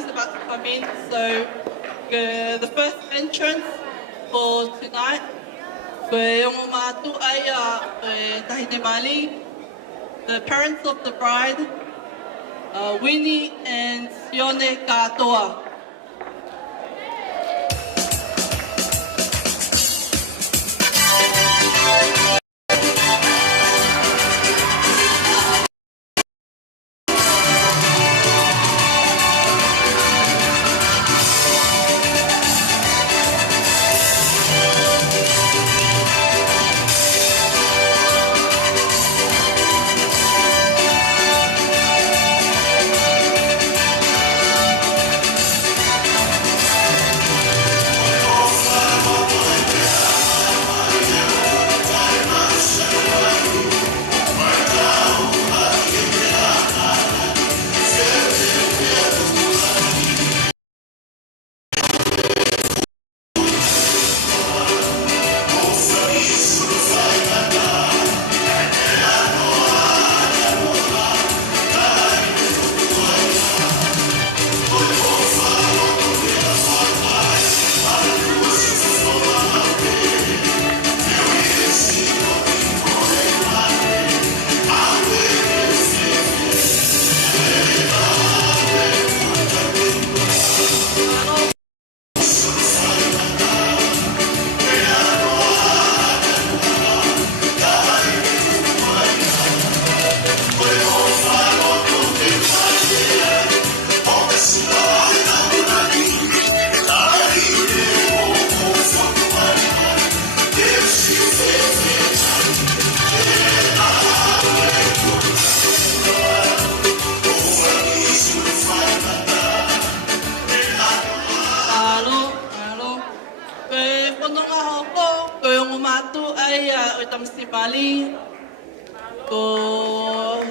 is about to come in. So the first entrance for tonight, the parents of the bride, Winnie and Sione Katoa.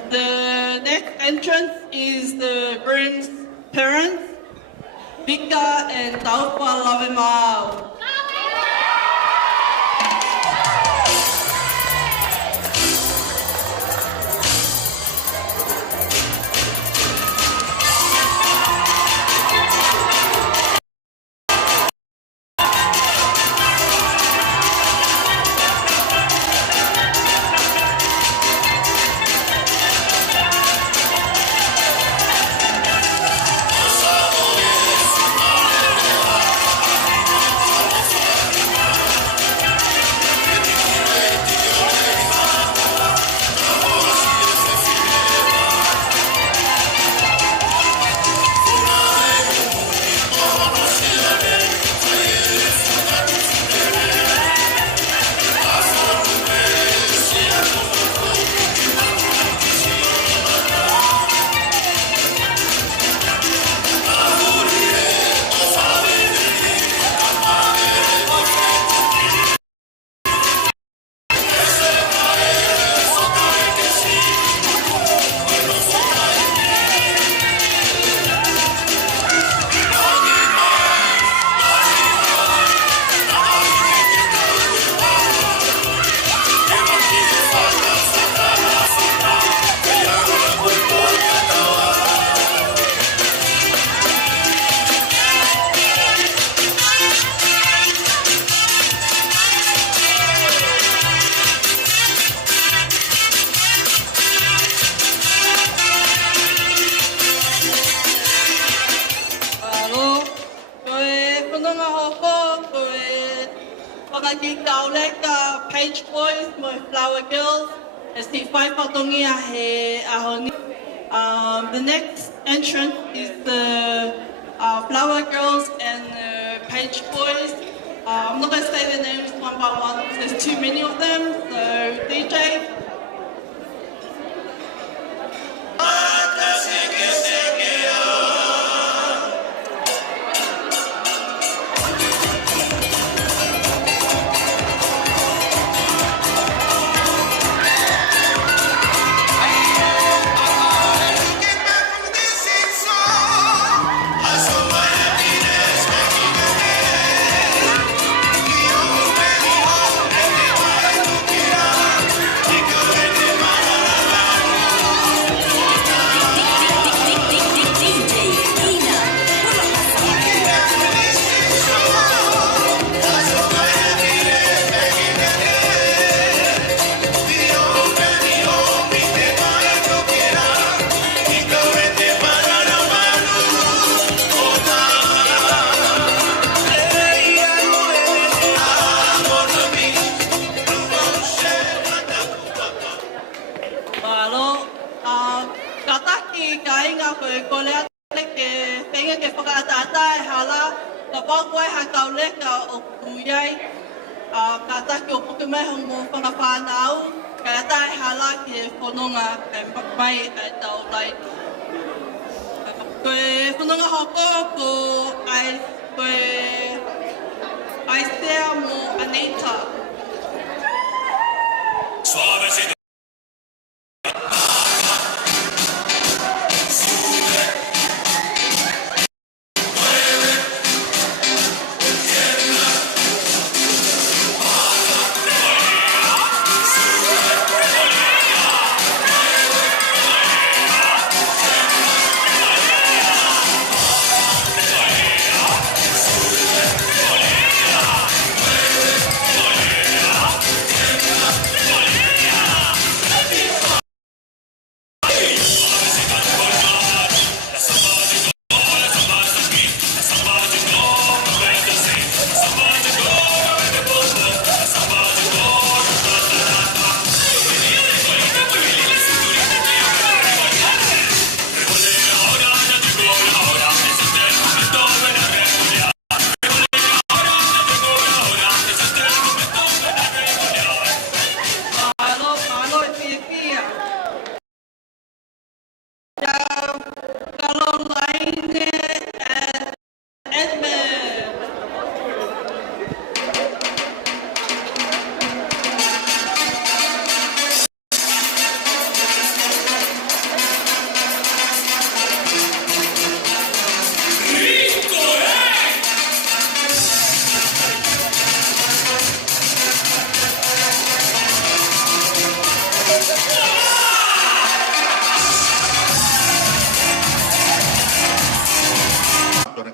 The next entrance is the groom's parents, Vika and Tupou Lavemaau. Page boys, my flower girls, the next entrance is the flower girls and page boys. I'm not going to say their names one by one because there's too many of them. So DJ. Because kainga ko lea ke penga ke whakaatata e hala, ka pākoe hakau leka o kuiai, ka take o pukumeho mo whakawhanau, ka ata e hala ke whanonga e mai e tau lai. Koe whanonga hoko ko ai sea mo Anita. Suave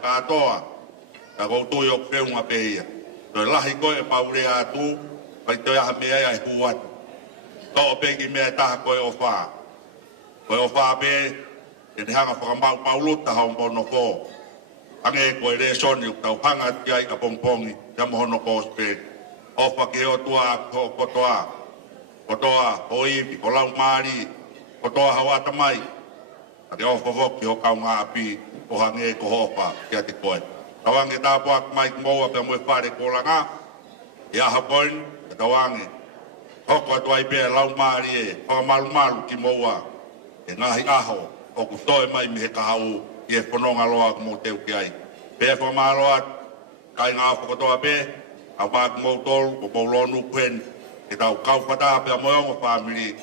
Katoa, ka koutou o peunga peia. Toi lahi koe Paula atu, pai toi aha mea ai huatu. Ka o peki mea taha koe o wha. Koe o wha pe, e te hanga whakamau pauluta hao mpono ko. Ange koe re soni tau hanga tiai ka pongpongi, ya mohono ko spe. O whake o tua ko kotoa. Kotoa, o iwi, ko lau maari, kotoa hawata mai. Ate o whawoki o kau ngā api, o hange ko hopa kia te koe. Tawange tāpuak mai moa pe moe whare ko langa, e aha koin, e tawange. Hoko atu ai pēr lau maari e, whakamalu malu ki moa, e ngahi aho, o kutoe mai mi he kahau, i e whanonga loa mo teu ki ai. Pēr whamaloa, kai ngā whakotoa pē, a wāk mou tolu, o maulonu kwen, e tau kau whataa pēr moe ongo whamiri,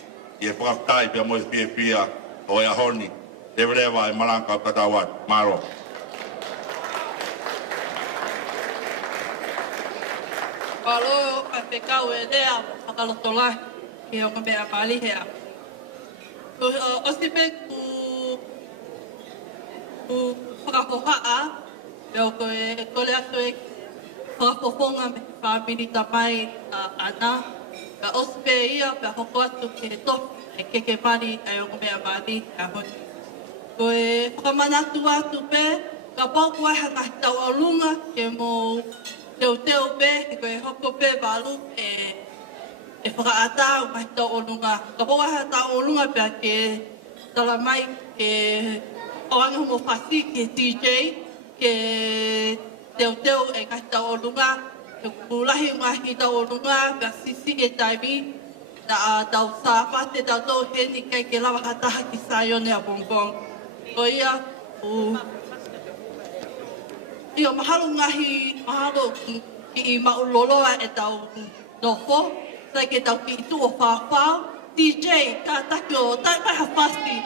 i e whakaftai pēr moe whia, o e ahoni. Deverewa e malanga katawat, maro. Palo a te kau e lea whakalotola ki o mea mali hea. O sipe ku whakapohaa, peo koe atu e whakapoponga me whamiri tamai ana. Ka o sipe ia pe hoko atu ke topi e keke mani e o mea mali a honi. Koe whakamanatu atu pe, ka pākua hanga tau alunga ke mō teo pe, ke koe hoko pe walu e whakaata o mai tau alunga. Ka pākua hanga tau alunga pe ke tala mai ke oanga mo whasi ke DJ, ke teo e kai tau alunga, ke kulahi ngahi tau alunga, pe sisi ke taimi, na tau sāpate tau tau heni kai ke lawa hataha ki saione a bongbong. Ko ia, mahalo ngahi, mahalo ki mauloloa e tau nofo, sai ke tau ki tu o whawhau, DJ, ka taki o tai mai hawhasi.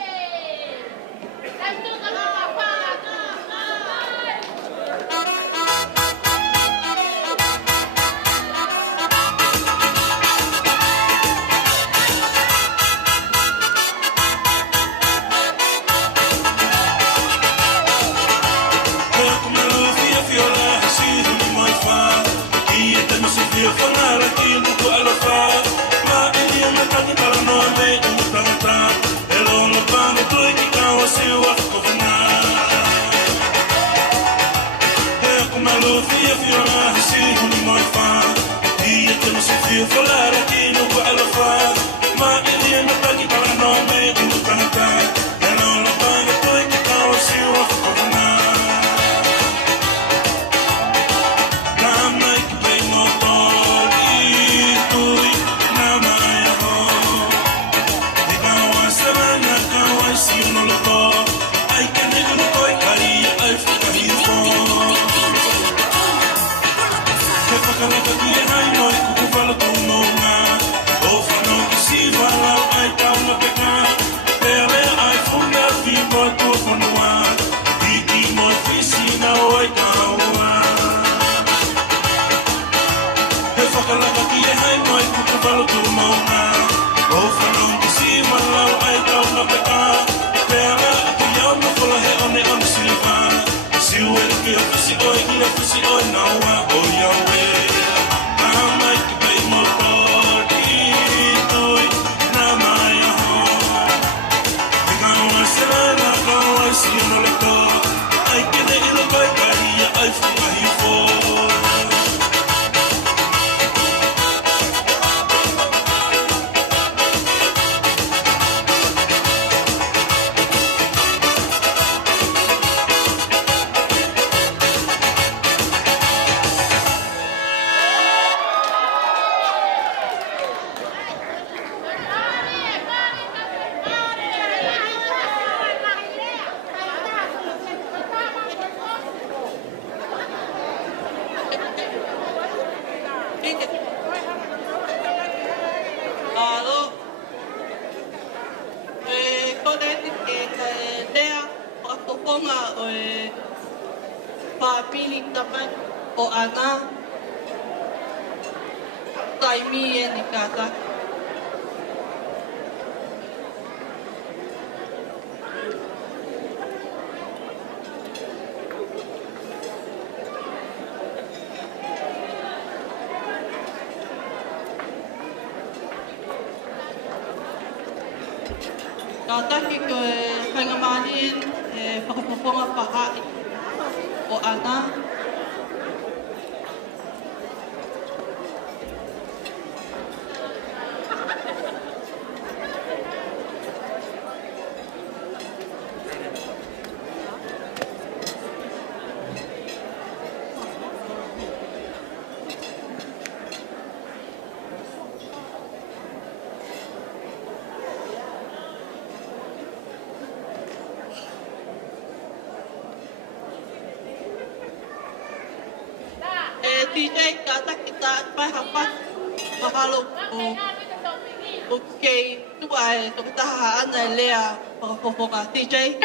o ana tai mi e ni kata. Kata ki ko hangamalin pakapoponga paha o ana. DJ kata kita pai hapat mahalo o kei tu ai to kita ana lea pakapoponga DJ.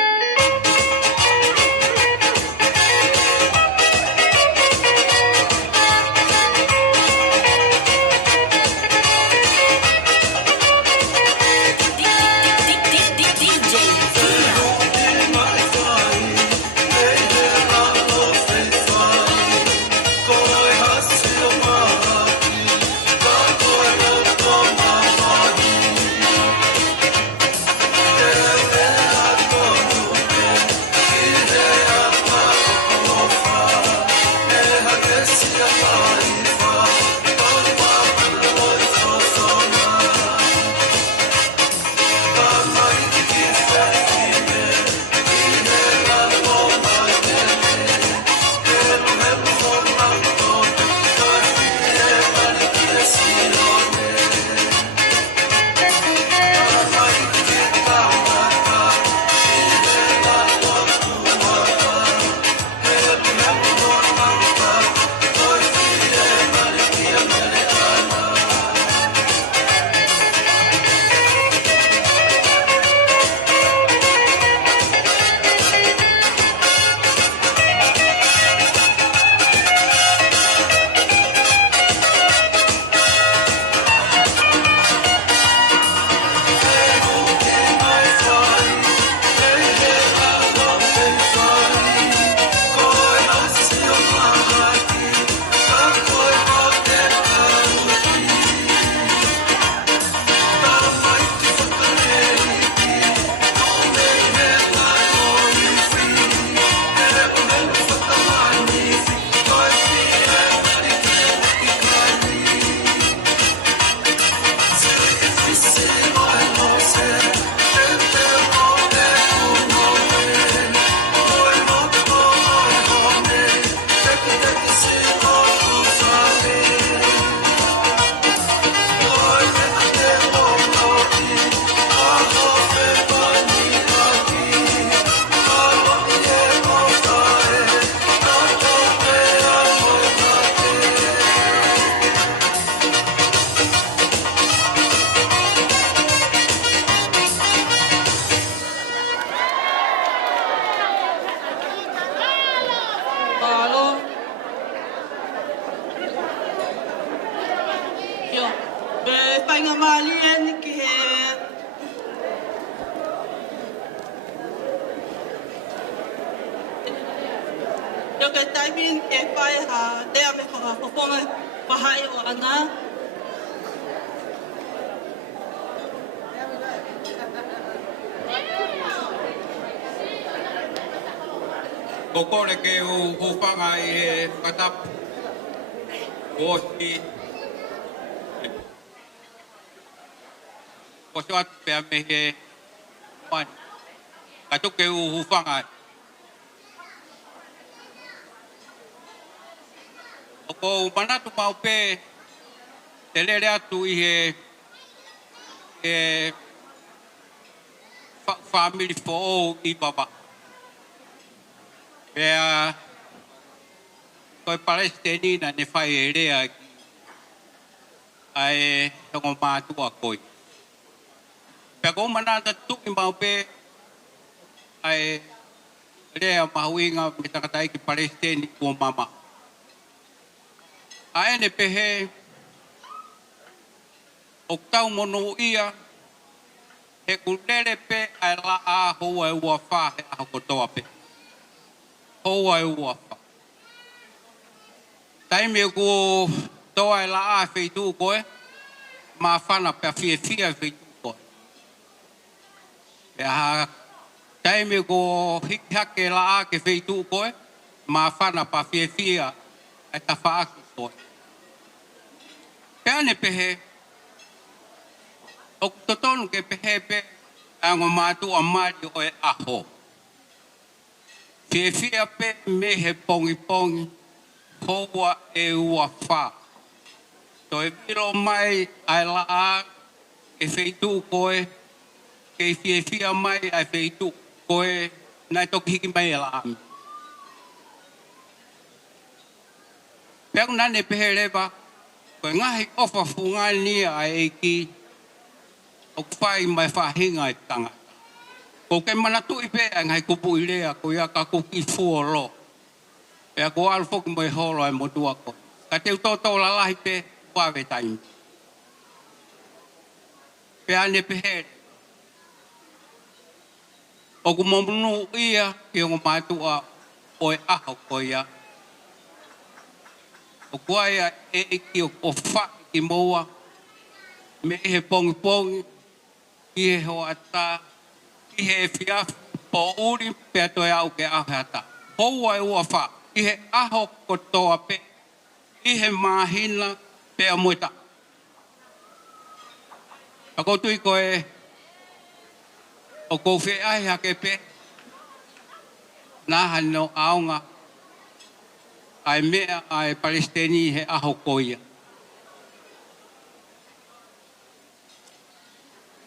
Kokore ke hupanga e katap. Osi. Osi at pe me he man. Katuk ke hupanga. Oko mana tu mau pe telele atu I he family for I baba. Pea koi Palestini na ne fai erea ki ai tongo mātua koi. Pea kou manata tuki mau pe ai rea mahuinga me takatai ki Palestini kua mama. Ae ne pehe o tau mono ia he kulere pe ai la a hoa e ua wha he aho kotoa pe. Hoa e ua wha. Taime ko toa e la a feitu koe, ma whana pe a fia feitu koe. Pe a taime ko hike la a ke feitu koe, ma whana pa fia e ta whaaki koe. Pe ane pehe, o totonu ke pehe pe, ango mātua mari o e aho. Fia pe me he pongi pongi, hoa e ua wha. To e viro mai ai la a e feitu koe, ke fia mai ai feitu koe, nai toki hiki mai e la ami. Pea nane pehe lewa, koe ngahi ofa fungani ai eiki, o kwhai mai whahinga e tanga. Ko ke manatu I pe ngai kupu I lea, ko ia ka kuki fuolo. Pea ko alfoki mai holo ai motua ko. Ka teu tōtau lalahi pe, wawe taimi. Pea ne pehe. O ku momunu ia, ki o mātua o e aho ko ia. O kuaia e ki o wha ki moua, me he pongi pongi, ki he hoa tā, ki he fiafu, po uri pea toi au ke aho hata. Hoa e ua wha, ki he aho kotoa pe, ki he mahina pea muita. Ako tui koe, o kou whi ahi hake pe, nāha no aonga, ai mea ai Palestini he aho koia.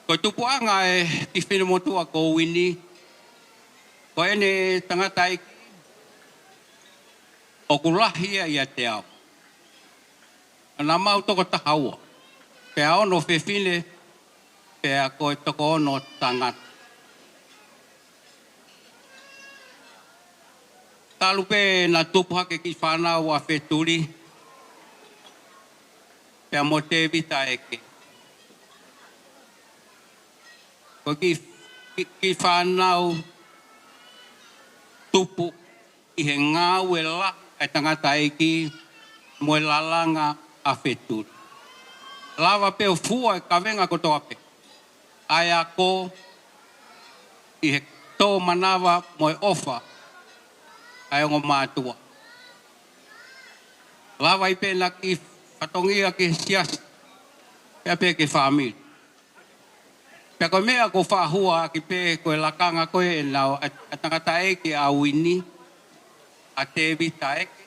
Ko tupuanga e ki whinamotua ko wini, ko ene tangata iki, o kulahia ia te ao. Ana mau toko tahaua, pea ono whewhine, pea koe toko ono tangata. Talupe na tupu hake ki whanau a wheturi, pea mo te vita eke. Ko ki whanau tupu I he ngāu e la e tangata eki mo e lalanga a wheturi. Lava peo fua e kawenga kotoa pe. Ai a ko I he tō manawa mo e ofa ai o mātua. Lava I pēna ki whatongia ki sias, pea pē ki whamiri. Pea koe mea ko whahua ki pē koe lakanga koe e nao a tangata eke a wini, a te vita eke,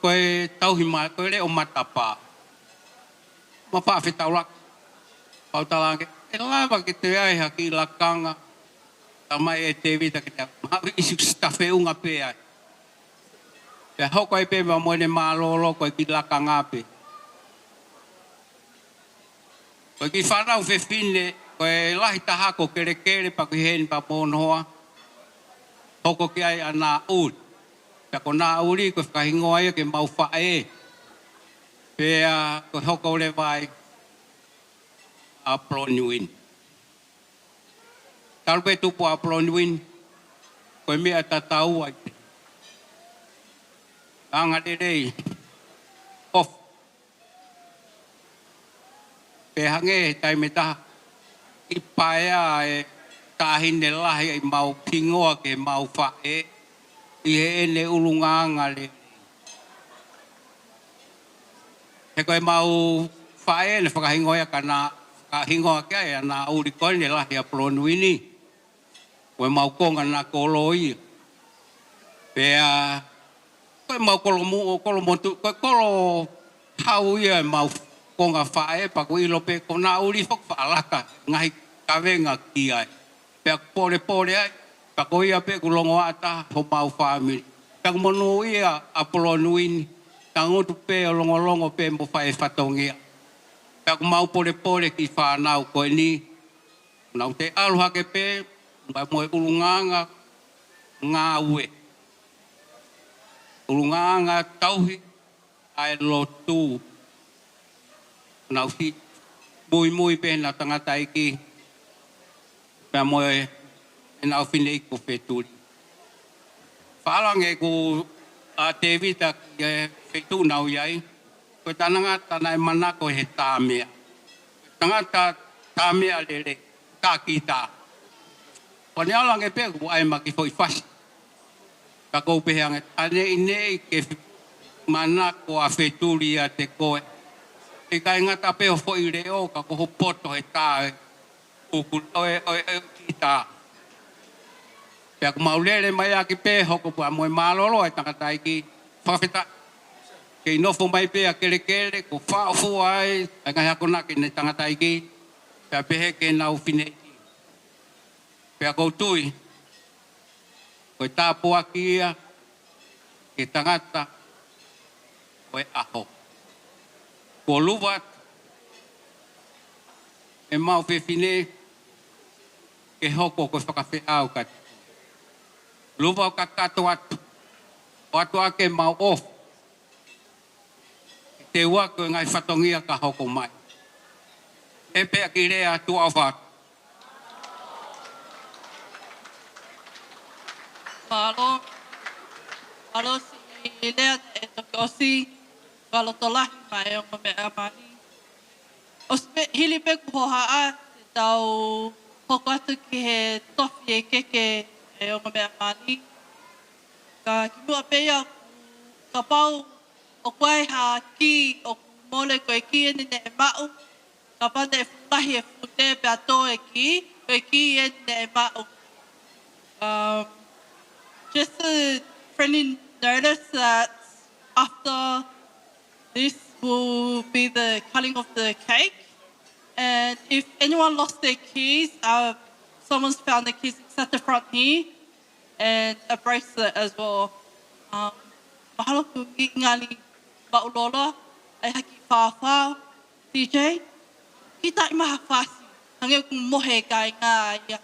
koe tauhima, koe le o matapa. Ma whawhetau laka, pautalange, e lava ki te aiha ki lakanga, tamai e te vita ki te mawi isu stafe unga pē ai. Pea hoko ai pē ma moene mālolo koe ki lakanga pē. Koe ki whanau whewhine, koe lahi tahako kere pa kui heni pa monoa, hoko ki ai a nā uri. Pea ko nā uri koe whakahingoa ia ke mau whae. Pea koe hoko le vai a Ploniwin. Talpe tupu a Ploniwin, koe mea tatau ai. Anga rei, off. Pe hange taime taha, I paea e tahine lahi ai mau kingoa ke mau whae, I he ene ulunganga le. He koe mau whae ne whakahingoia kana whakahingoa kia na uri koe ne lahi a Polonuini. Koe mau konga na koloi. Pea koe mau kolo motu, koe kolo hau ia mau konga whae pa koe ilo pe ko na uri whak whaalaka ngahi kawenga ki ai. Pea pore ai, pa koe ia pe kulongo ata ho mau whaamiri. Pea kumonu ia a Polonuini. Tangotu pe o longo pe mo whae whatongia. Pea kumau pore ki whanau koe ni. Nau te aluha ke pe, mbai moe ulunganga ngā ue. Ulunganga tauhi ai lotu. Nau hi mui pe na tangata iki. Pea moe e nau whine iko wheturi. Whaalange ku a te vita ki e whetu nau iai. Koe tanangata nai manako he tāmea. Tangata tāmea lele ka ki tā. Pane alange pe ku ai maki fo i whasi. Ka kou peheange ane inei ke manako a wheturi a te koe. E kai ngata peo fo i reo ka koho poto he tā uku oe ki tā. Pea ku maulele mai aki pe hoko pua moe malolo e tangata iki whawheta. Kei nofo mai pe a kere ko whaofu ai a ngai hako nake ne tangata iki. Pea pehe ke nau whine iki. Pea koutui. Koe tāpua kia ke tangata koe aho. Ko luvat e mau whine ke hoko koe whakawhi au kati. Luva o ka katoa atu. O atu ake mau off. Te ua koe ngai whatongia ka hoko mai. E pea ki rea atu au whatu. Malo si lea e toke osi. Walo tolahi mai o me amani. Ospe hili pe kuhoha a te tau hoko atu ki he tofi e keke e o me amani. Ka ki mua peia ka pau o koe ha ki o mole koe ki e nene e mau. Ka pane e fungahi e fute pe ato e ki. Koe ki e nene e mau. Just a friendly notice that after this will be the cutting of the cake. And if anyone lost their keys, someone's found their keys at the front here. And a bracelet as well. Mahalo ku ngani baulola, ai haki whawhau, DJ. Ki tai maha whasi, hange ku mohe kai ngā ia.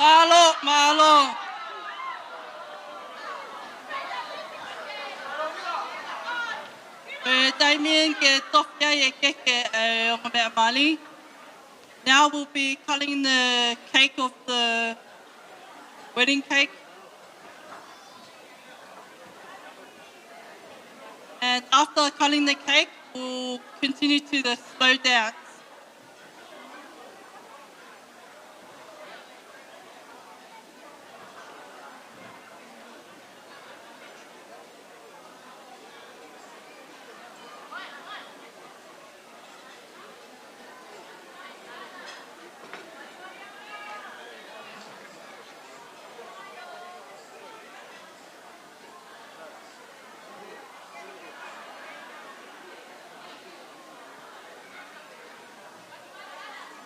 Malo. Damien ke tofia e keke o ka mea mali. Now we'll be cutting the cake of the wedding cake. And after cutting the cake, we'll continue to the slow dance.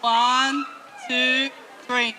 One, two, three.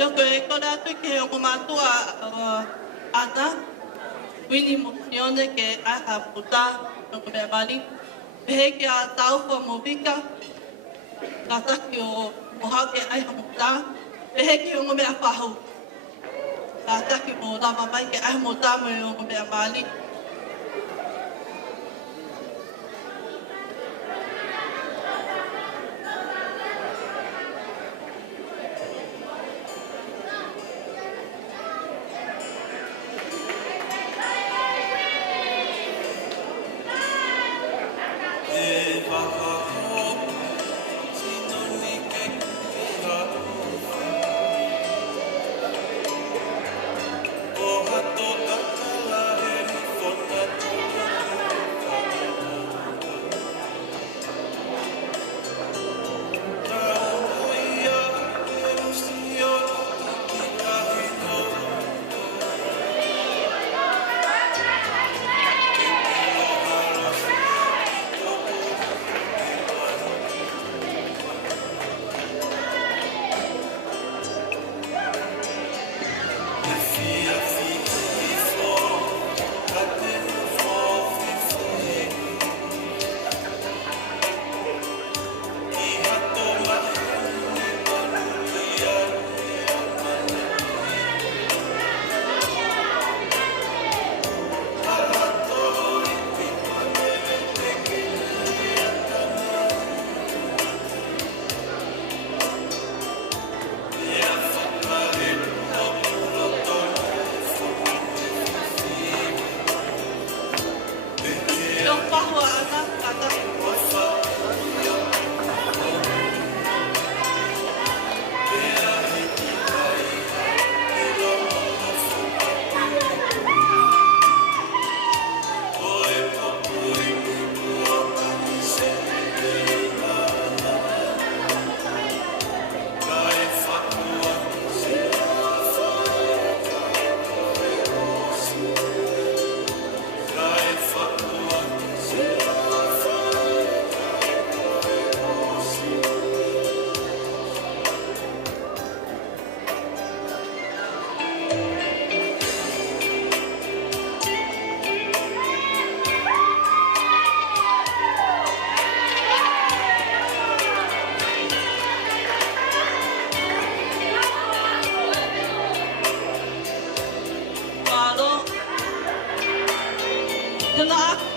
Yoko e kore atu ke o matua ana. Wini Mofilini ke aha puta o ka mea mali. Pehe ke a tauwha mo wika. Ka taki o moha ke aiha mo tā. Pehe ke o mea whahu. Ka taki mo Lavemaau ke aiha mo tā mo o mea mali.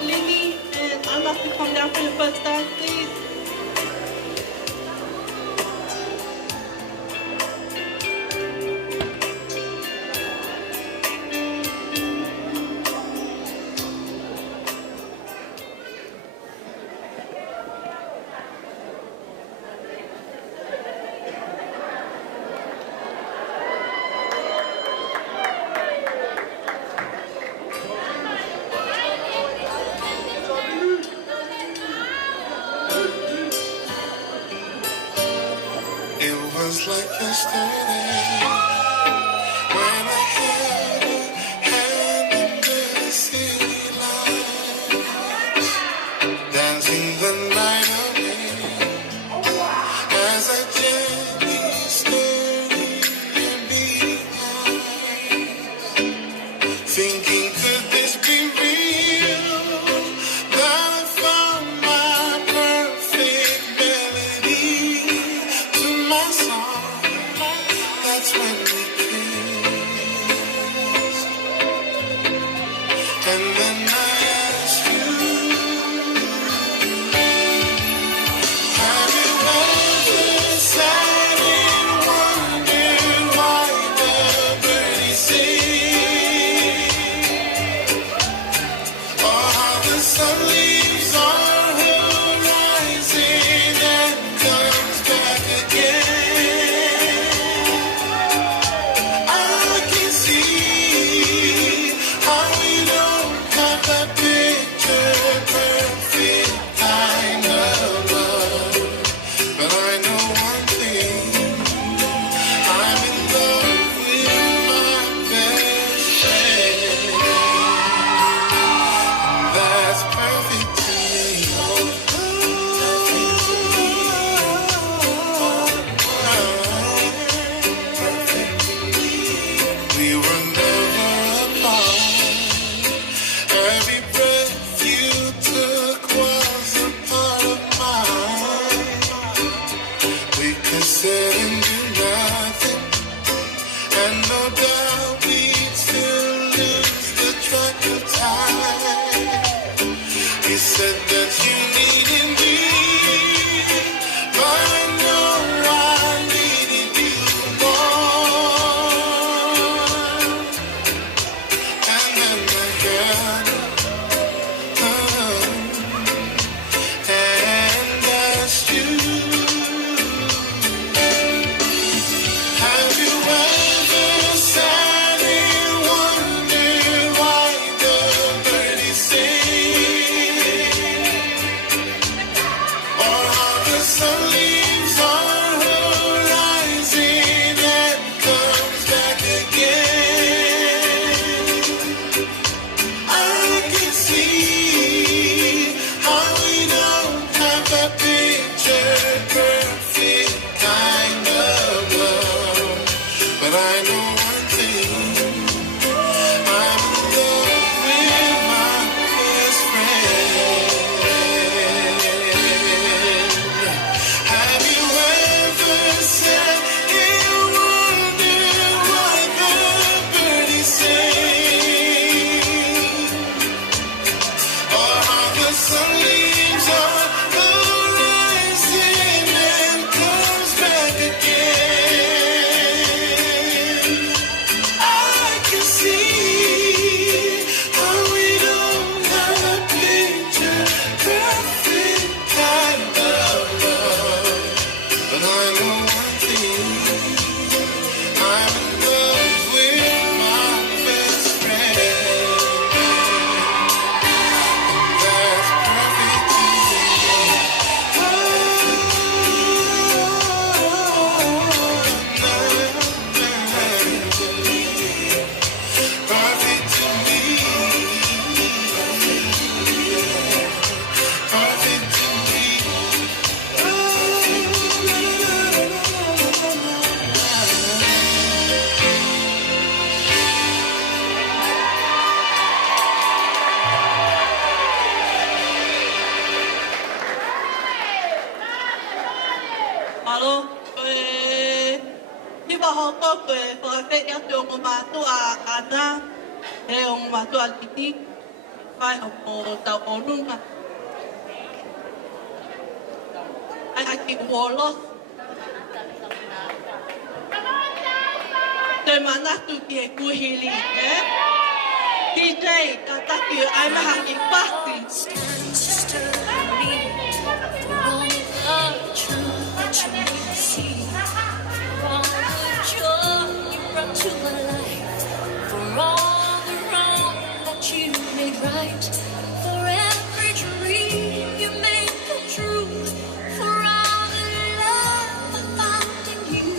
Mofilini, and I'd like to come down for the first dance, please. It was like yesterday when I held a hand under the city lights, dancing the night away as I gently stared in your beaming eyes, thinking, could this be real? That I found my perfect melody to my song. That's when we kissed. And then I asked you, have you ever sat and wondered why the birdies sing, or how the sun leaves our horizon and comes back again? I can see how we don't have that picture perfect kind of love. But I know one thing, I'm in love with my best friend. That's perfect to me. We were never apart. Every breath you took was a part of mine. We could sit and do nothing, and no doubt we'd still lose the track of time. You said that you needed me, but I know I needed you more. And then I got and asked you, have you ever sat and wondered why the birdies sing, or how the sun leaves our horizon and comes back again? I can see how we don't have that picture perfect kind of love. But I know one thing, I'm in love with my best friend. Have you ever sat and wondered why the birdies sing, or how the sun leaves our horizon and comes back again? I can see how we don't have a picture perfect kind of love. But I know one thing, I'm in love with my best friend. That's perfect to me. Perfect to me. Perfect to me. Alo, hiwa hoko koe whakawheti atu o ngā mātua a āna, he o ngā mātua liti. ai o tau o runga. Ai ki wolo. Te manatu ki e kuhili, DJ, ka taki ai maha ki pasi. To my life, for all the wrong that you made right, for every dream you made come true, for all the love I found in you,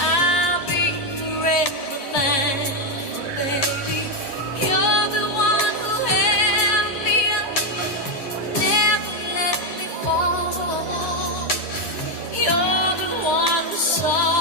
I'll be forever thankful, baby. You're the one who held me up, never let me fall. You're the one who saw.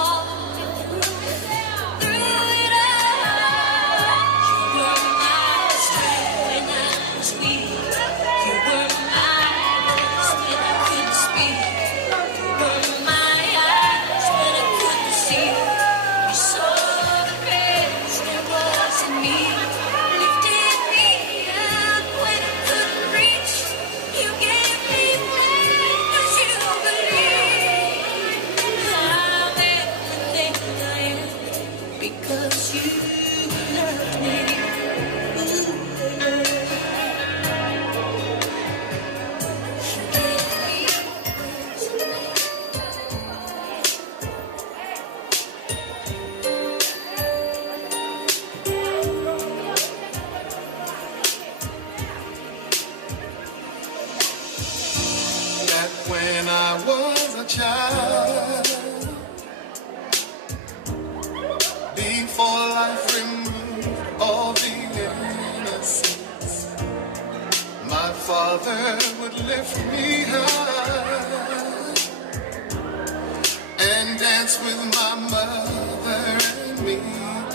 When I was a child, before life removed all the innocence, my father would lift me high and dance with my mother and me,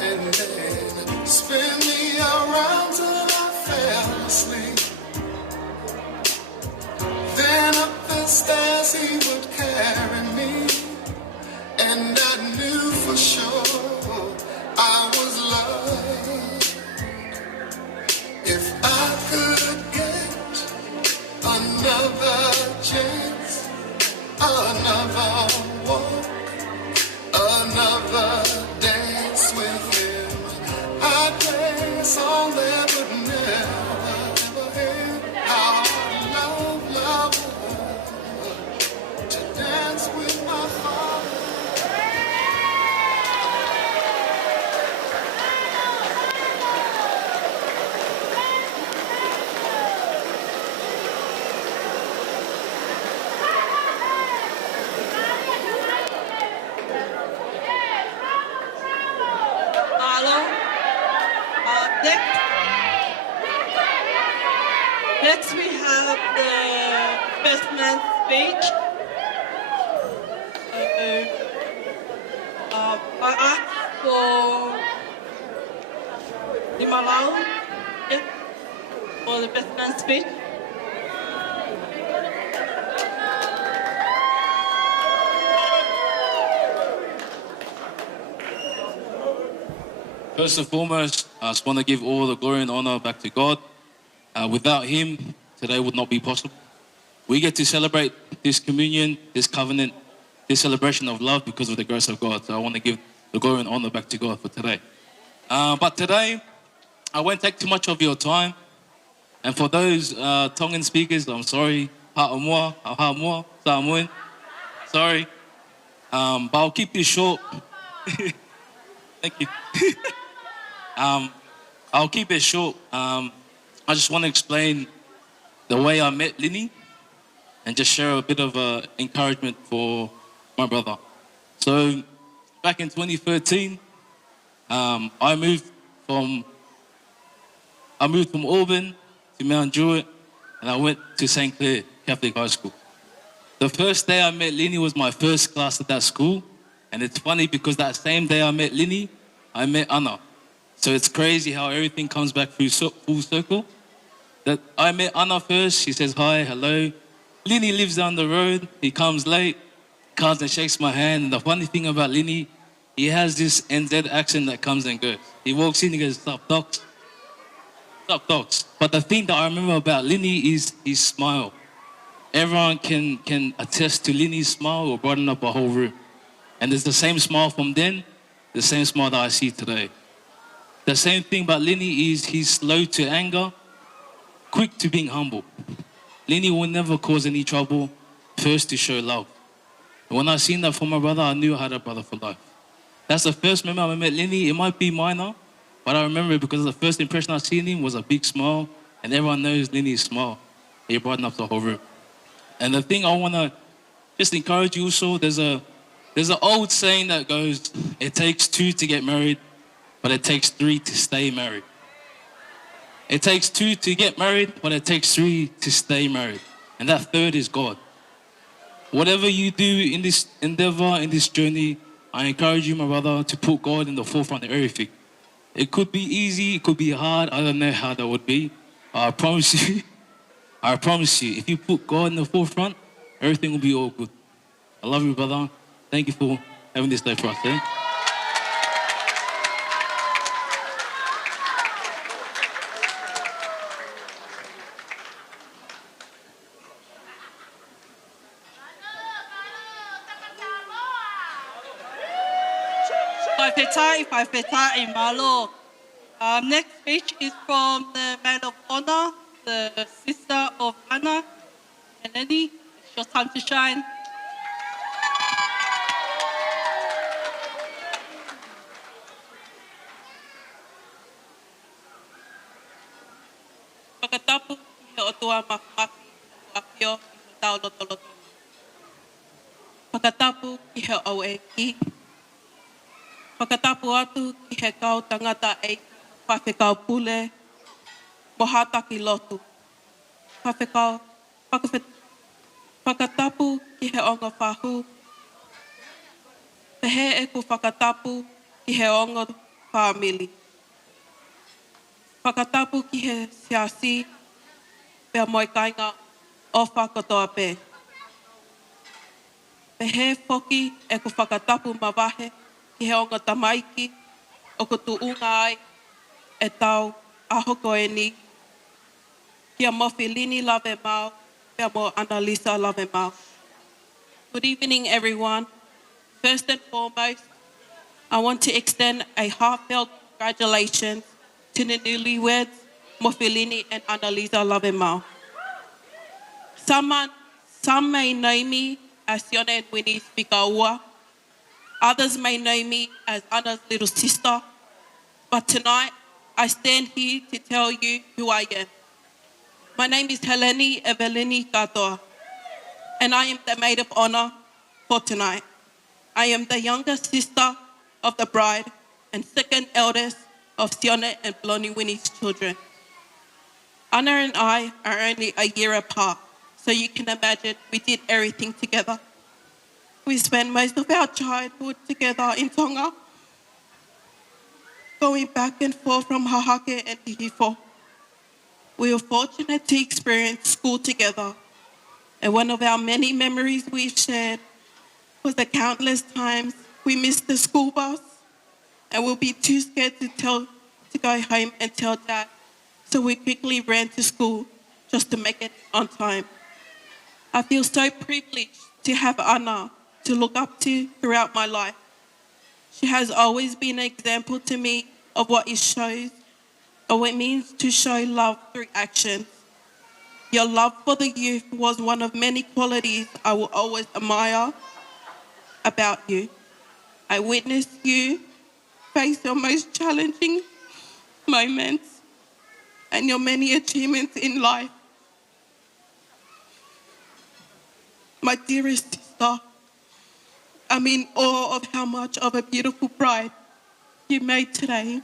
and then spin me around till I fell asleep. Then up the stairs he would carry me, and I knew for sure I was loved. If I could get another chance, another walk, another dance with him, I'd play a song that would never, ever end. How love to dance with my father. Paula, next we have the best man speech. I asked for Lavemaau for the best man speech. First and foremost, I just want to give all the glory and honor back to God. Without Him, today would not be possible. We get to celebrate this communion, this covenant, this celebration of love because of the grace of God. So I want to give the glory and honor back to God for today. But today, I won't take too much of your time. And for those Tongan speakers, I'm sorry. Sorry. But I'll keep this short. Thank you. I'll keep it short. I just want to explain the way I met Lini and just share a bit of encouragement for my brother. So back in 2013, I moved from Auburn to Mount Druitt, and I went to St. Clair Catholic High School. The first day I met Lini was my first class at that school, and it's funny because that same day I met Lini, I met Anna. So it's crazy how everything comes back full circle. That I met Anna first, she says hi, hello. Lini lives down the road, he comes late, comes and shakes my hand. And the funny thing about Lini, he has this NZ accent that comes and goes. He walks in, he goes, "Sup, docs?" Top dogs. But the thing that I remember about Lini is his smile. Everyone can attest to Lini's smile or brighten up a whole room. And it's the same smile from then, the same smile that I see today. The same thing about Lini is he's slow to anger, quick to being humble. Lini will never cause any trouble, first to show love. And when I seen that from my brother, I knew I had a brother for life. That's the first memory I met Lini. It might be minor, but I remember it because the first impression I seen him was a big smile, and everyone knows Lini's smile. He brightened up the whole room. And the thing I want to just encourage you also, there's an old saying that goes, it takes 2 to get married, but it takes 3 to stay married. It takes 2 to get married, but it takes 3 to stay married. And that third is God. Whatever you do in this endeavor, in this journey, I encourage you, my brother, to put God in the forefront of everything. It could be easy, it could be hard. I don't know how that would be. I promise you, if you put God in the forefront, everything will be all good. I love you, brother. Thank you for having this day for us. Eh? Whaipeta'i malo. Next speech is from the Maid of Honor, the sister of Anna, Eleni. It's your time to shine. Whakatapu ki he otua makmaki akio ki he tau lotoloto. Whakatapu ki he au e ki. Whakatapu atu ki he kau tangata e whawhekau pule, mohata ki lotu. Whakatapu ki he onga whahu. Pehe e ku whakatapu ki he onga whamili. Whakatapu ki he siasi, pea moi kainga o whakatoa pe. Pehe whoki e ku whakatapu mawahe ki he onga tamaiki, o ku tuunga ai, e tau ahoko e ni. Kia Mofilini Lavemaau, pea mo Analiza Lavemaau. Good evening, everyone. First and foremost, I want to extend a heartfelt congratulations to the newlyweds, Mofilini and Analiza Lavemaau. Some may know me as Sione and Winnie's Whikaua. Others may know me as Anna's little sister. But tonight, I stand here to tell you who I am. My name is Heleni Evelini Katoa, and I am the maid of honor for tonight. I am the younger sister of the bride and second eldest of Sione and Blondie Winnie's children. Anna and I are only a year apart, so you can imagine we did everything together. We spent most of our childhood together in Tonga, going back and forth from Hahake and Hihifo. We were fortunate to experience school together, and one of our many memories we've shared was the countless times we missed the school bus and we'll be too scared to go home and tell Dad, so we quickly ran to school just to make it on time. I feel so privileged to have Anna to look up to throughout my life. She has always been an example to me of what it means to show love through action. Your love for the youth was one of many qualities I will always admire about you. I witnessed you face your most challenging moments and your many achievements in life. My dearest sister, I'm in awe of how much of a beautiful bride you made today.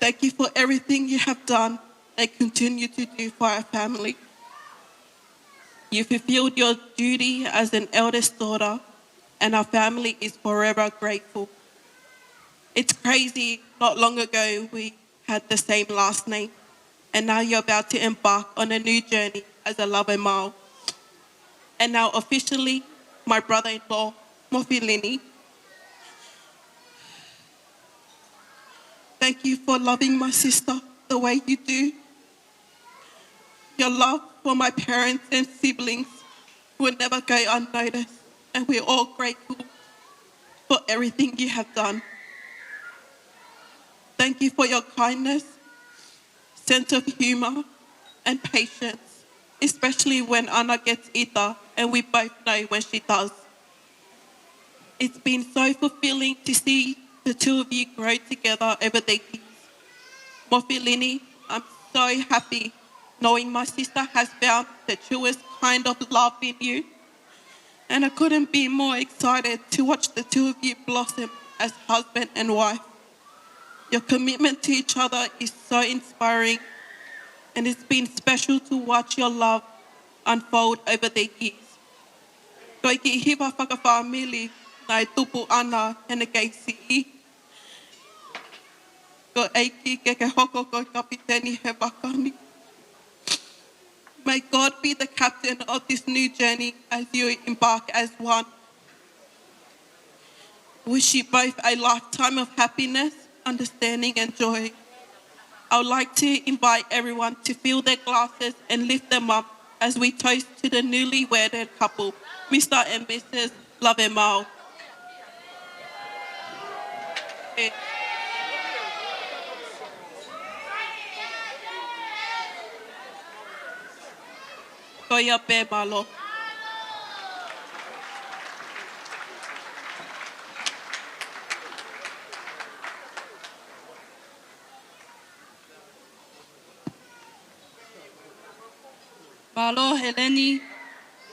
Thank you for everything you have done and continue to do for our family. You fulfilled your duty as an eldest daughter, and our family is forever grateful. It's crazy, not long ago we had the same last name, and now you're about to embark on a new journey as a Lavemaau. And now officially, my brother-in-law, Mofilini. Thank you for loving my sister the way you do. Your love for my parents and siblings will never go unnoticed, and we're all grateful for everything you have done. Thank you for your kindness, sense of humor, and patience, especially when Anna gets ita, and we both know when she does. It's been so fulfilling to see the two of you grow together over the years. Mofilini, I'm so happy knowing my sister has found the truest kind of love in you. And I couldn't be more excited to watch the two of you blossom as husband and wife. Your commitment to each other is so inspiring, and it's been special to watch your love unfold over the years. Ko iki hiwa whakawhaamili nai tupu ana hene kei si'i. Ko eiki ke hoko ko kapiteni he wakani. May God be the captain of this new journey as you embark as one. Wish you both a lifetime of happiness, understanding and joy. I would like to invite everyone to fill their glasses and lift them up as we toast to the newly wedded couple, Mr. and Mrs. Lavemaau. Koia pe malo. Malo Heleni,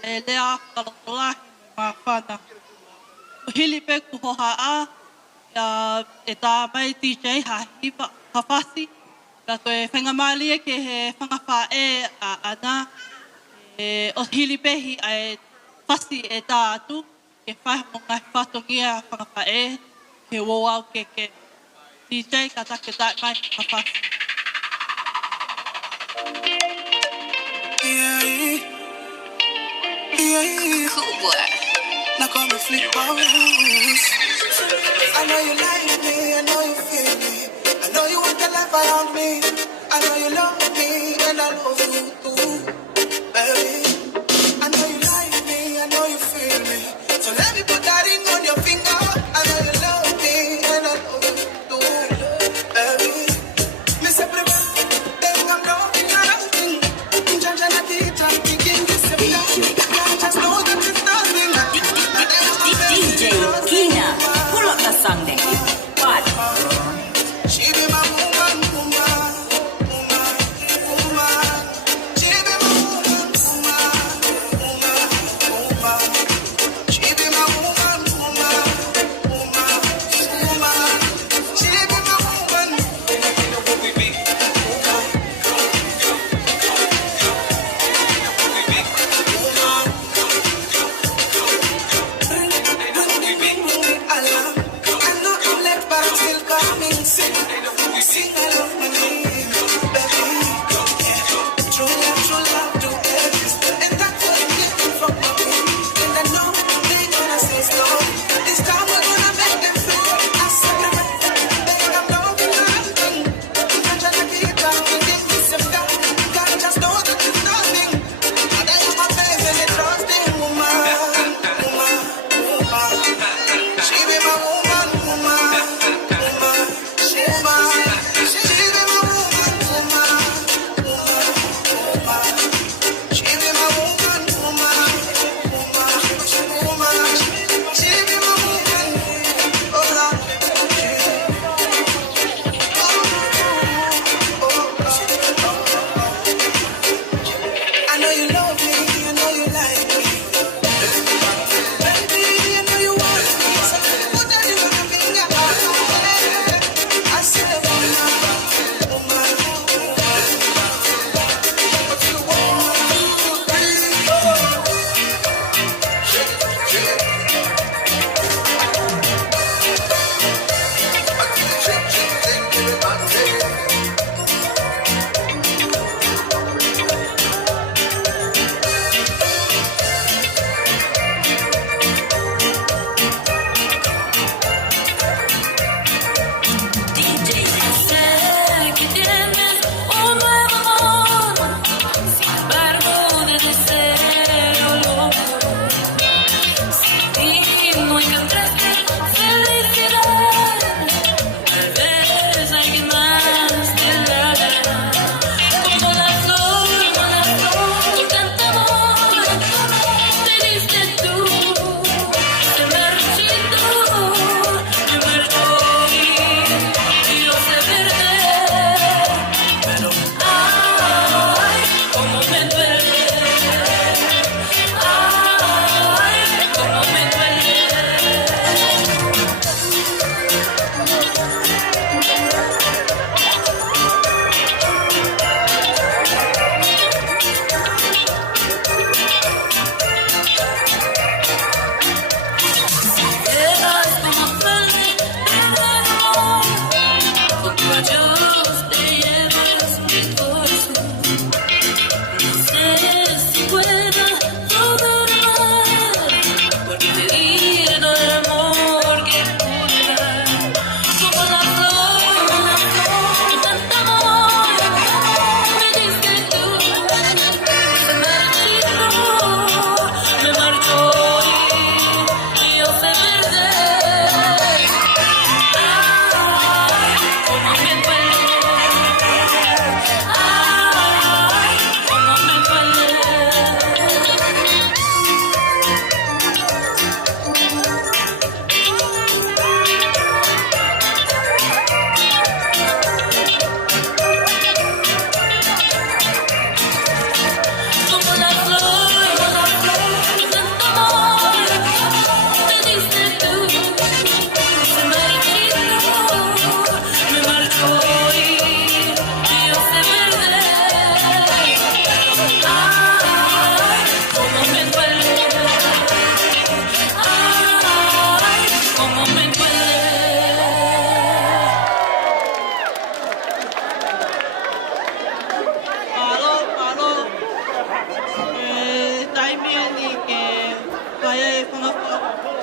Lea Kalotolahi, Mawhana. Hili pe kuhoha a, e tā mai DJ ha hipa hawhasi. Ka koe whangamali ke he whangawha e a ana. O hili pehi ai whasi e tā atu. Ke whai mo ngai whatongia whangawha e. Ke wōau ke DJ ka take tai mai hawhasi. Cool boy. Now come and flip our rules. I know you like me, I know you feel me. I know you want the life around me. I know you love me, and I love you too, baby. I know you like me, I know you feel me. So let me put that ring on your finger. I know you love me, and I love you too, baby. Me say, then I'm loving you. Janja kita, kicking this just know that it's nothing. DJ Kina, pull up the song then. What? She be my woman, woman, woman, woman.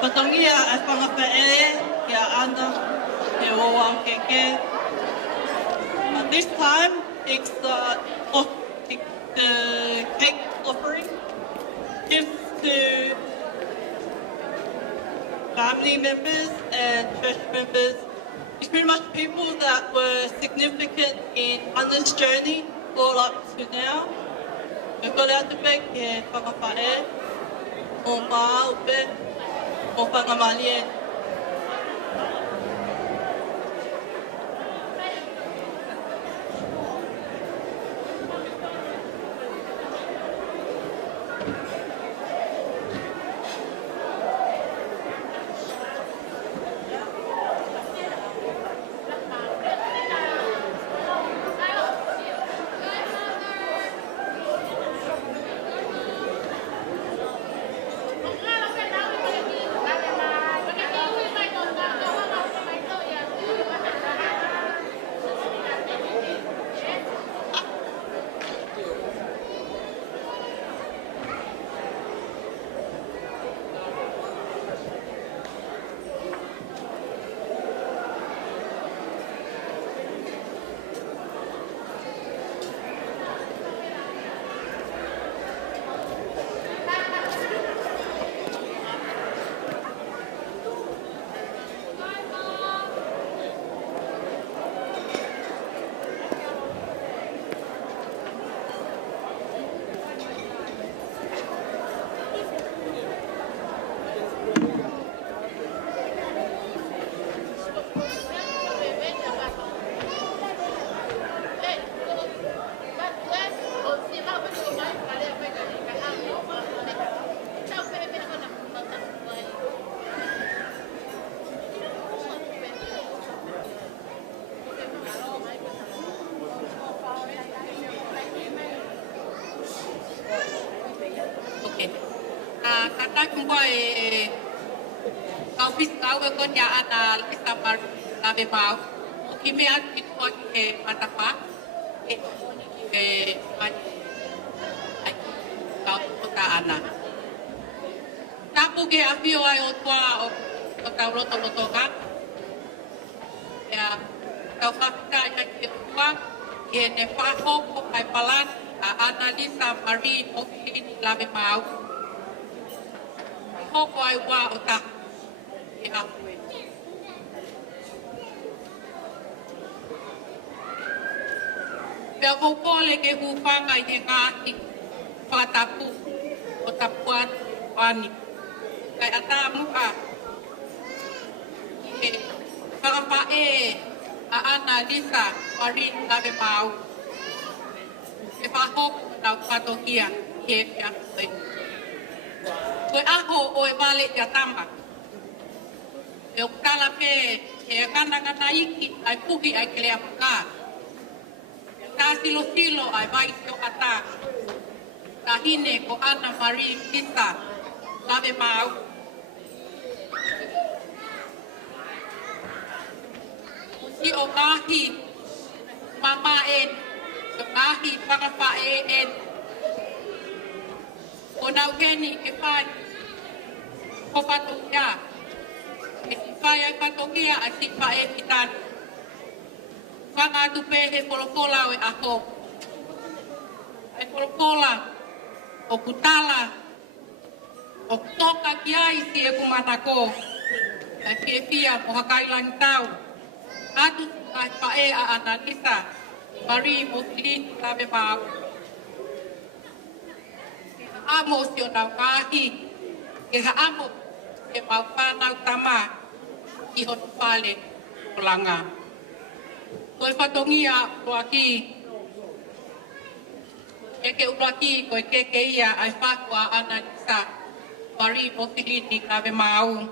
Patongia ai whangawhaere kia ana he oa keke. This time it's the cake offering gifts to family members and church members. It's pretty much people that were significant in Anna's journey all up to now. We've got out the back here, whakawhae, o mā upe, o whangamalie. Kata kumpa kau bis kau ke kerja Analiza Lavemaau. Kami ada ikut ke matapa. Kau kota anak. Tapu ke afio ayo tua o kau loto kan. Ya kau fakta yang tua ini fahok kai palan Analiza Mofilini Lavemaau. Hoko ai wā o ta e ahue. Pea kopole ke hupanga i te ngāti whatapu o tapuat wani. Kai ata muka i he whakapae a Analiza Lavemaau. E whahoko tau whatokia i he pia koe. Koe aho o e wale ia tama. E o kala pe e kanangana iki ai puhi ai kelea puka. Tā silo ai vai o ata. Tā hine ko Analiza Lavemaau. Si o ngahi mama en, o ngahi whakawhae en. O nau heni e whai ko patokia. E si whai ai patokia a si whae pitan. Whangatu pe he polopola o e aho. E polopola o kutala o toka ki ai si e kumanako. E fie fia o hakailangi tau. Atu ai whae a Analiza Mofilini Lavemaau. Amo si o nau kahi, ke ha amo e mau whanau tama i hotu whale o langa. Koe whatongia uruaki, e ke uruaki koe keke ia ai whakua Analiza Mofilini Lavemaau.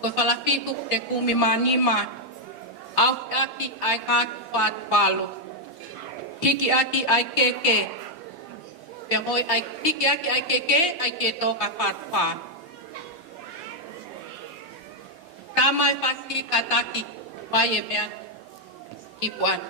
Koe whalafiku te kumi manima, au aki ai ngāki whātu walo. Hiki aki ai keke, pia moi ai hiki aki ai keke ai ke toka whātua. Tamai pasi kataki mai e mea kipuan.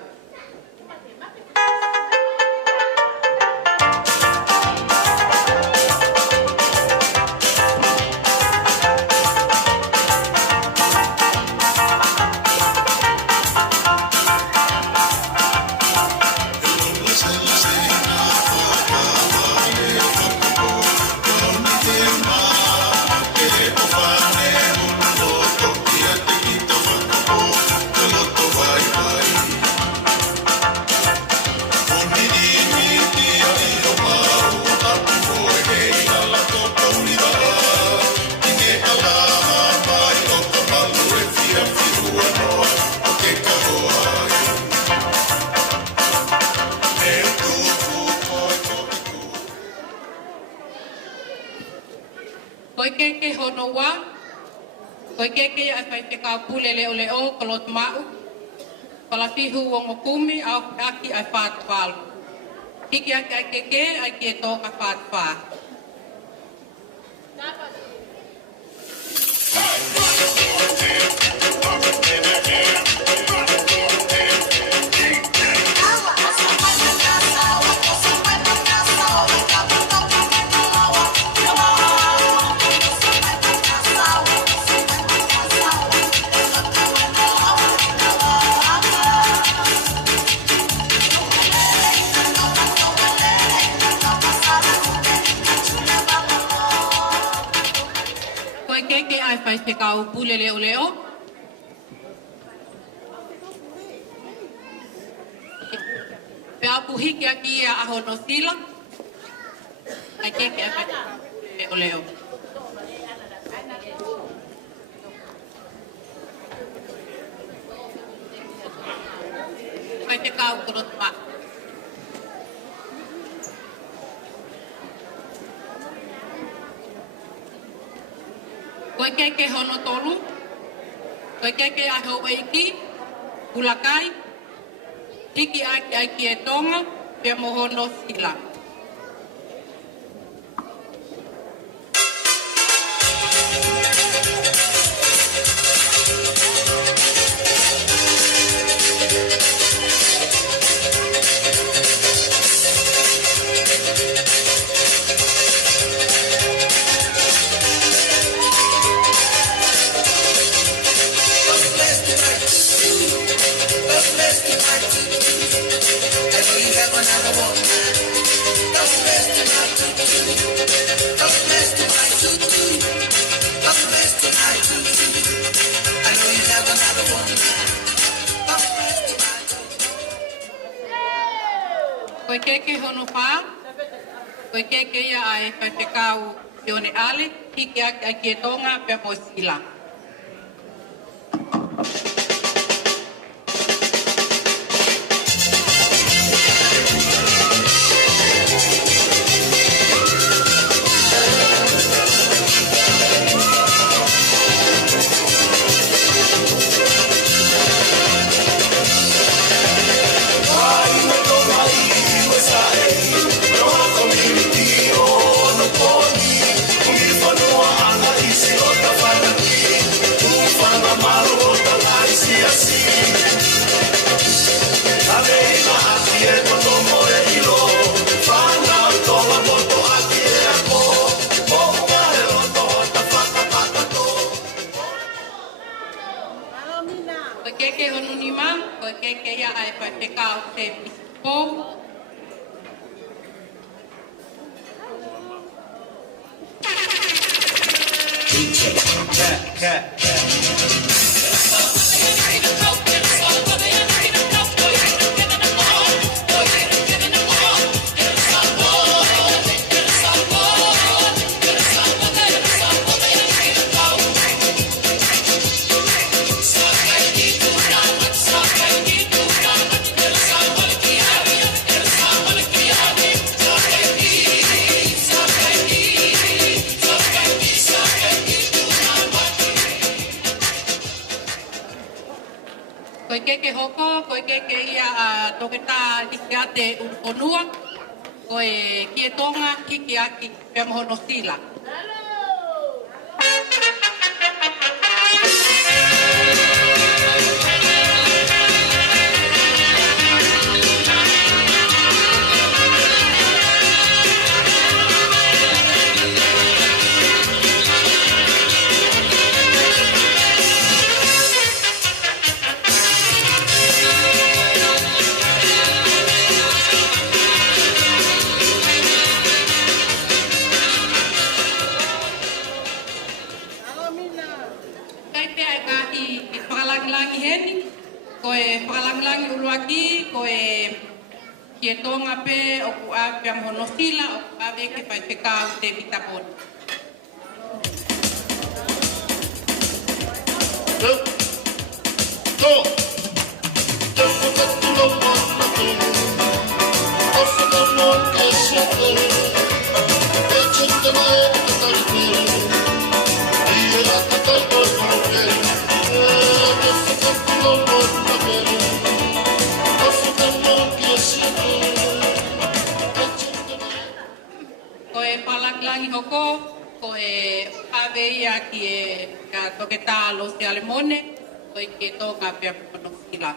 Koe ke hono wa. Koe ke ai whai te kāpule leo kolot mau. Pala fihu wongo kumi au aki ai whātualu. Hiki aki ai ke ai ki e tōka whātuā. Ai whai te kau pule leo. Pe apu hiki aki ia aho no sila. Ai keke ai whai leo. Ai te kau kurot ma. Koe keke hono tolu, koe keke aho waiki, ulakai, hiki aki e tonga, pia mohono sila. Koe keke hono pā, koe keke ia ai whai te kau te one ale, hiki aki e tonga pia mo sila. Tupou. Koe keke hoko, koe keke ia toketa hikeate unonua, koe kie tonga kiki aki pia mohono sila. Langi uluaki koe kie tonga pe o ku a pia mohono sila o ku a veke pai pekau te vitapon. e palaklangi hoko, ko e aveia ki e ka toke tālo se alemone, ko e ke tonga pia pono sila.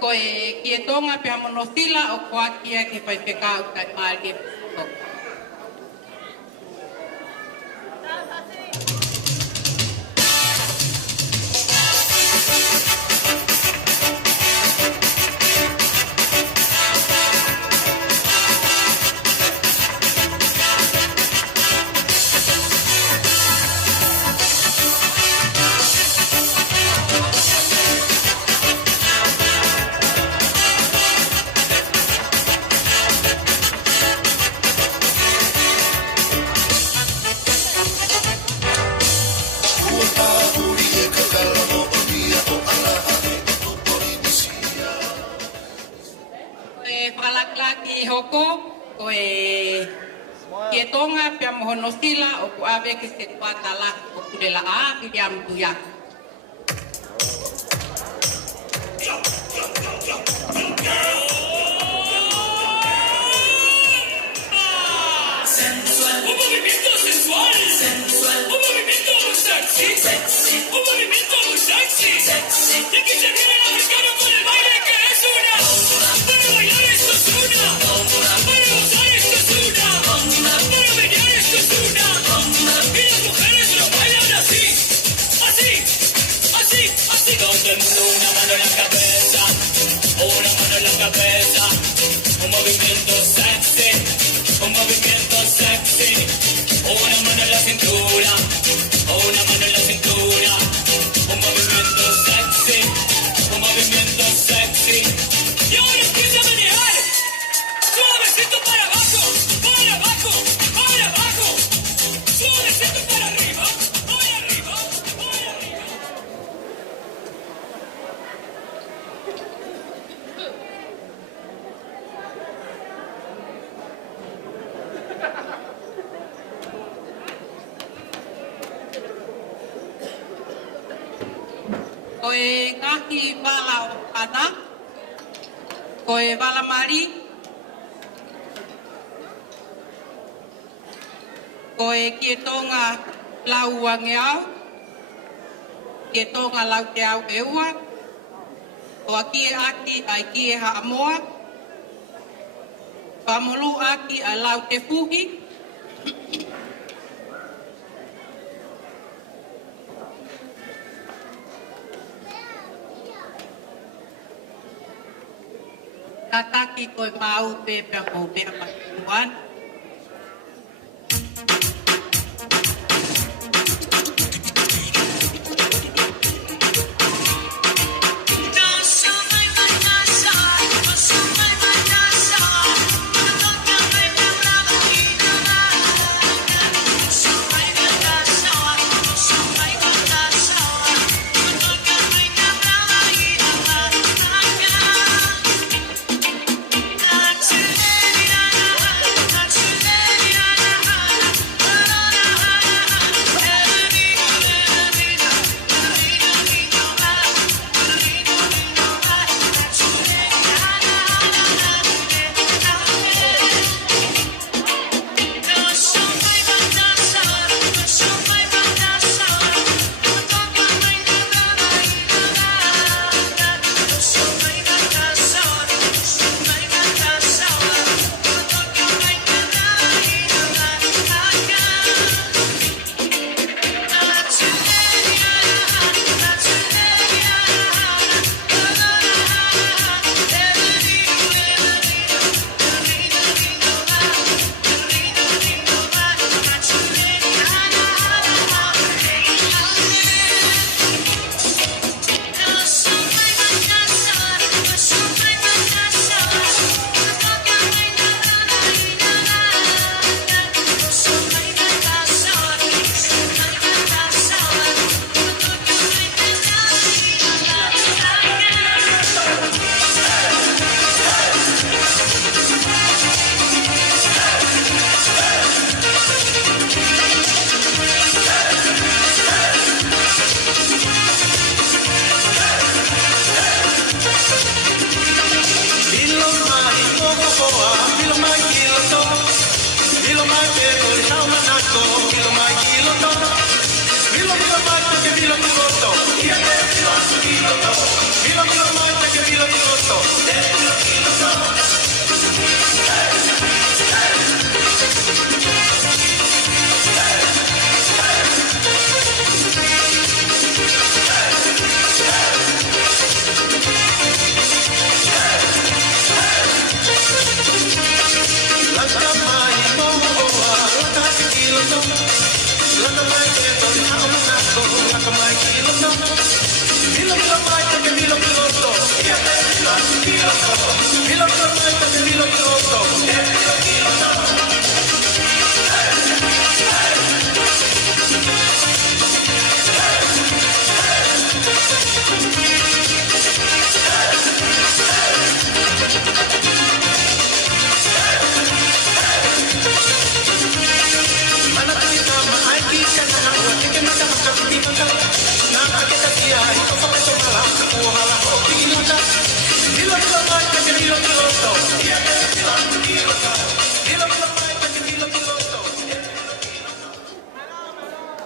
Ko e kia tonga pia monosila o kua kia ke pai whekau kai maari e pito. Tonga pia mohonosila o ku ave ke se kuata la o kulela a pia mtuya. Sensual, un movimiento sensual, sensual, un movimiento muy sexy, sexy, un movimiento muy sexy, sexy. Y aquí se viene el africano con el baile que es una. Para bailar esto es una. Para gozar esto es una. Para bailar esto es una. Y las mujeres lo bailan así, así, así, así. Todo el mundo una mano en la cabeza, una mano en la cabeza. Un movimiento sexy, un movimiento sexy. Una mano en la cintura, una mano en la cintura. Un movimiento sexy, un movimiento sexy. Y ahora empieza a manejar. Suavecito para abajo, para abajo, para abajo. Suavecito para arriba, para arriba, para arriba. Ko e ngahi wala o ana, ko e wala mari, ko e kie tonga lau wange au, kie tonga lau te au e ua, ko a kie aki ai kie ha amoa, pamolu aki a lau te fuhi, Tataki koe mau pepea ko pea matuan.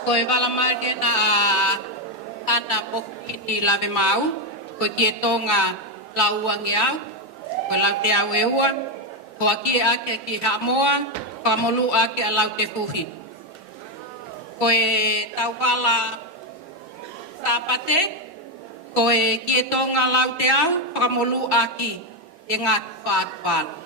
Koe wala mai na ana Mofilini Lavemaau, ko tie tonga lauang iau, ko lau te au e ua, ko aki ake ki hamoa, ko amolu ake a lau te fuhi. Koe tau wala sapate, koe ki tonga lau te au, ko amolu aki e ngā whaatwala.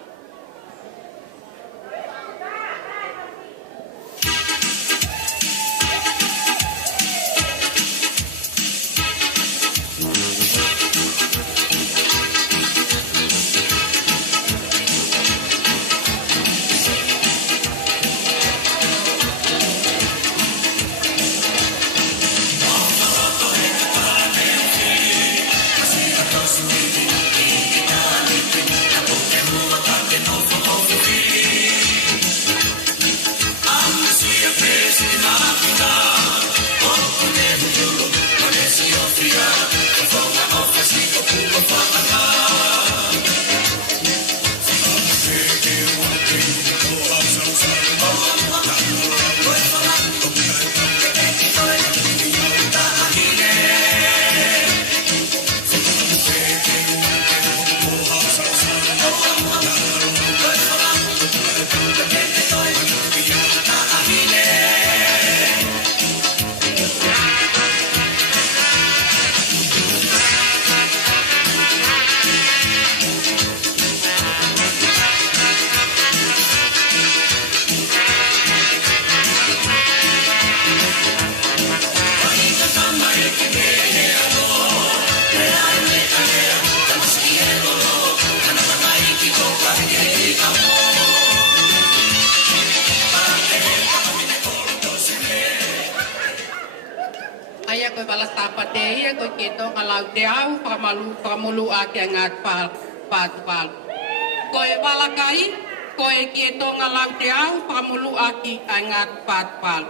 Koe wala sapate ia, koe keto ngalau te au, whakamulu ake ngat whaatwal. Koe wala kai, koe keto ngalau te au, whakamulu ake ngat whaatwal.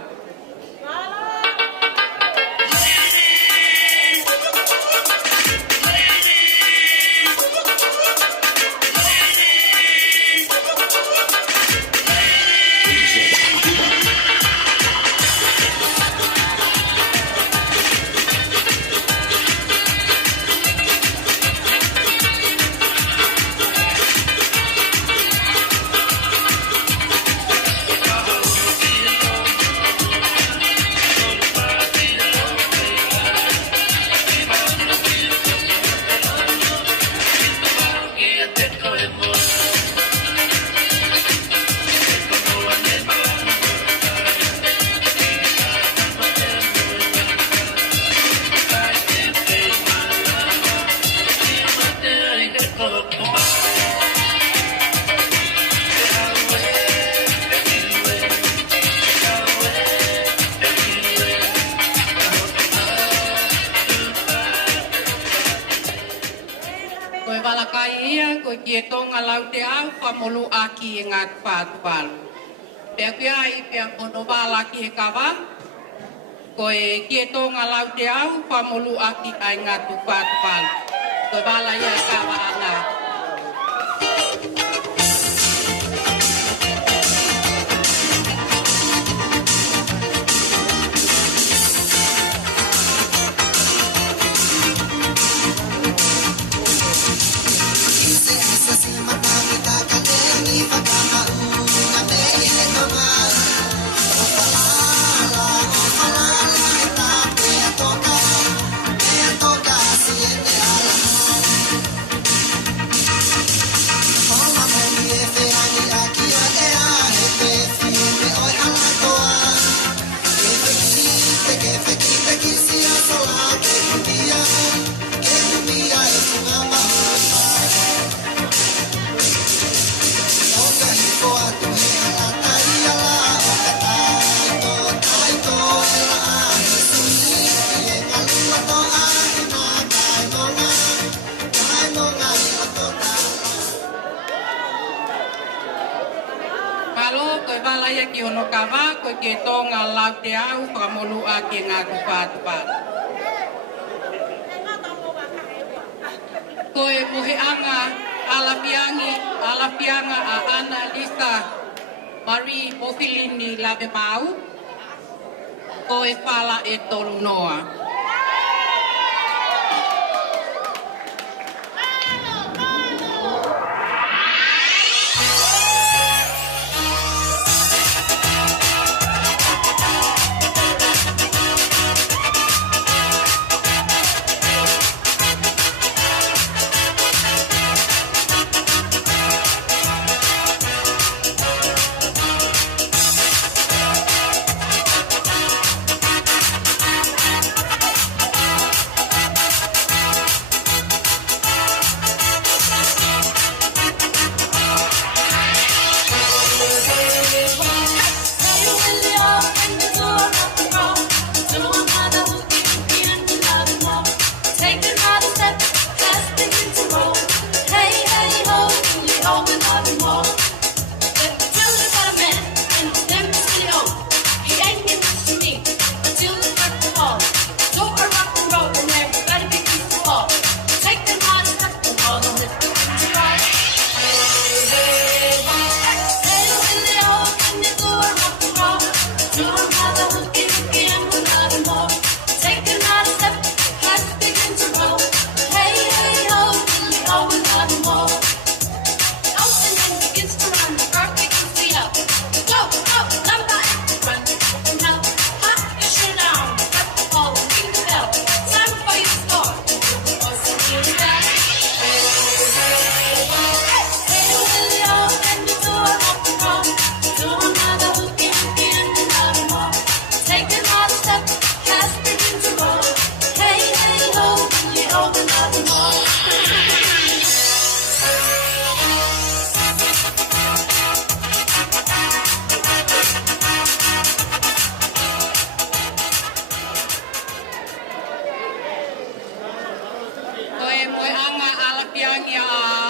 Tonga lau te au, whamolu aki e ngā whātuwalu. Pea kia i pea kono wāla ki he kawa, koe kie tonga lau te au, whamolu aki ai ngā whātuwalu. Koe wāla ia e kawa ana. koe walaia ki hono kawa, koe ke tonga lau te au, whakamolua ki ngā tupatupa. Koe moheanga alapianga a Analiza, Mofilini, Lavemaau, koe whala e tolu noa.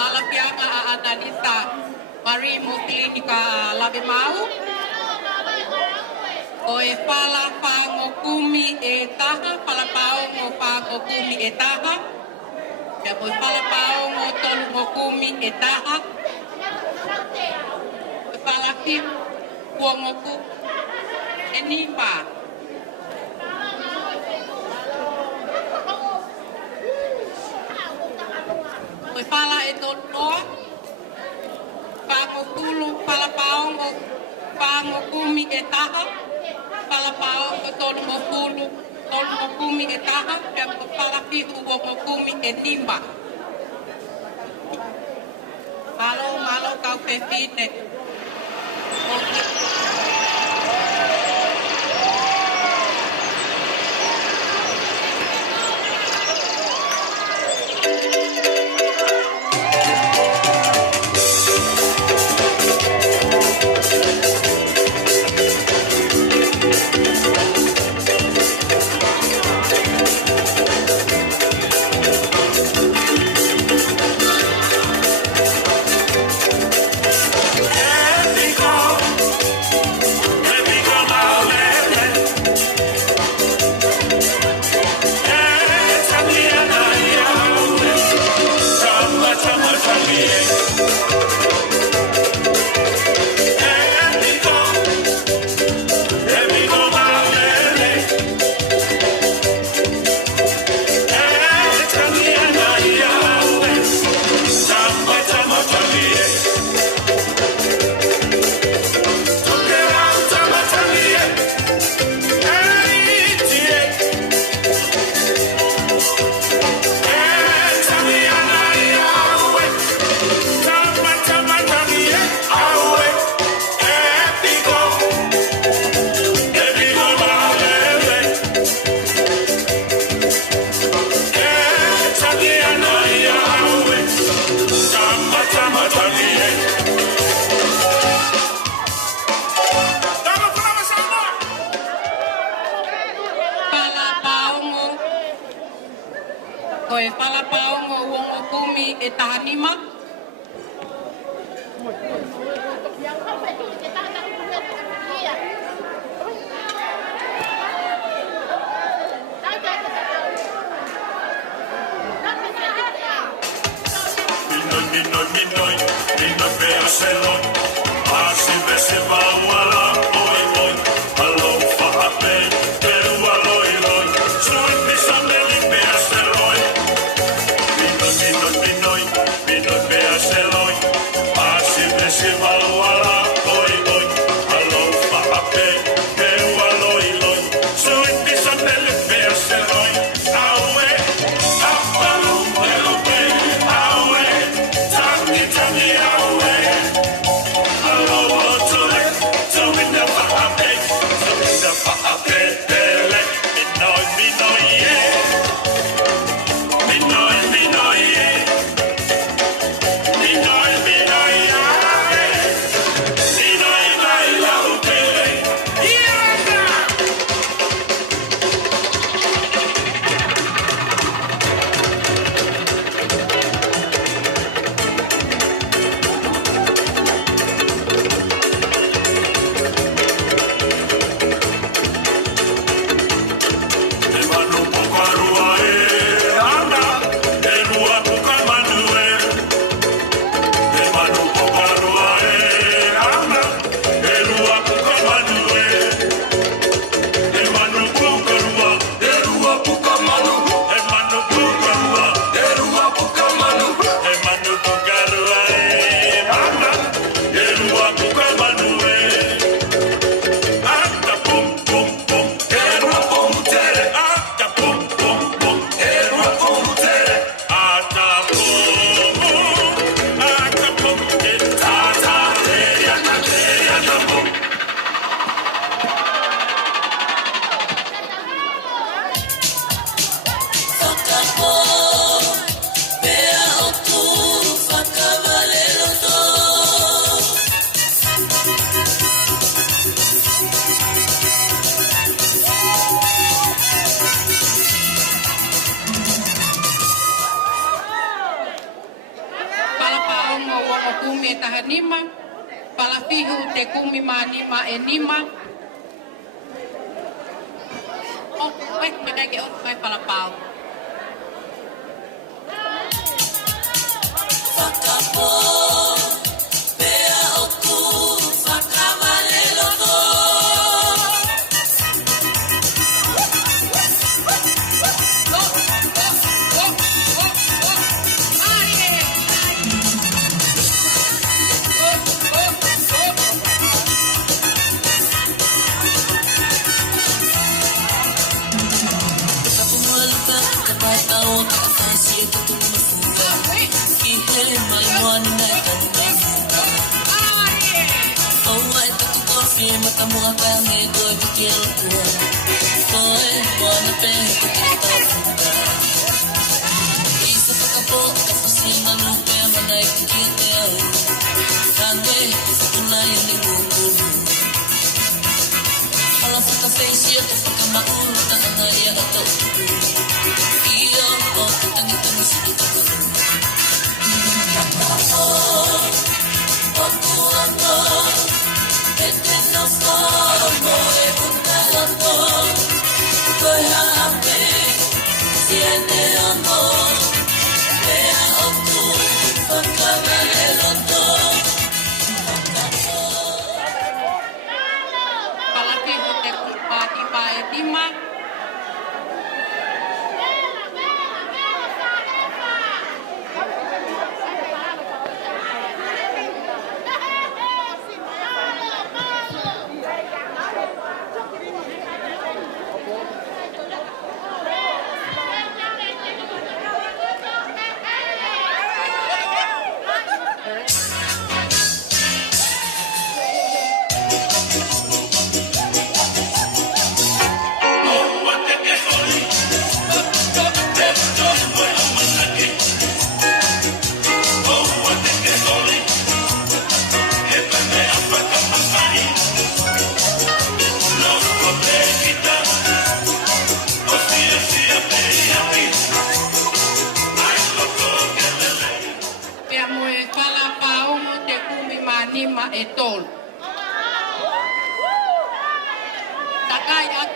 Alapianga a Analiza, Mofilini ka Lavemaau. Oe whala whangokumi e taha, whala paongo whangokumi e taha. Ia oe whala paongo tolu ngokumi e taha. Oe whala ki kuongoku e nipa. Oe whala e tolu noa. Whangokulu, whala paongo whangokumi e taha. Paula tolu mokumi e taha, e palaki uo mokumi e timba. Malo kau pepine. Koe whalapaongo uongo kumi e tahanima.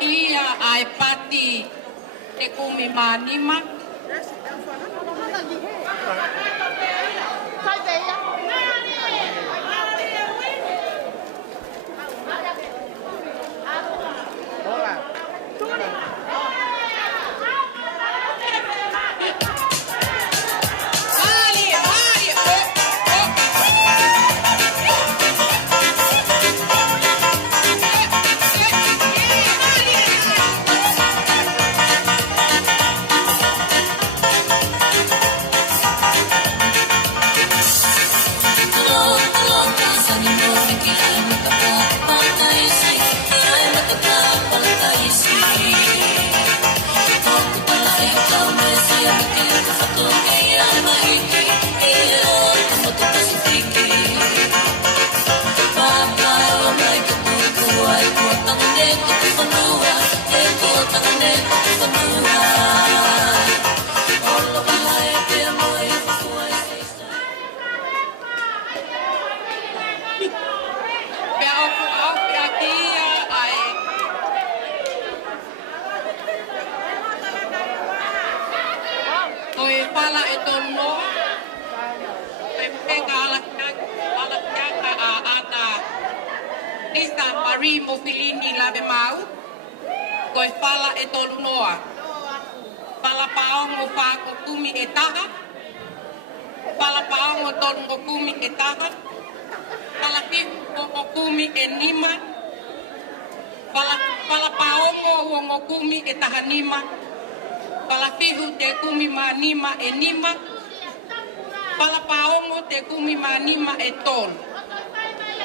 kia ai pati te kumi manima. Mofilini Lavemaau, koi Paula e tolu noa. Paula paongo whako kumi e taha. Paula paongo tolu kumi e taha. Paula pihu kumi e nima. Paula paongo wongo kumi e taha nima. Paula pihu te kumi ma nima e nima. Paula paongo te kumi ma nima e tolu.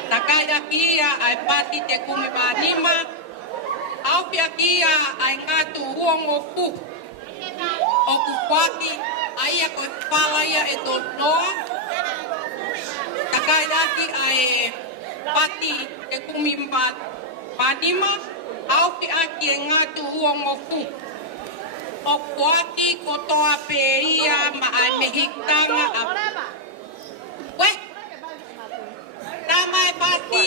Nakaya kia ai pati te kumi manima, au pia kia ai ngatu huongo fu. O kupati ai a koe whalaia e tō noa. Nakaya ki ai pati te kumi manima, au pia ki e ngatu huongo fu. O kuati kotoa pe ia ma ai mehitanga a we. Damai pati.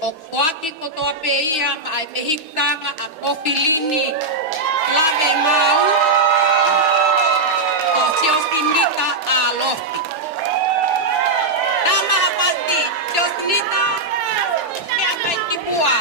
O kuaki Katoa peia ma ai mehitanga a Mofilini Lavemaau o Siosinita a Lofi. Tama pasti Siosinita me a mai kipua.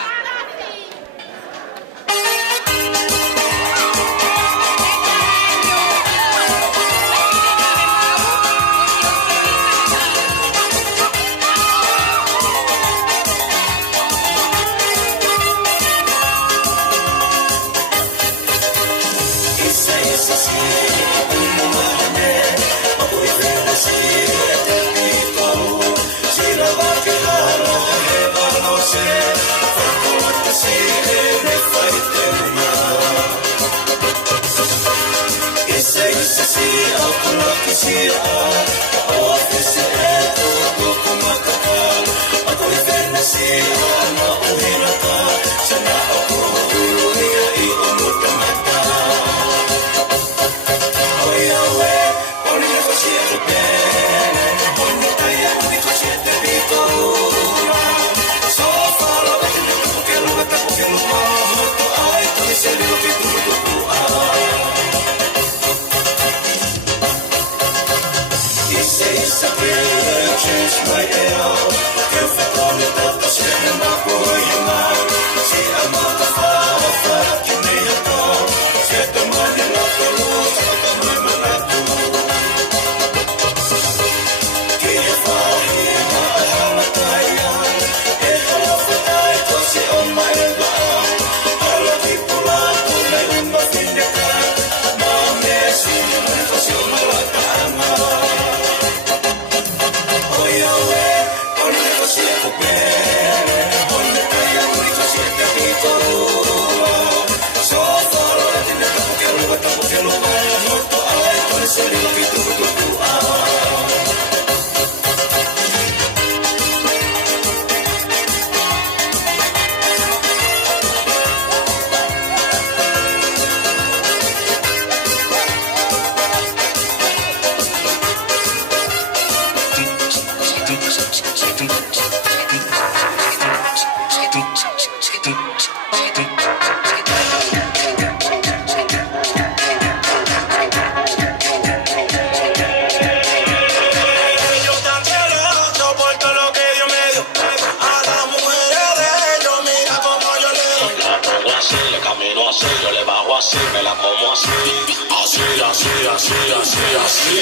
así.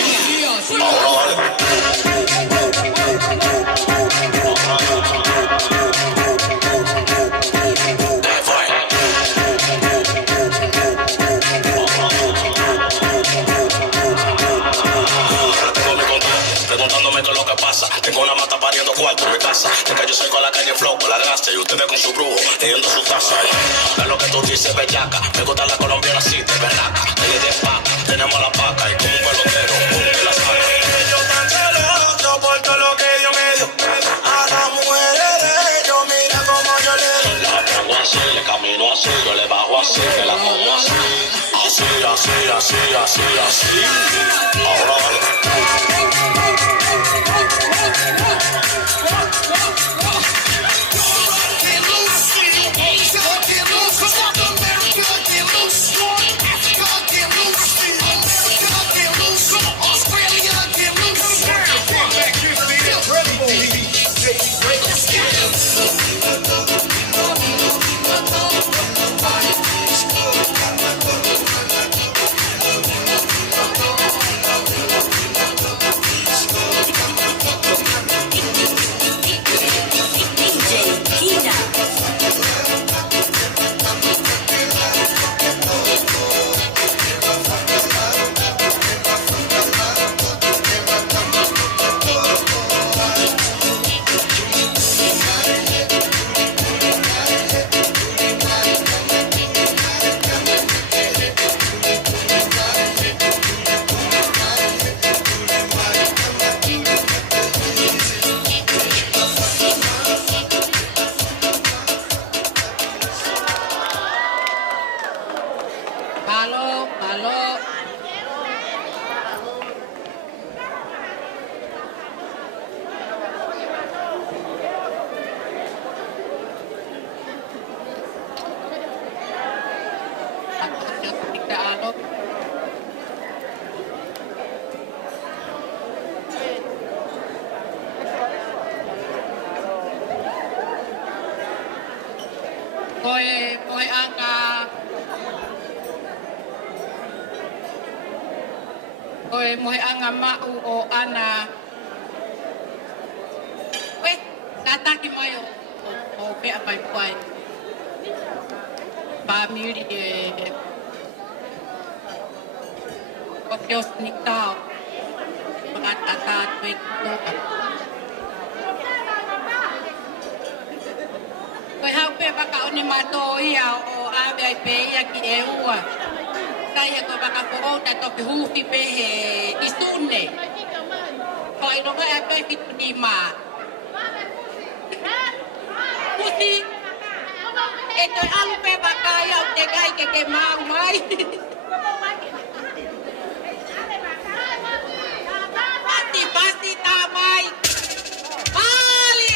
Ahora preguntándome qué es lo que pasa. Tengo una mata pariendo cuarto en mi casa. De que yo salgo a la calle flow con la gracia y ustedes con su brujo teniendo su taza. Es lo que tú dices, bellaca. Me gusta la colombiana así, de berraca. Que le des paca, tenemos la paca y como un pelotero, de la saca. Yo tan celoso por todo lo que Dios me dio. A las mujeres de ellos, mira como yo le doy. La pongo así, le camino así, yo le bajo así, me la pongo así. Así. Ahora Moimoi anga mau o ana. Weh, nataki mai o pea pai. Family o kios nikau. Mga tatatoy ko. Koe hau pe baka o ni mato ia o ave ai pe ia ki e ua. Kaya ko baka korona toki huuti pehe isune. Koi no ngai ape fitu ni ma. Pusi. Eto alu pe baka ia o te kai ke mau mai. Pasti tamai. Mali.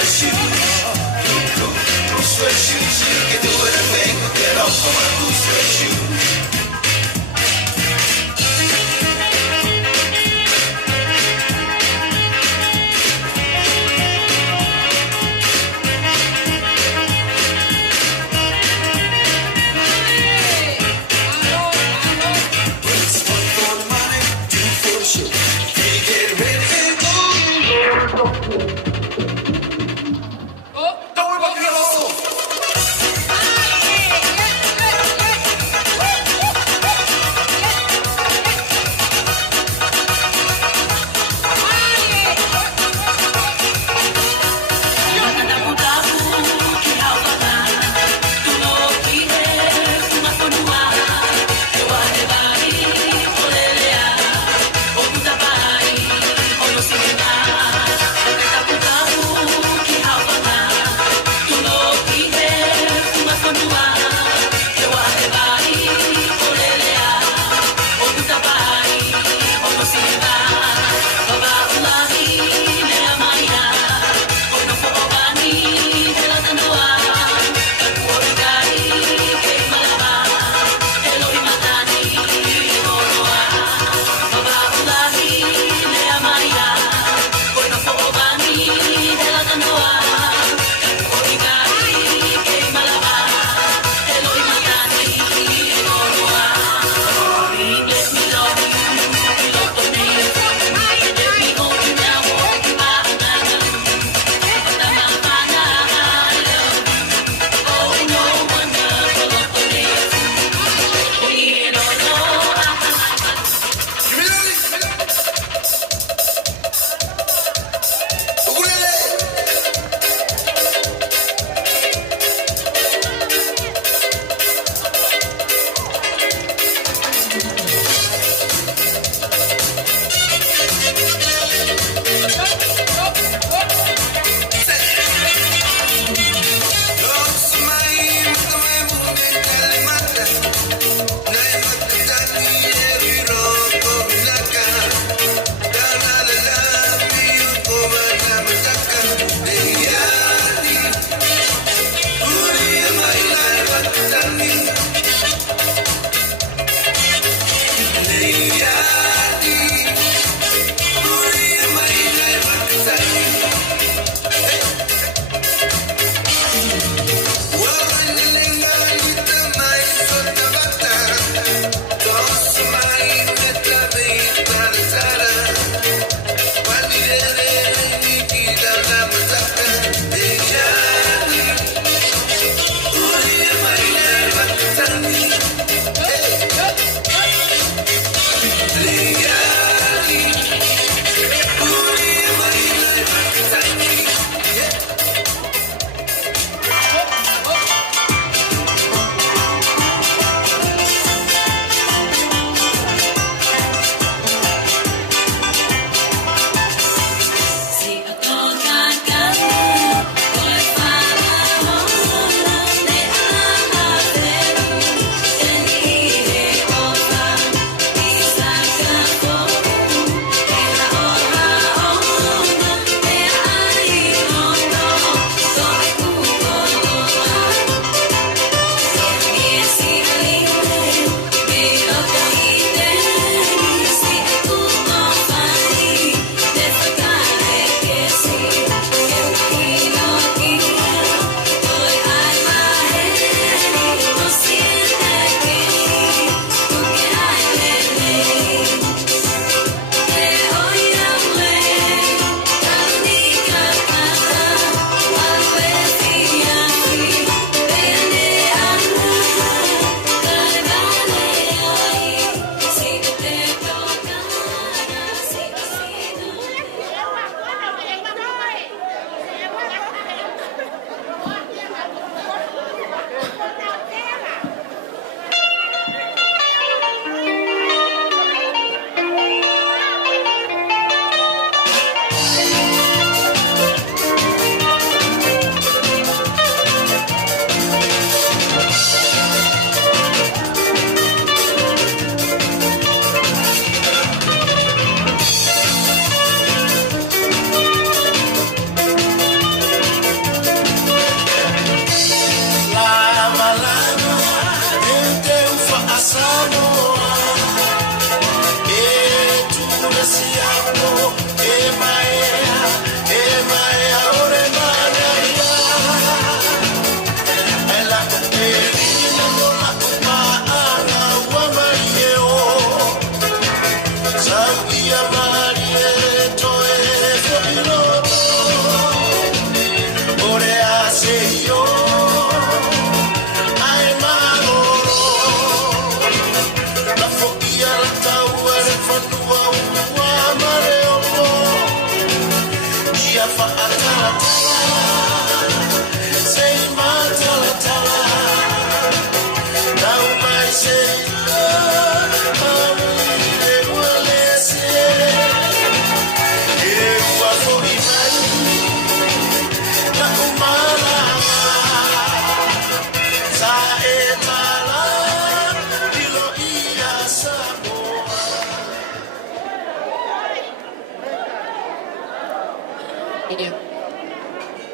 sweat shoes. Blue sweat shoes. You can do anything but get off of my blue sweat shoes.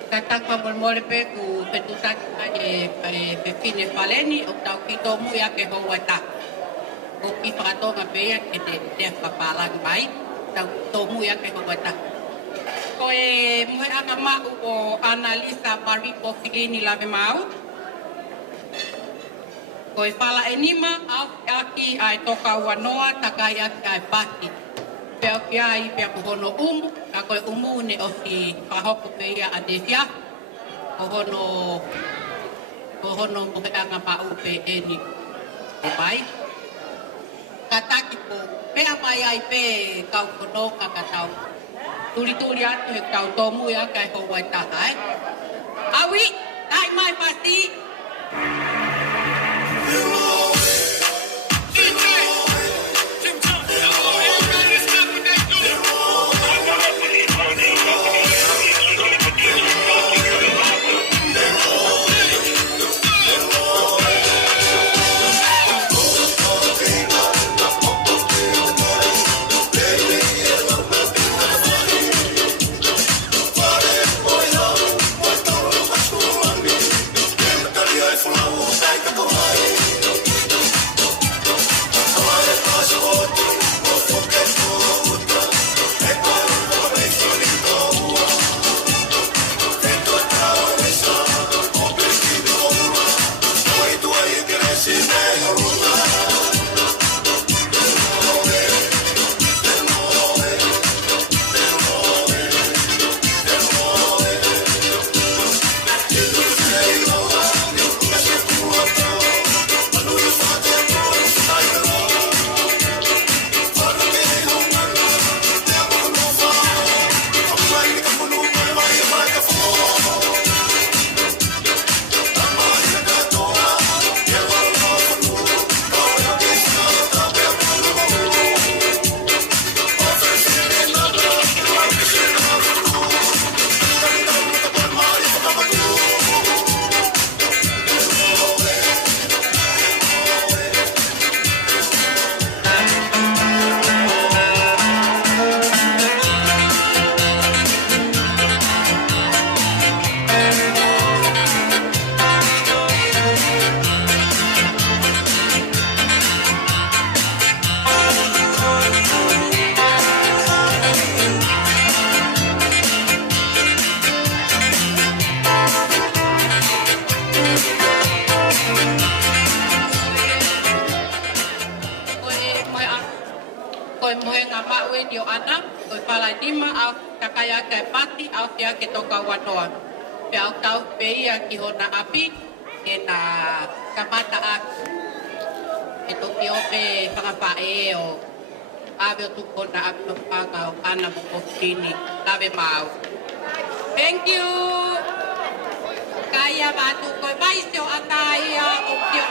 Katang pamolmole pe ku petutak pe fine faleni o tau kito mu ya ke ho wata. Ko ki pato nga pe ya ke de papalang bai tau to mu ya ke ho wata. Ko mu akama o Analiza Mofilini Lavemaau. Ko fala enima au aki ai toka wanoa takai aki ai pati. Pea kia I pea kuhono a koe ne o si pahoko pea a desia, kuhono mohe anga mau pe eni o mai. Kataki po, pea mai ai pe kau kono ka katau. Turi atu he kau tomu ya kai ho wai tahai. Awi, tai mai pasti. Ke toka wanoa. Pe au tau peia ki hona api e na kamata aku. E toki ope whakapae o awe o tuko na aku no panga o ana Mofilini Lavemaau. Thank you! Kaya batu koe maisio ataia o kio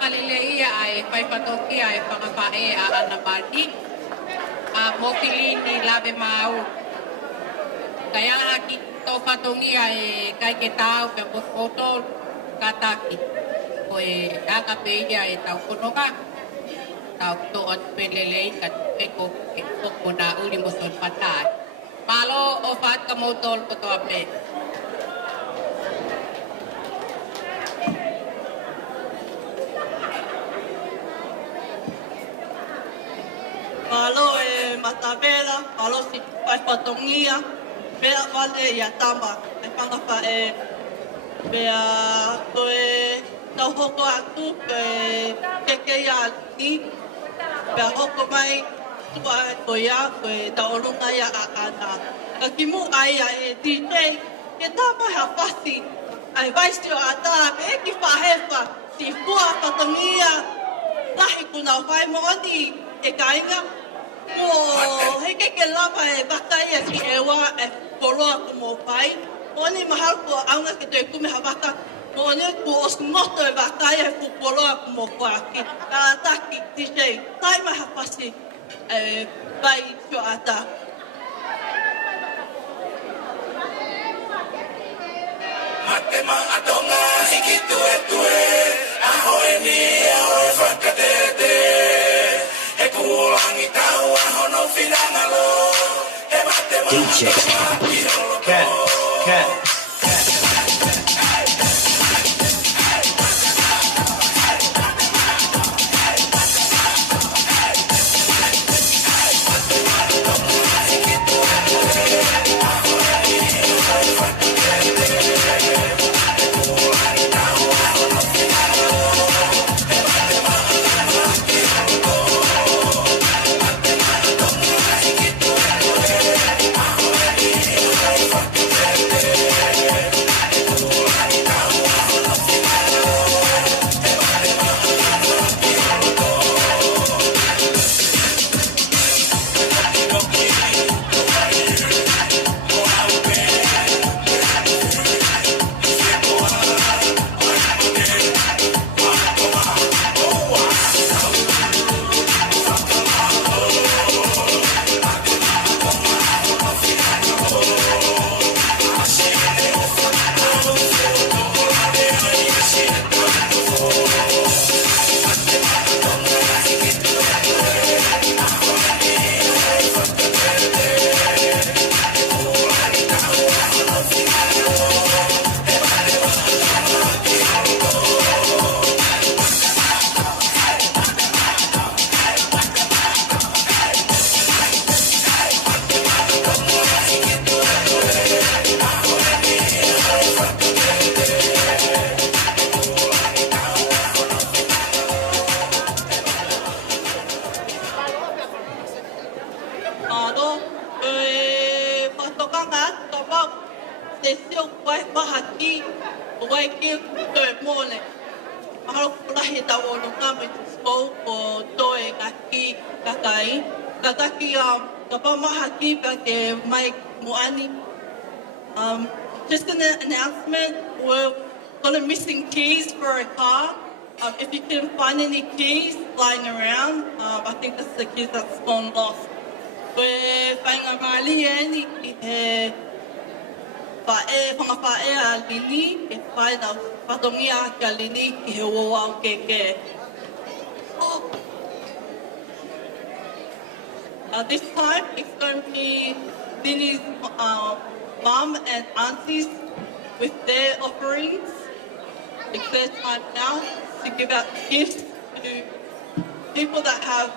malile ia ai whaipatoki ai whakapae a Anamari. Mofilini Lavemaau. Kaya aki tō patongi ai kai ke tau pe mofoto kataki. Ko e aka peia e tau konoka. Tau tō at pelelei kat peko e koko na uri moson patai. Malo o fat ka motol ko to ape. Malo e matavela, malo si whaipatongia, pea wale ia tama, e whangapa e pea koe tau hoko atu, keke ia ni, pea hoko mai, tua e koe ia, koe tau orunga ia a ana. Ka kimu aia e DJ, ke tama hapasi, ai vaisi o ata, me ki whahewa, si fua patongia, lahi kuna whai moani, e kainga, mo heke ke lava e wakai e ki ewa e koroa ku mo pai. Oni mahal ko aunga ke te kume hawaka. Mo oni ku osmoto e wakai e ku koroa ku mo kuaki. Ka taki DJ, tai mai hapasi pai tio ata. Mate ma atonga hiki tue tue, aho e ni aho e whakatete. E kuolangi tau aho no whirangalo, e mate ma atonga piroloko. Just an announcement, we're got a missing keys for a car. If you can find any keys lying around, I think that's the keys that's gone lost. We're finding a mali and whangapae a lini, e whae na patongia kia lini ki he wawau keke. This time it's going to be Lini's mom and aunties with their offerings. It's their time now to give out gifts to people that have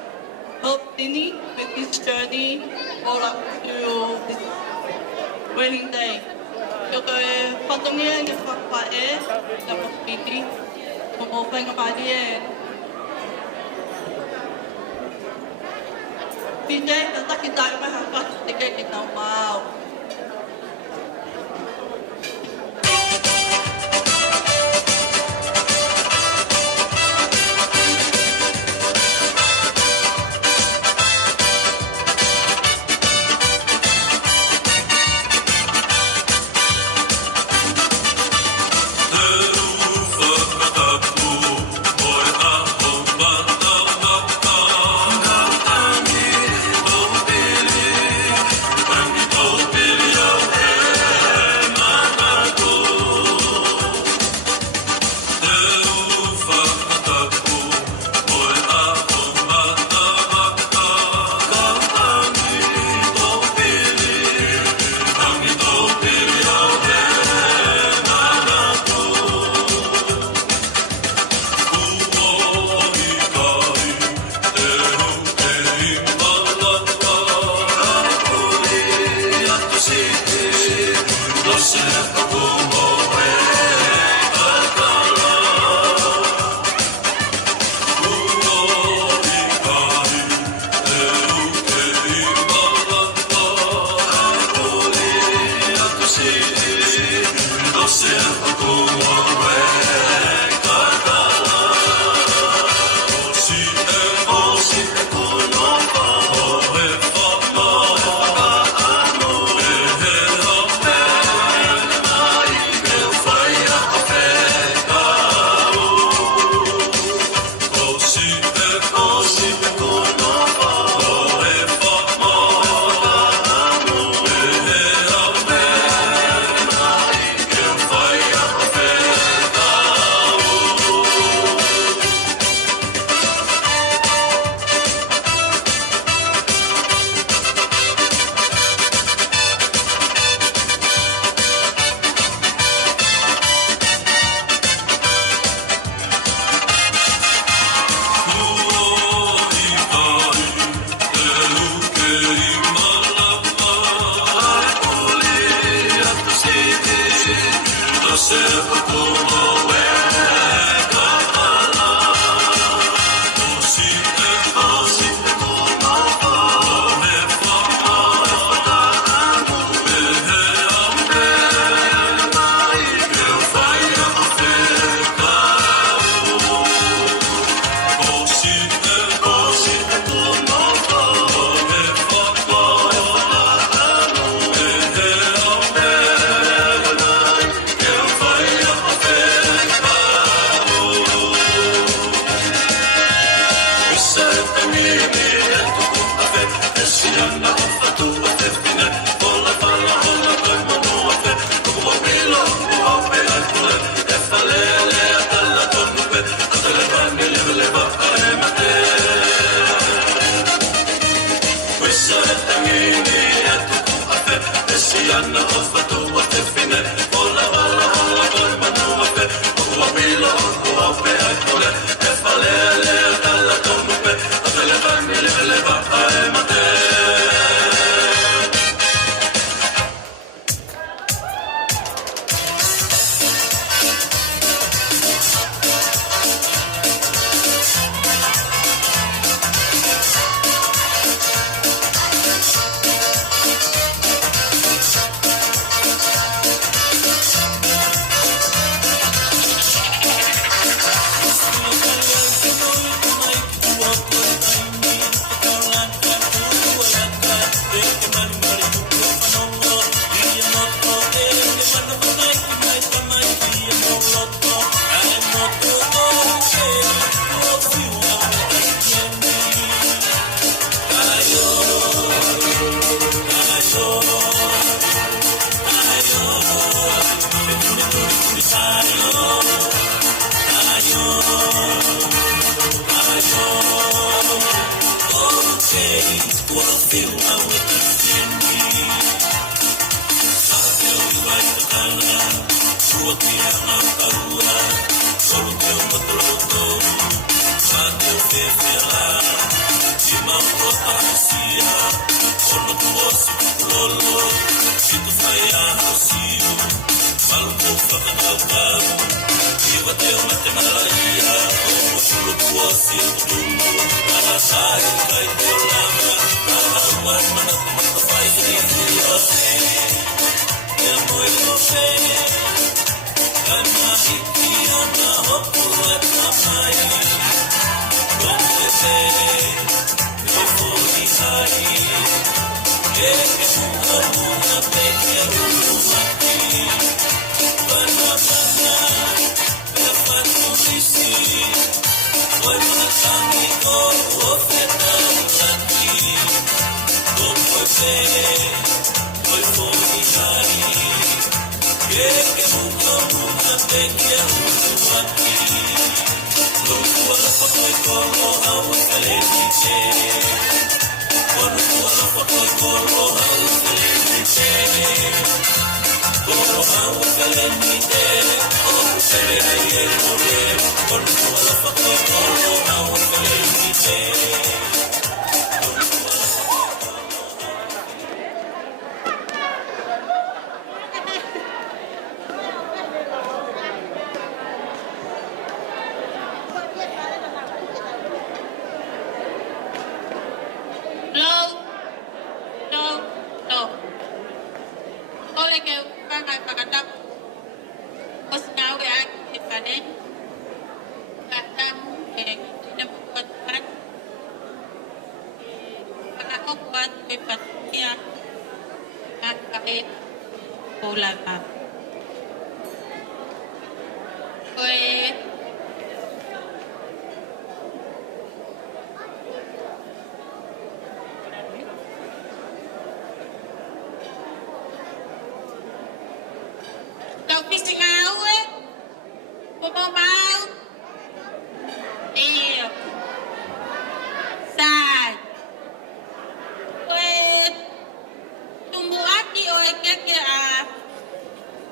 helped Lini with this journey all up to this wedding day. Yoko e patongia i whakpae, ka Mofilini, ko mo whainga mari e. DJ, ka taki tayo mai hapa te kei ki tau mau. Tupou,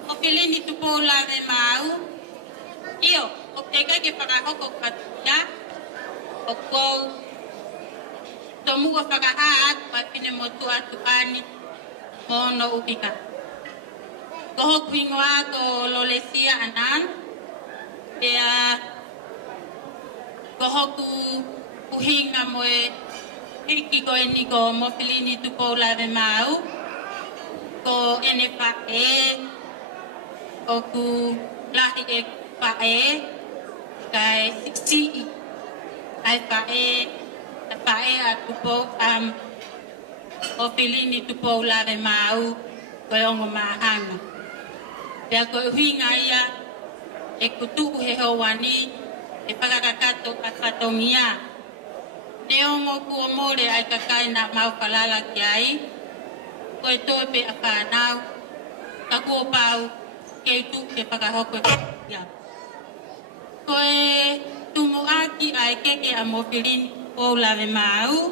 Mofilini Tupou Lavemaau. Io, o teka ke whakahoko katuia, o kou tomua whakahaat pa pine motu atu ani mono upika. Koho kuingoa ko lo Lesina anan, koho ku kuhinga moe hiki ko eni ko Mofilini Tupou Lavemaau, ko ene pae, ko ku lahi e pae, kai siksi ai pae a Tupou Mofilini Tupou Lavemaau, ko ongo mahanga. Pea ko huinga ia e kutuku he hawani e whakakakato a katongia. Ne ongo kua mole ai kakai na mau kalala ki ai. Ko e tope a whanau, ka kua pau ke tu ke whakahoko ia. Ko e tumuaki ai keke a Mofilini Tupou Lavemaau.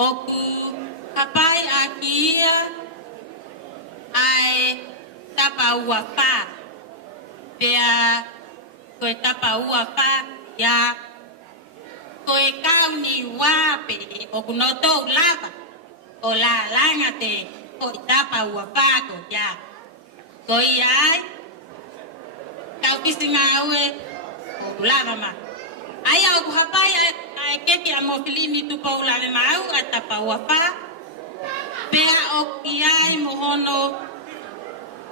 O ku kapai a ki ia ai tapa ua wha. Pea koe tapa ua wha ia. Koe kauni wape o kunotou lava. O la langa te koe tapa ua wha ko ia. Koe iai. Kau kisi ngā ue o lava ma. Ai au kuhapai ai keki a Mofilini Tupou Lavemaau a tapa ua wha. Pea o iai mohono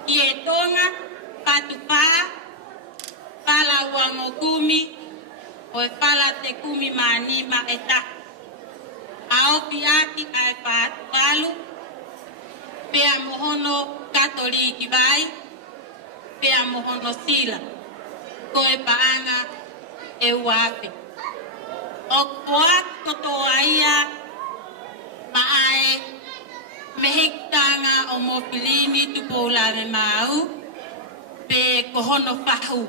i e tonga, patu paa, pala wango kumi, o e pala te kumi manima e ta. Aopi aki ai patu palu, pea mohono katoliki vai, pea mohono sila, koe paanga e uape. O koat Katoa ia, maae, mehekitanga o Mofilini Tupou Lavemaau pe kohono whahu.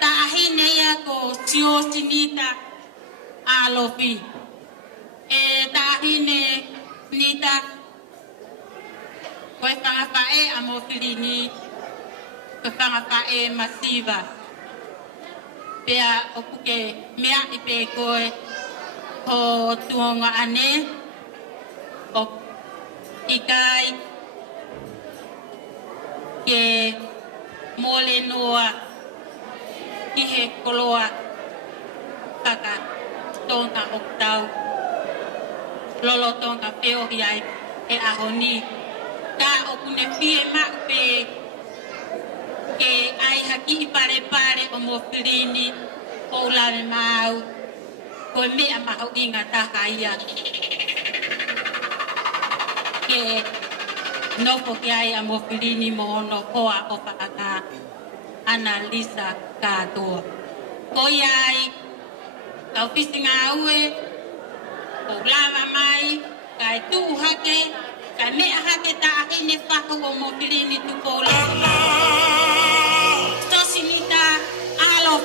Tāhine ia ko sio sinita alofi. E tāhine nita koe whangawhae a Mofilini koe whangawhae masiva. pea o puke mea I pe koe ho tuonga ane o ikai ke mole noa ki he koloa kaka tonga o tau lolo tonga peo hiai e ahoni ka o kune fie ma pe ke ai haki I pare pare o Mofilini o Lavemaau ko mea maho inga taha ia ke nofo ke ai a Mofilini mo ono koa o paaka Analiza Katoa ko iai kau pisinga aue o lava mai kai tu hake kai mea hake ta ahine whako o Mofilini Tupou Tosinita alo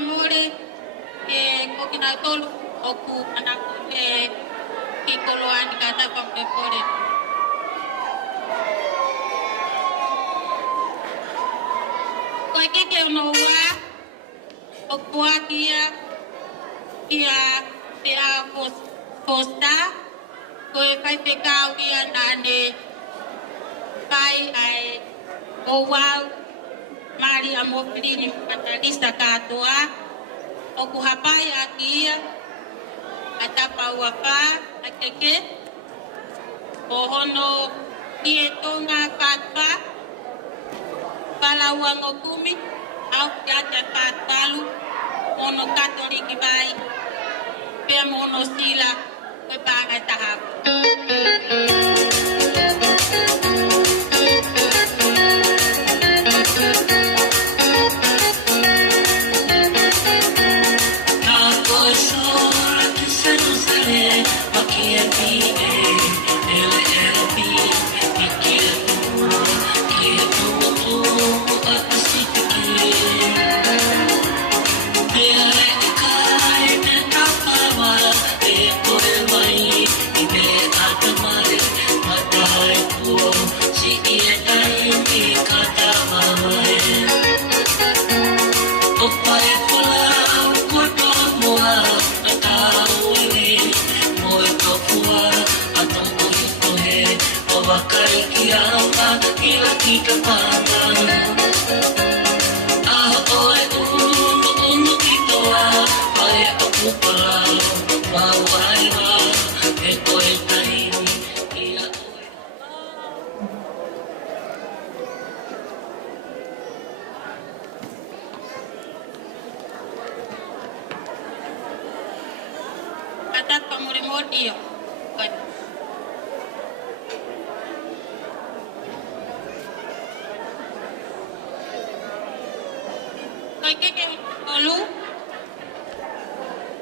Mole ke kokina tolu oku anaku ke kikoloan kata pamepore ko ke no wa oku dia dia posta ko kai pe kau dia nane kai ai o wow Mari a Mofilini Analiza Katoa o kuhapai akia atapau apa akeke o hono kie tonga patpa palawang o kumi au kiata patpalu mono katoliki bai pia mono sila pe panga tahap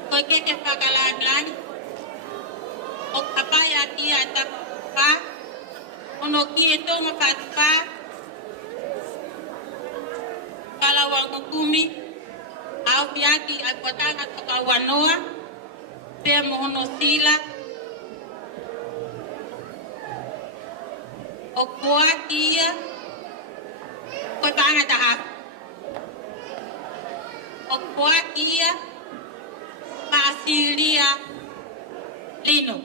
Koi keke pakalan o ata pa. Ono ki e tonga pa. Kalawang kumi. Au piaki ai potanga toka wanoa. Pea mohono sila. O koa kia. Koe panga taha. O koa kia. Maasilia Lino.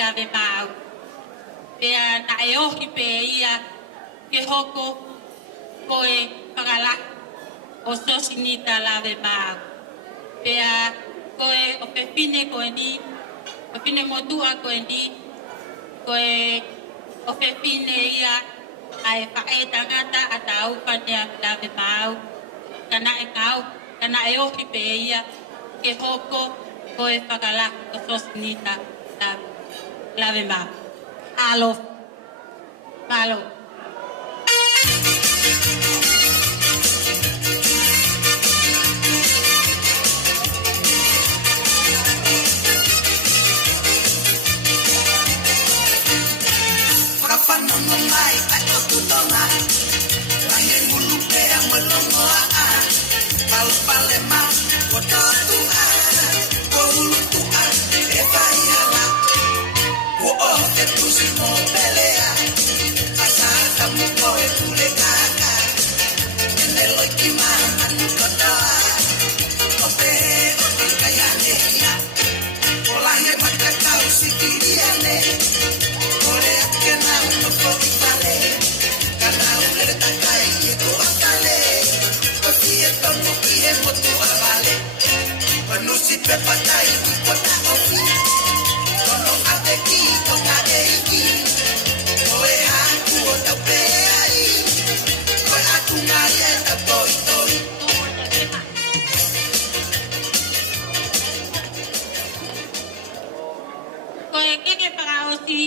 Lavemaau. Pea na e ohi pe ia ke hoko koe whakalaki o sosinita Lavemaau. Pea koe o pepine koe ni, o pine motua koe ni, koe o pepine ia ai whae tangata a taupa nea Lavemaau. Kana e ohi pe ia ke hoko koe whakalaki o sosinita Lavemaau. Alo. Malo. Rapanono mai ato tutona. Lange mulupe amolongoa. Palpalema kototua. Kohulutua ebaiala. Wo ote pusimo pelea. Asaka mukoe kule kaka. Enelo ikimama nukotoa. Ope ote kayaneya. Olahe matakau sikiriane. Ore akena unoko itale. Kana ulere takai eko akale. Osi etono kie motu avale. Panusi pepatai ikota ofi. Kono ateki kota eiki. Oe haku o taupeai. Koe aku ngai e tatoi toi. Koe keke paraosi,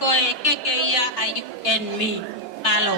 koe keke ia a you and me. Malo.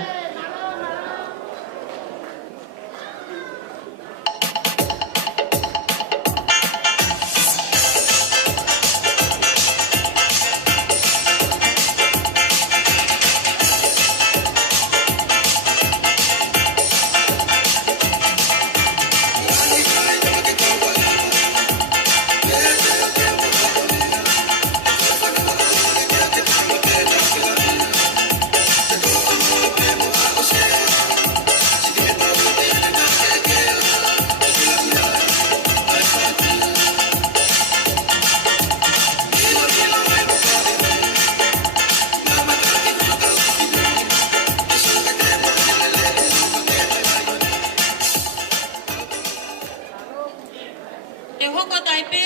Te hoko taipe,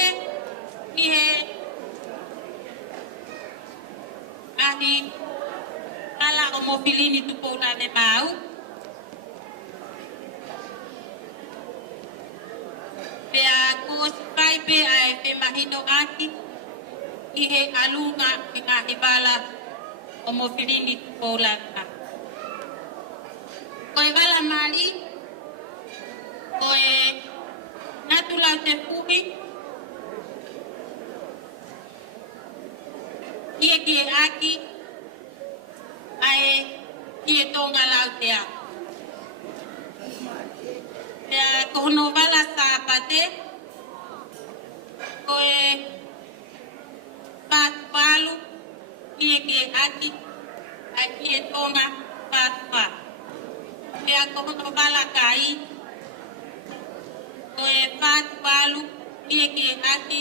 ni he ahi ala o Mofilini Tupou Lavemaau. Pea kos taipe ai te mahino aki, ni he alunga i ngā he bala o Mofilini Tupou Lavemaau. Koe wala mali, koe natulau te puhi, kie aki, ai kie tonga lau te a. kono wala sa pate. Koe pat palu nie ke ati aki e tonga pat pa. Ia kono wala kai. Koe pat palu nie ke ati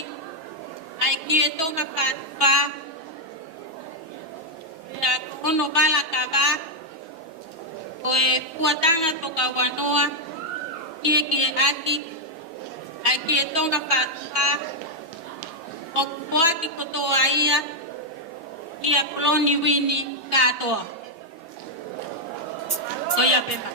aki e tonga pat pa. Ia kono wala kaba. Koe kuatanga toka wanoa nie ke ati aki e tonga pat pa. O kuati Katoa ia poloni wini Katoa. Koia pema.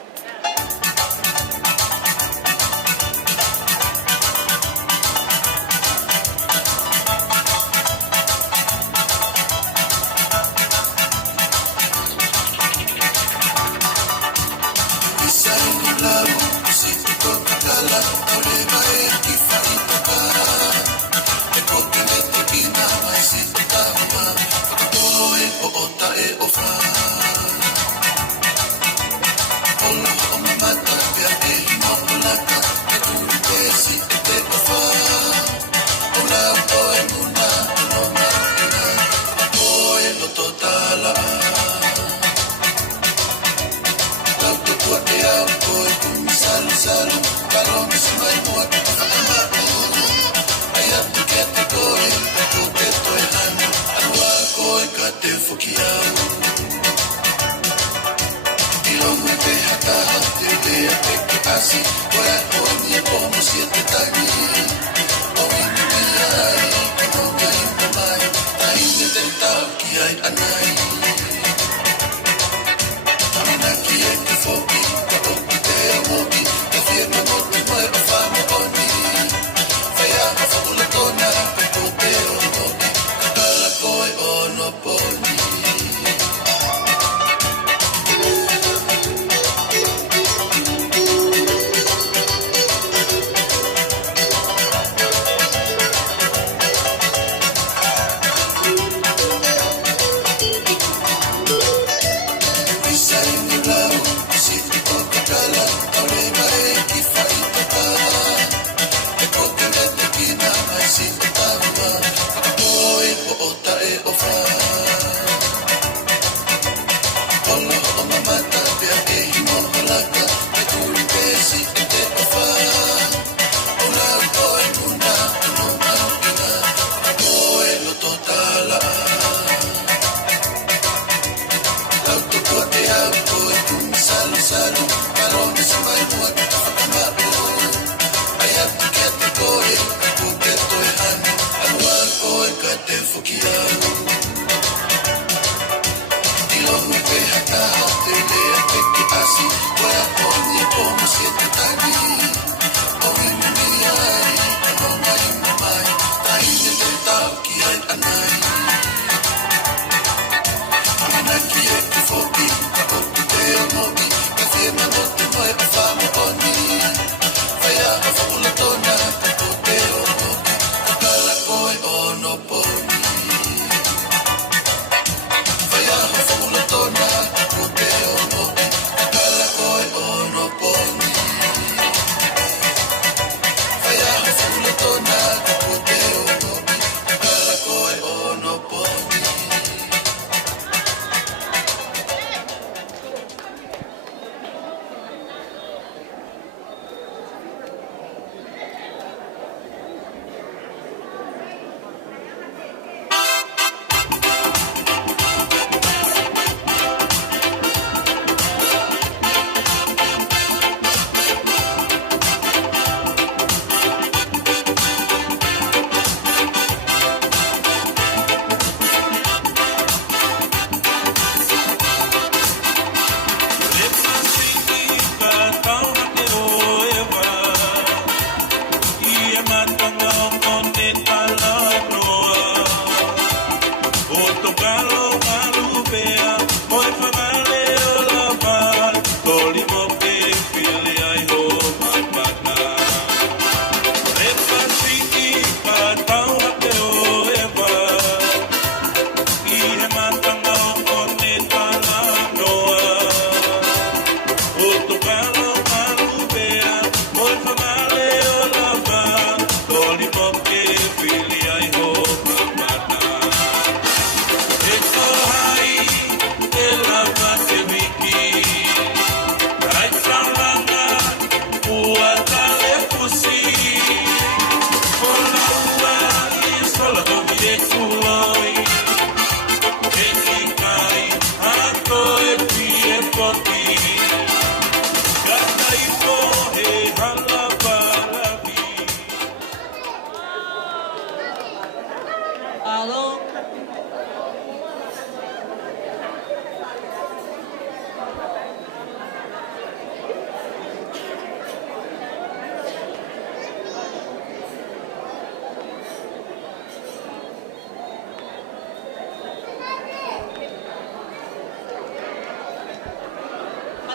Analiza.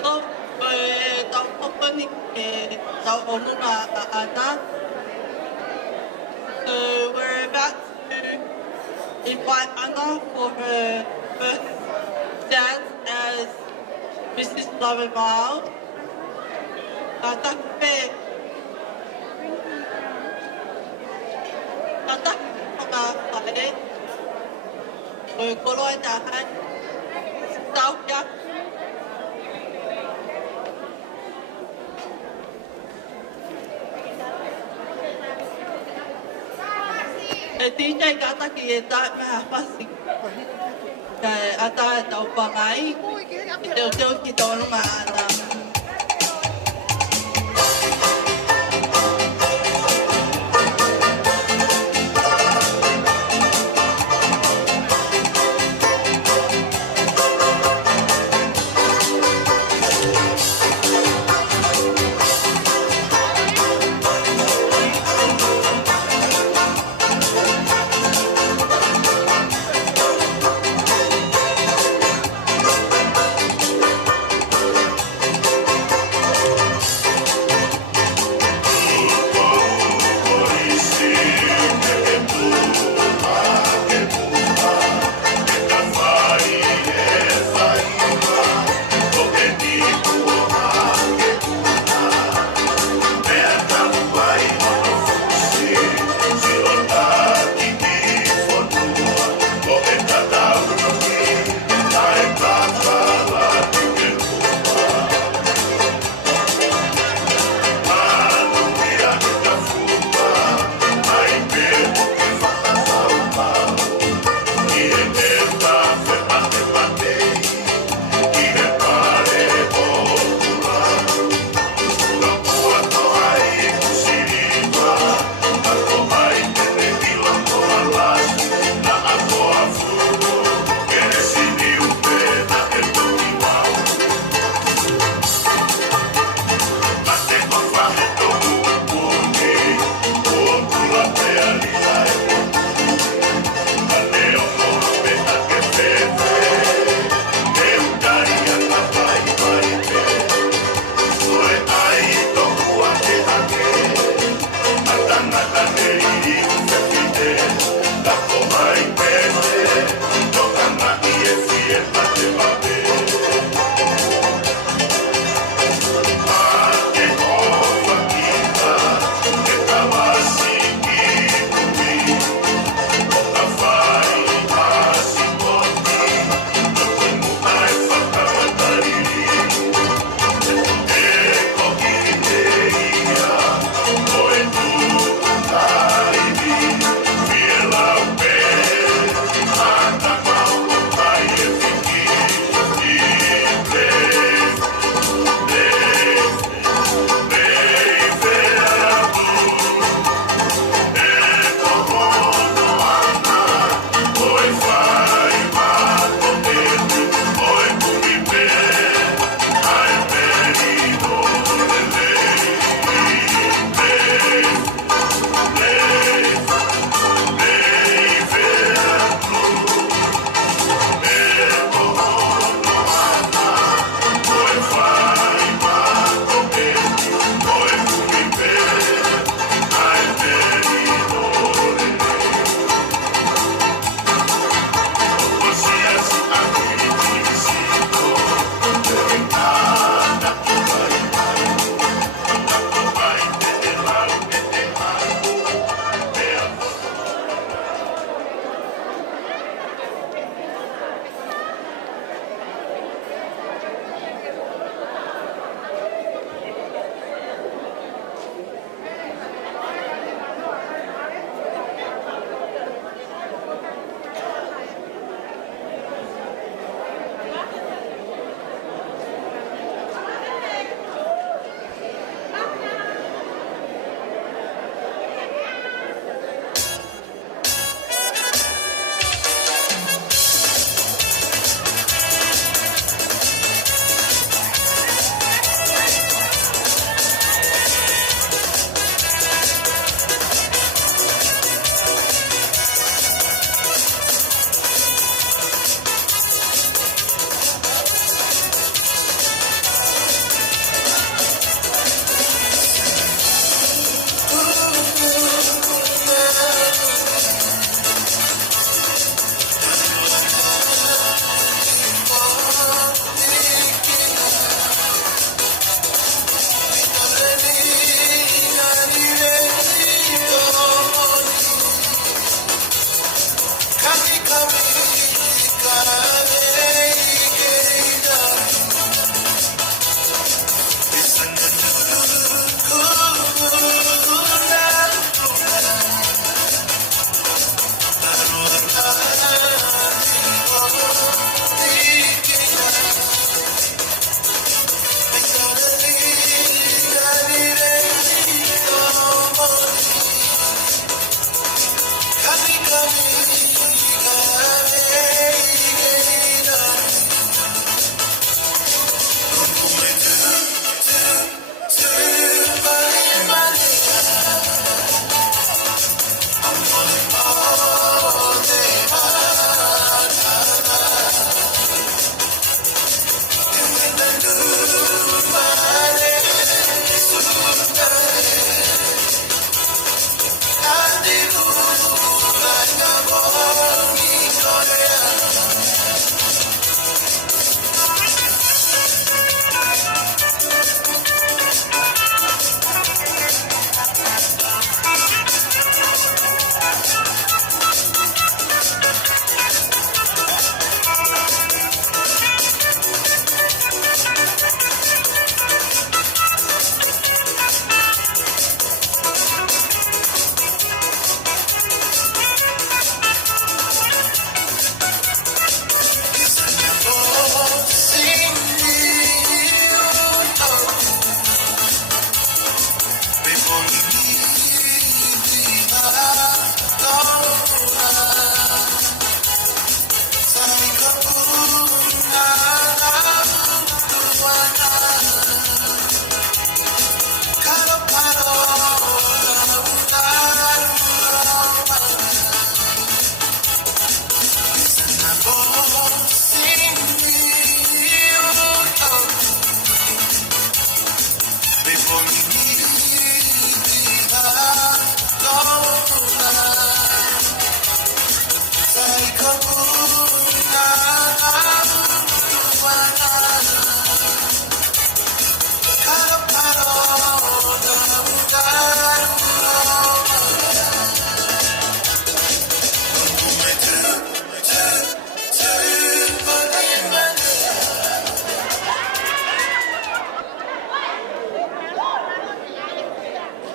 Malo, tau company, tau onunga ana. So we're about to invite Anna for her first dance as Mrs. Lavemaau. Tatakpe. Tatak mga kare. Koloy dahan. Tau ya. DJ kata kita mahapasik. Kaya ata tau pangai. Ito kita orang mana.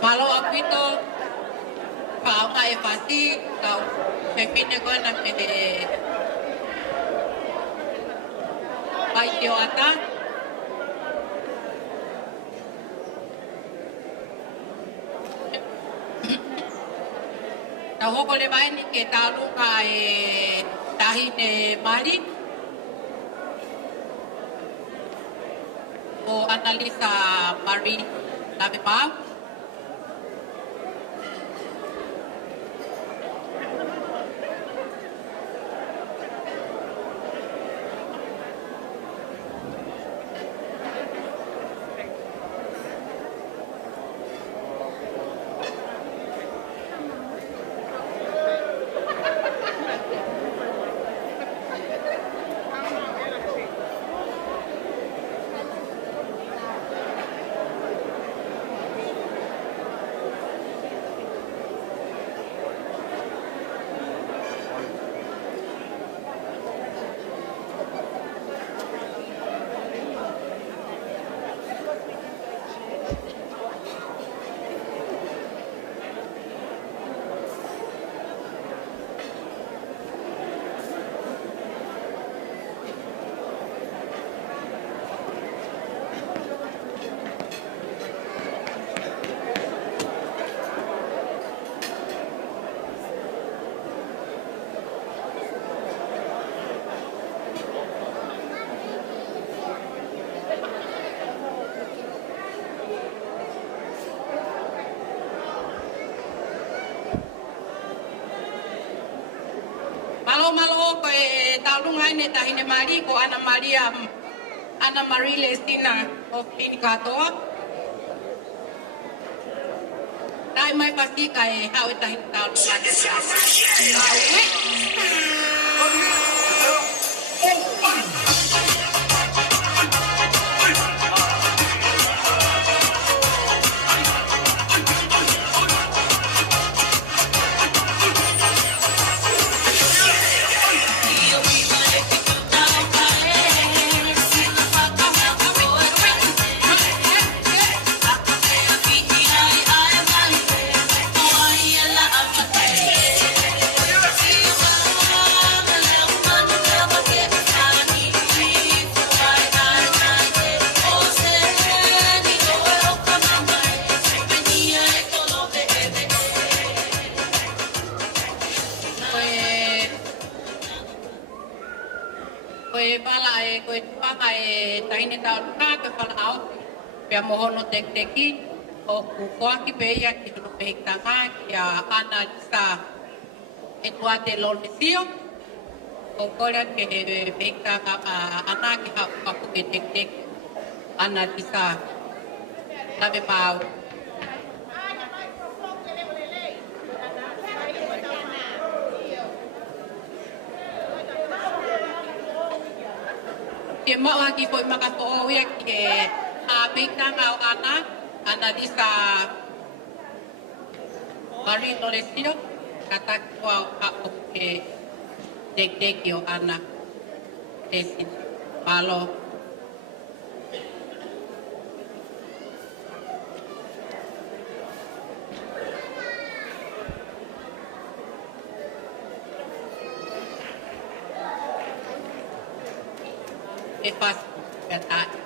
Malo apito Paula e pasti kau pepine ko na pede pai tio ata na hoko le vai ni ke talu ka e tahi ne mari o Analiza Mari Lavemaau. Malo ko e taulung hai ne tahine mari ko Ana Maria Lesina Mofilini Katoa. Dai mai pasti kai hau tahine taulung tahine taulung ka palau pia mohono teki o kuaki peia ki no peitanga ya Analiza e tuate lolesio o kola ke peitanga ana ki ha papu ke teki Analiza Lavemaau. Ke mau aki foi makato ia ke a peitanga o Analiza Mari Lolesio Katoa a o ke teki o ana Lesina Malo. E faz verdade.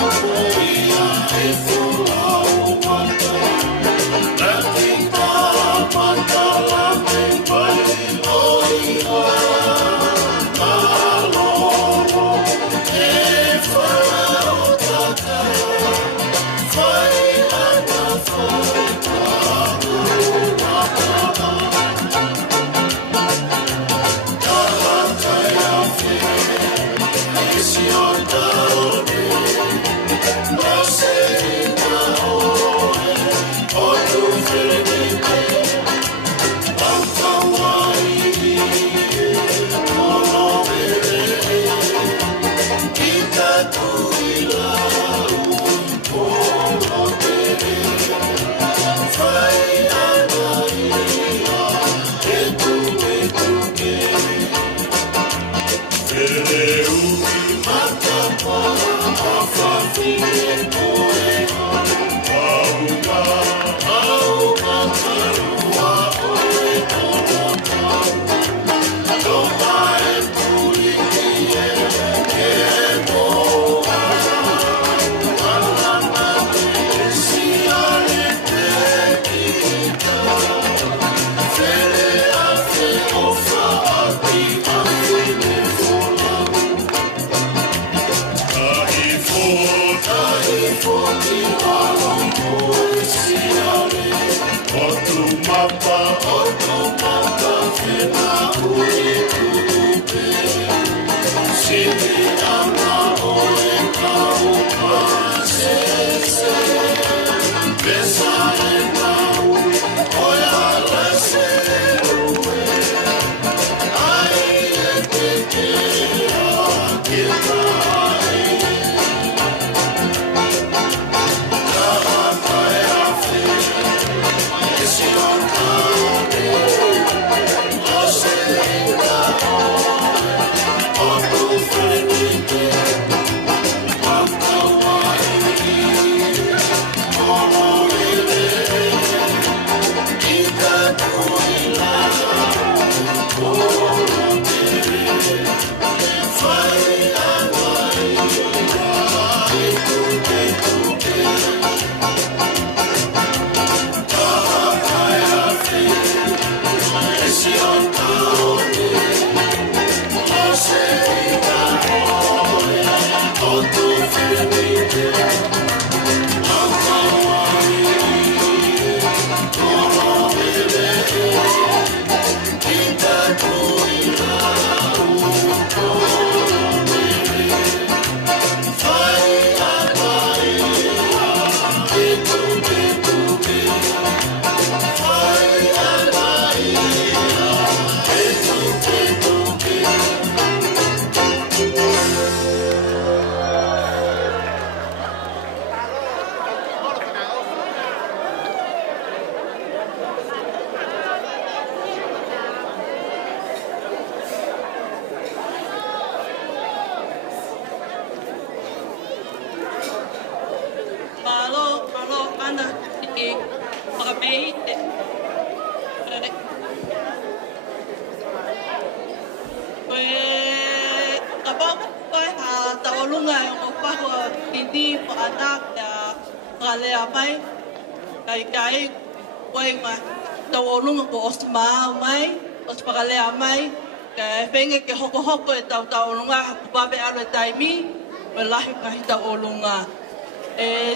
Come on,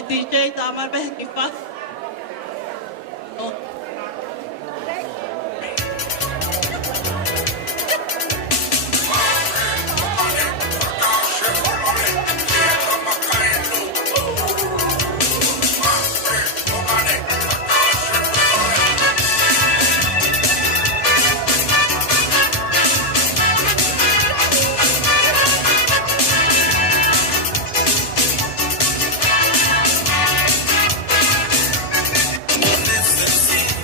DJ tama ba kipas? Listen, see.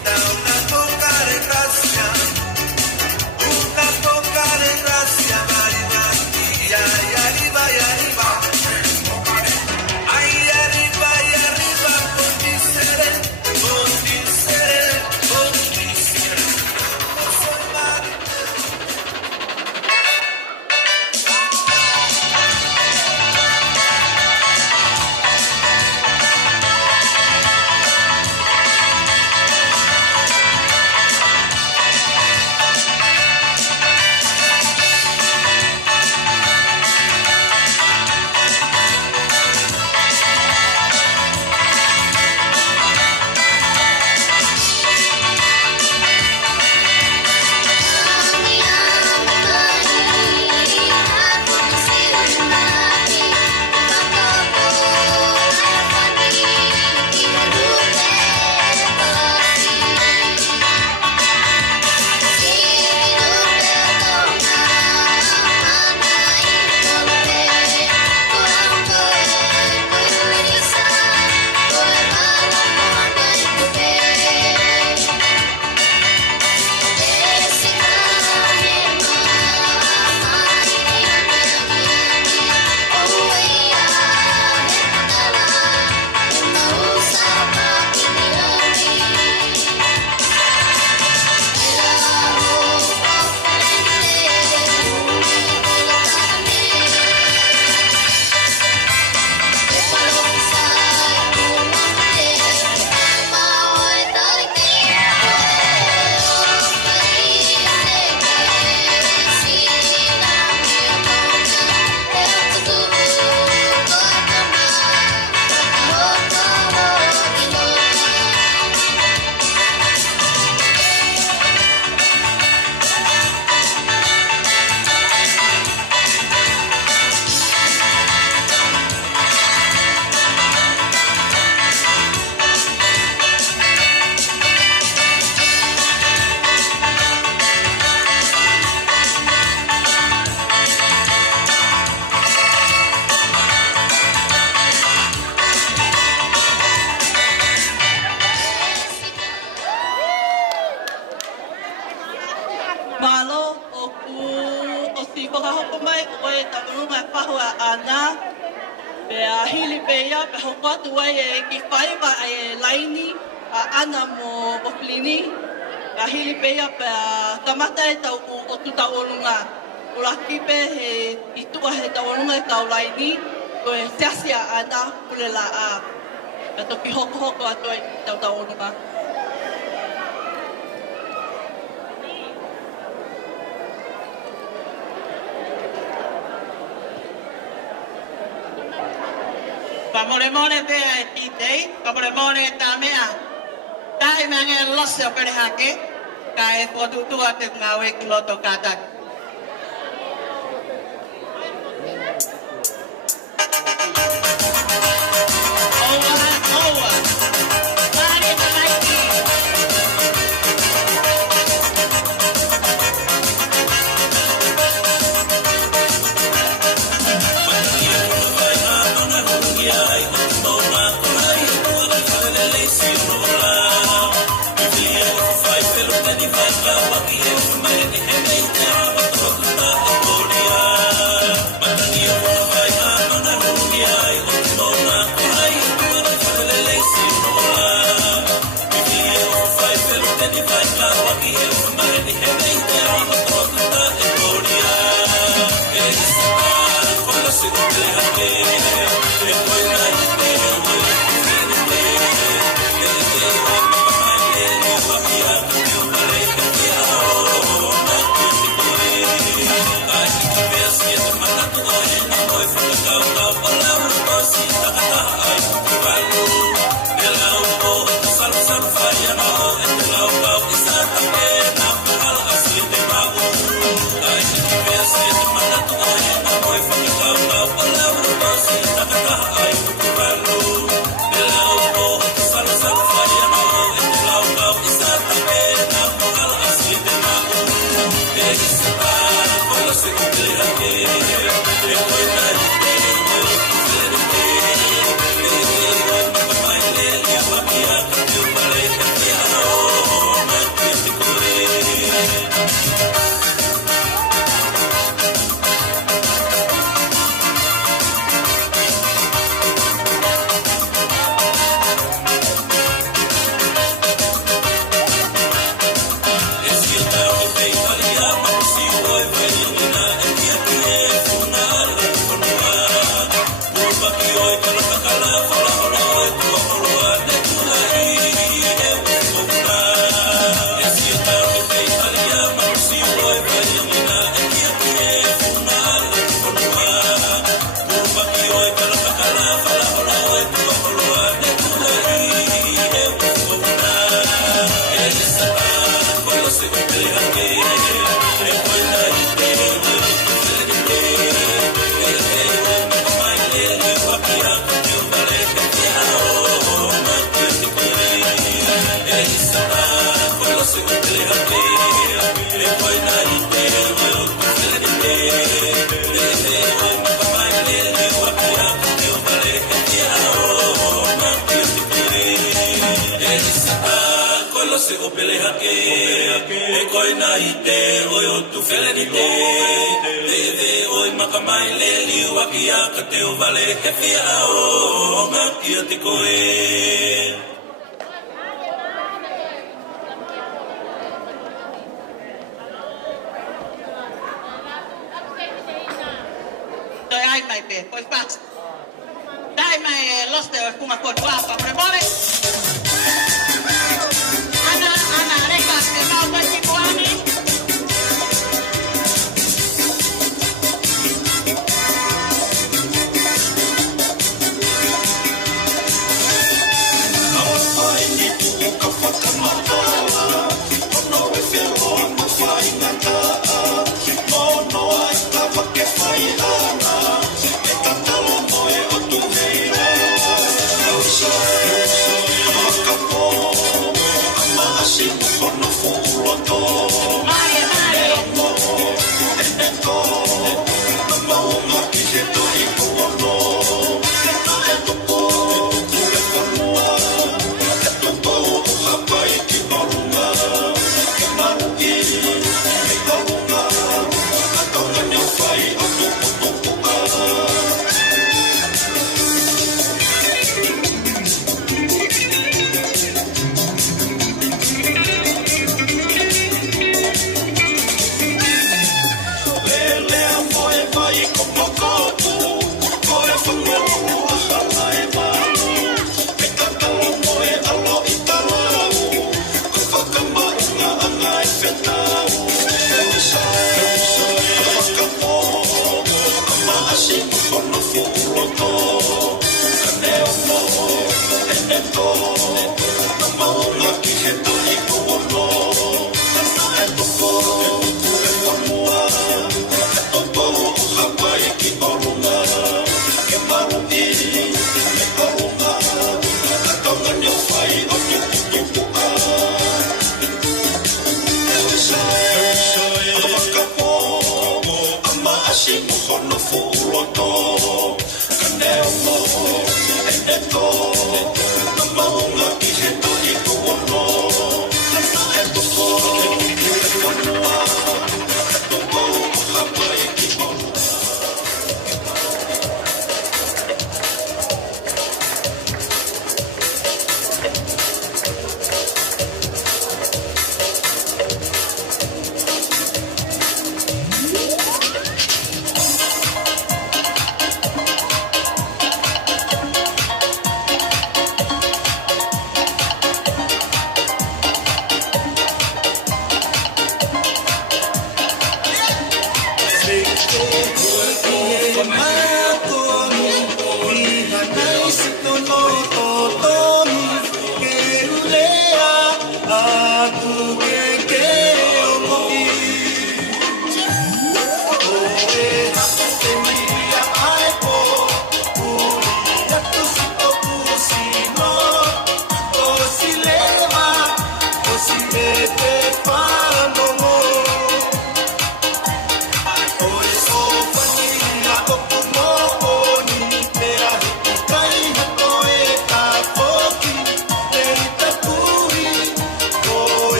taurunga whahua ana. Pea hili pea, pe hoko atu ai e ki whaiwa e laini a ana mo Mofilini. Pea hili pea pea tamata e tau o tu taurunga. Ura kipe he itua he taurunga e tau laini. Ko e teasia ana ule la a. Pea toki hoko atu ai tau taurunga. Pamore pea e titei, pamore ta mea. Tai mange losse o pere hake, ka e potutua te ngawe ki loto katak.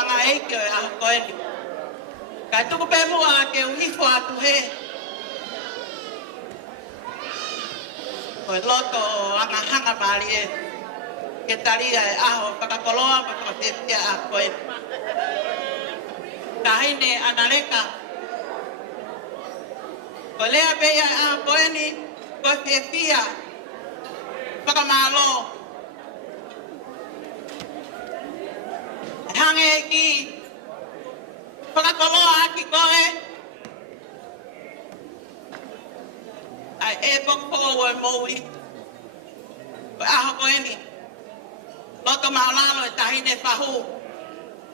panga eiki o aho koeni. Kai tuku pe mua ke uhifo atu he. Koe loto o anga hanga maari e. Ke taria e aho whakakoloa ma whakatepia a koeni. Ka hine analeka. Koe lea beia e aho koeni. Koe whiawhia. Whakamalo. Hange ki. Whakakoloa aki koe. Ai e poko o moui. Koe aho koeni. Loto maolalo e tahine whahu.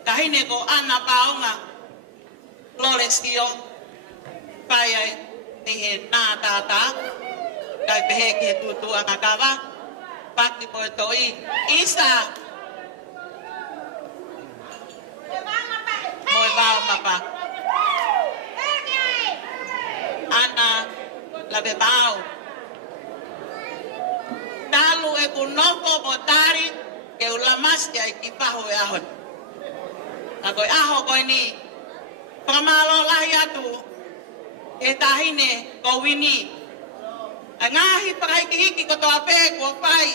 Tahine ko ana paunga. Lore sio. Pai ai ni he nā tātā. Kai pehe ki he tūtū anga kawa. Paki mo e toi. Isa. Moi vau mapa. Ana Lavemaau. Talu e kunoko motari ke ulamasi ai ki paho e ahon. A koe aho koe ni. Whakamalo lahi atu. E tahine ko wini. A ngahi whakaiki katoa pē kua whai.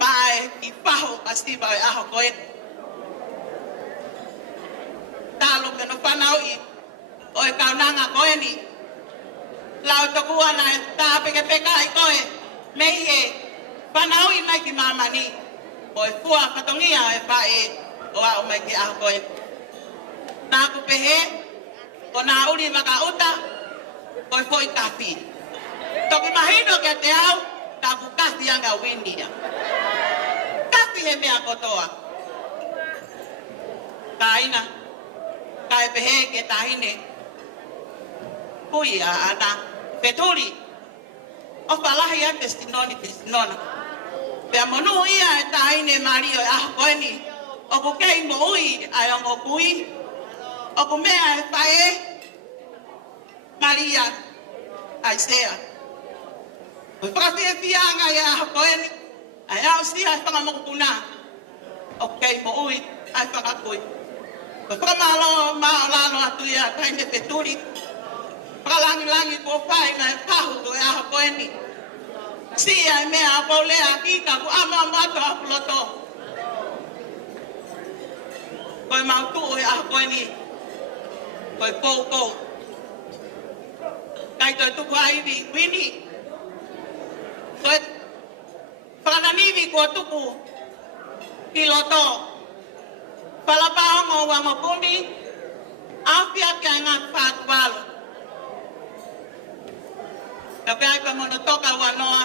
Mae ki paho asiba e aho koe. Talu ke no whanau i. O e kaunanga koe ni. Lau tokua na e tāpeke peka i koe. Mei e whanau i mai ki mamani. O e fua whatongia e whae o a o mai ki aho koe. Nā kupehe, o nā uri maka uta, o e fwoi kafi. Toki mahino ke te au, tā ku kafi anga winia. Kafi he mea kotoa. Ka ina, ka e pehe ke tahine. Hui a ana, peturi. O whalahi a testinoni testinona. Pea monu ia e tahine mario e aho koeni. O ku kei mo ui ai ongo kui. O ku mea e whae. Maria Aisea. O whakawhia whianga i aho koeni. Ai au si ai whangamokupuna. O kei mo ui ai whakakui. O whakamalo maolalo atu ia taine peturi. Whakalangi kua whai na e pahu o e aho koeni. Si ai mea a paulea kika ku ama mato a puloto. Koe mautu o e aho koeni. Koe pou. Kai toi tuku aiwi wini. Koe whakananiwi kua tuku ki loto. Whalapaongo wa mapumi. Awhia kia ngā whātualo. Ka pēai pa mono toka wanoa.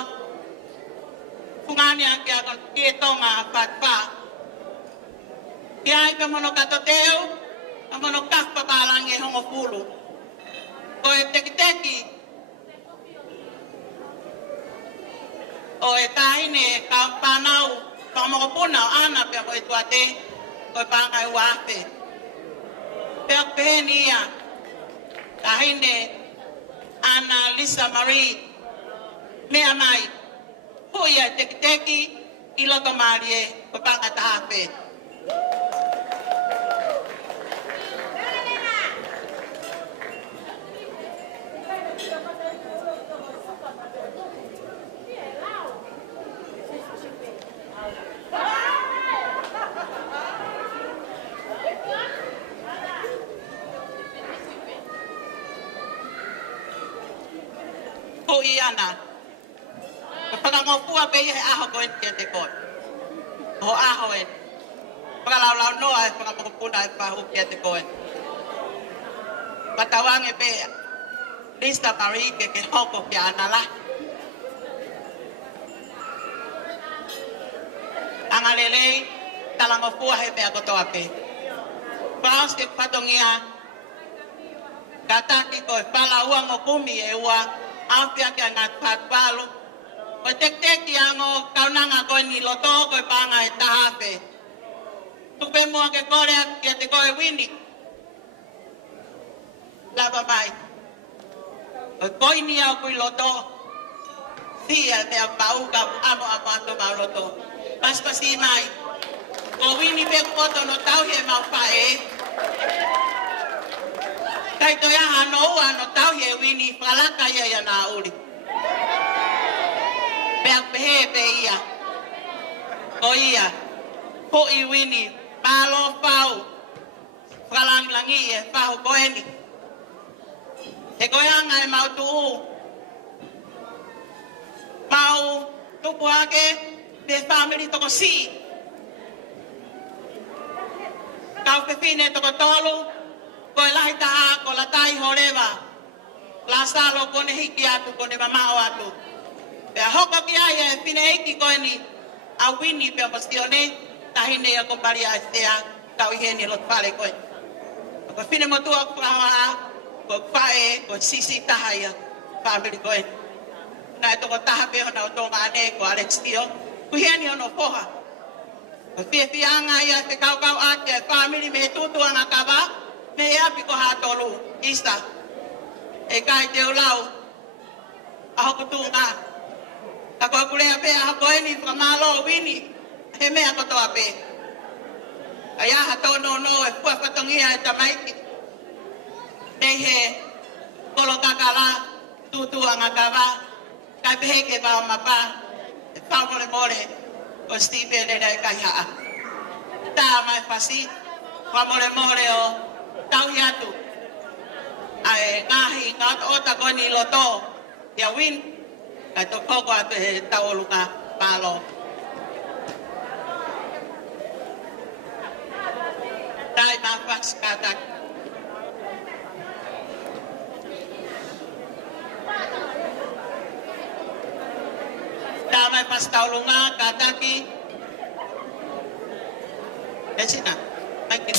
Pungania kia kia tonga whātupā. Pēai pa mono katoteo. A mono kafpa pālangi hongo pulu. O e teki. O e tahine ka whanau. Whakamokopuna o ana pia mo e tuate. O e pāngai wāpe. Pea pēnia. Tahine Analiza Marie. Mea mai. Hui e teki. I loto marie. O e pāngai tahape. Hui ana. Whakangopua pe i he aho koe kia te koe. Ho aho e. Whakalau noa e whakamokopuna e whahu kia te koe. Patawange pe Lista Marie ke hoko kia anala. Angalelei talangopua he mea kotoa pe. Paus ke patongia. Kataki koe pala ua ngokumi e ua. Awhia kia ngā whātualo. Koe teki ango kaunanga koe ni loto koe pānga e tahape. Tupe mua ke korea kia te koe wini. Lavemaau. Koe koe ni au kui loto. Sia mea pauka amo ato mau loto. Paspasi mai. Ko wini pe koto no tau he mau pae. Kai to ya hano no tau he wini palaka ya na uri. Pe pehe pe ia. Ko ia. Ko I wini malo pau. Palang langi e pau ko eni. He ko ya ngai mau tu. Mau Tupou ake pe family to ko si. Kau pepine toko tolu, ko lahi taha, ko la tai horeva. La salo ko ne hiki atu, ko ne mamao atu. Pea hoko ki ai e pine hiki ko ni a wini pe opasione, tahine ya ko pari a estea, kau iheni lot pare ko. Ko pine motua kuraha, ko pae, ko sisi taha ya, family ko. Na toko taha pe hona o tonga ane, ko Alex Tio, ku iheni ono poha. Pipi anga ia te kau ake family me tutu anga kava me api ko hatolu isa e kai te ulau aho kutunga ako kule ape aho koeni famalo wini he me ako to ape aya hato no e pua patongia e tamaiki me he kolo kakala tutu anga kava kai pehe ke ba mapa e pamole mole o Steve le dai kai ha ta mai pasi pamole mole o tau yatu ai ngahi ngat o ta ko ni loto ya win ka to ko ko te tau luka palo dai ma pas kata damai pas taulunga kataki Lesina makin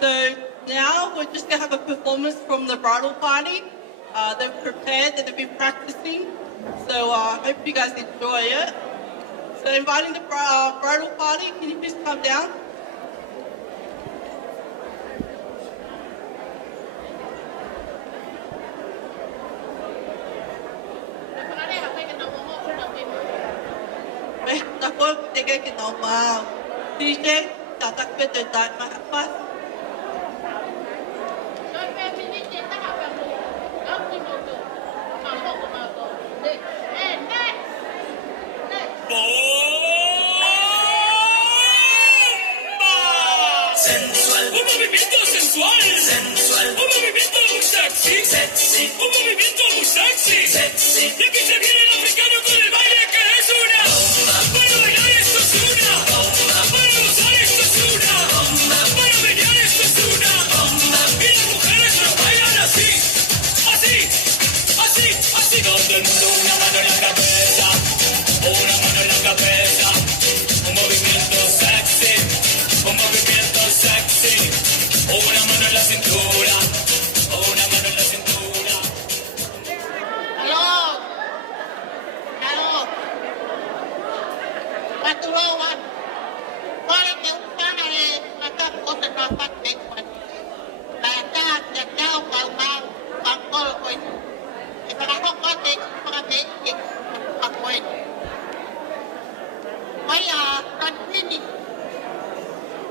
So now we're just going to have a performance from the bridal party. They've prepared and they've been practicing. So I hope you guys enjoy it. So inviting the bridal party, can you please come down? DJ, tatak betul tak maaf. Sensual. Un movimiento sensual. Sensual. Un movimiento muy sexy. Sexy. Un movimiento muy sexy. Sexy. Y aquí se viene el africano con el baile que es una. Para bailar esto es una. Para gozar esto es una. Para menear esto es una. Y las mujeres lo bailan así. Así. Así. Así. Todo el mundo una mano en la cabeza. Una mano en la cabeza. Un movimiento sexy. Un movimiento sexy. Una mano en la cintura. Una mano en la cintura. Hello. Hello. Patulowan. Wala ke upana mata kota dapat tekwan. Kaya tak jauh kau mau pangkol kau. Kalau kau pakai pakai. Kaya kan ini.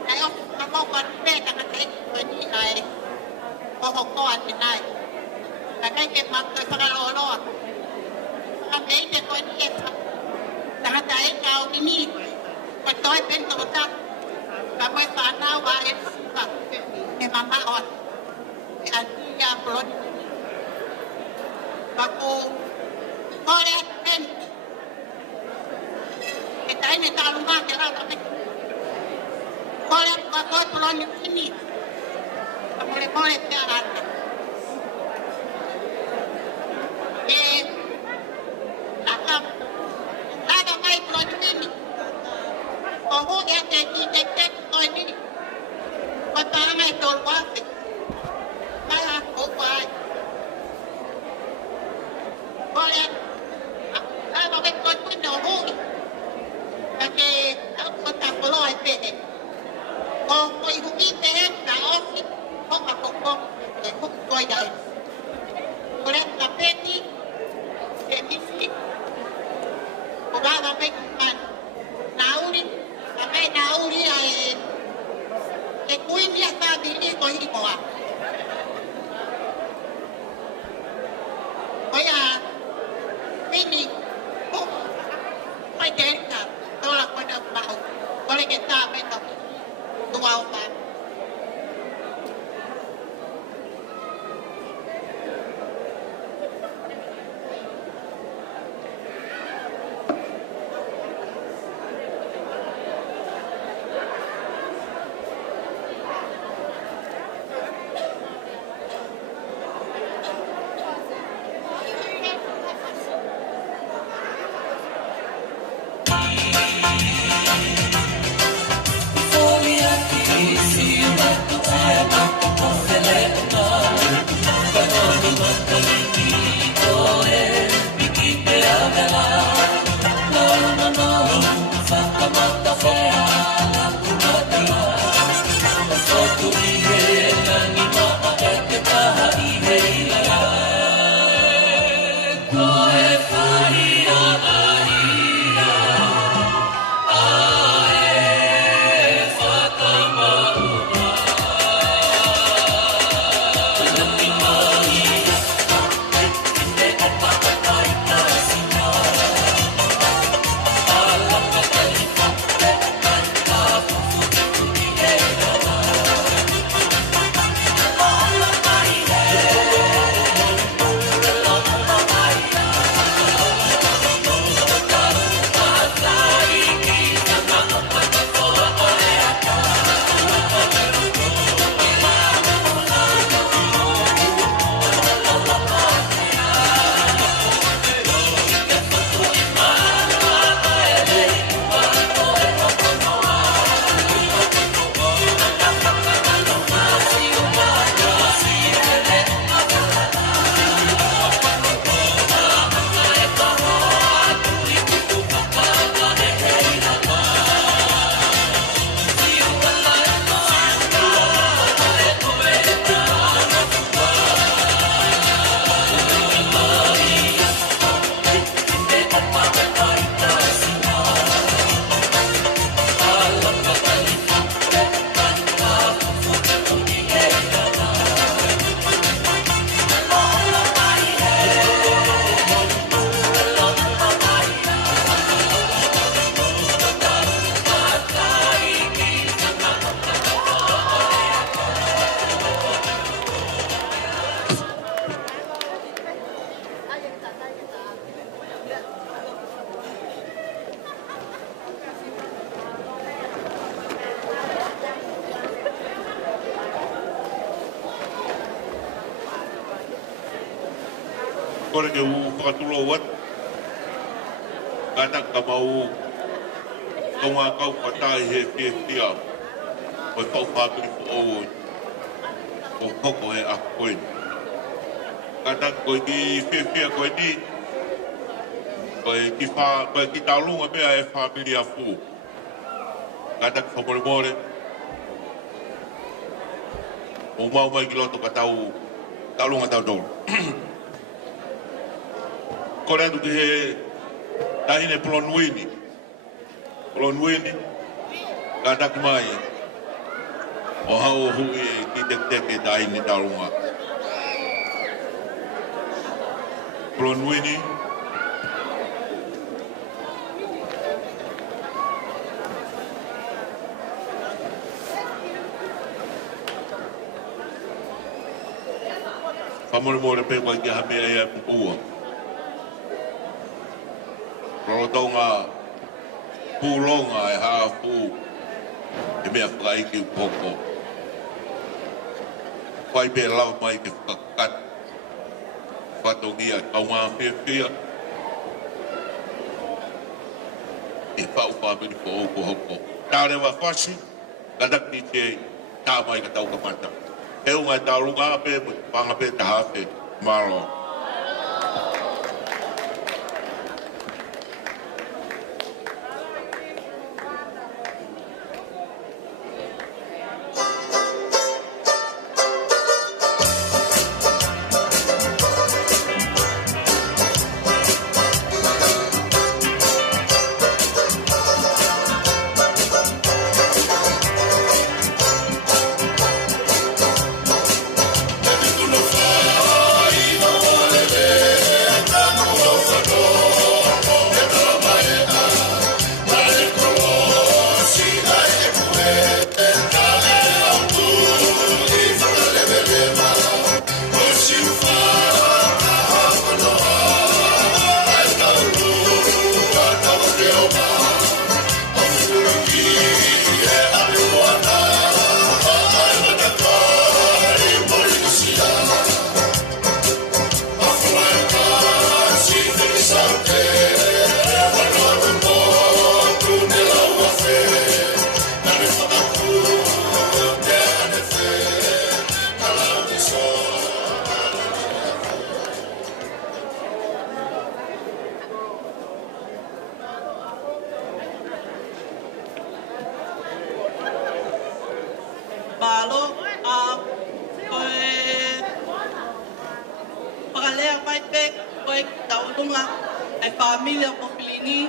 Ayo kamu kan beda kan ini ay. Kau kau ada nai. Kaya ke makai para lolo. Kaya ke kau ini. Sangat baik kau ini. Kau itu bentuk tak. Kamu sana wae tak. Mama on. Dia pelot. Baku korek pen. Kita ini tak lupa cara tapi. Korek baku pelon ini. Kamu korek cara. Nakam. Ada mai pelon ini. Kau dia tek kau ini. Kau tak mai tol wae. Kaya kau wae. Boleh, kalau kita pun dahulu, tapi aku tak perlu itu. Kalau ibu kita tak okey, kau kau dah. Boleh tapi ni, orang apa kan, nauli ay tôi đi qua bây giờ cái gì cũng phải đến cả tôi là quan trọng bảo có lẽ người ta mới tập tôi vào bạn Kore ke u whakatulo wat. Kata ka mau tonga kau katai he pia. Oi kau whapiri fo o. O koko he a koe. Kata koe ki pia koe ni. Koe ki taulunga pia e whapiri a fu. Kata ka whamore. O mau mai ki loto ka taulunga tau tau. Kore atu ki he tahine Plonwini. Plonwini. Kata ki mai. O hau hui ki teke tahine taulunga. Plonwini. Whamore pe kwa ki hapea ea pupua. Rotonga pulonga e hafu e mea whakai ki upoko. Whai pe lau mai ki whakakat. Whatongia kaunga whiawhia. E whau whamiri po oko hoko. Tārewa whasi, kadak ni te tā mai ka tau ka mata. Heu ngai tā lunga pe, panga pe tahape, maro. e familia Mofilini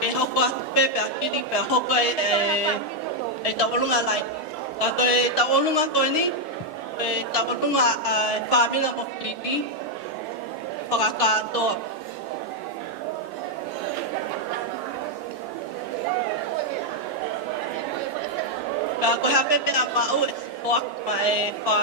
e hoko atu pepe a kiri pe hoko e tawalunga lai. Kato e tawalunga koe ni, e tawalunga e familia Mofilini, whakakatoa. Ka koe ha pepe a mau e support ma e wha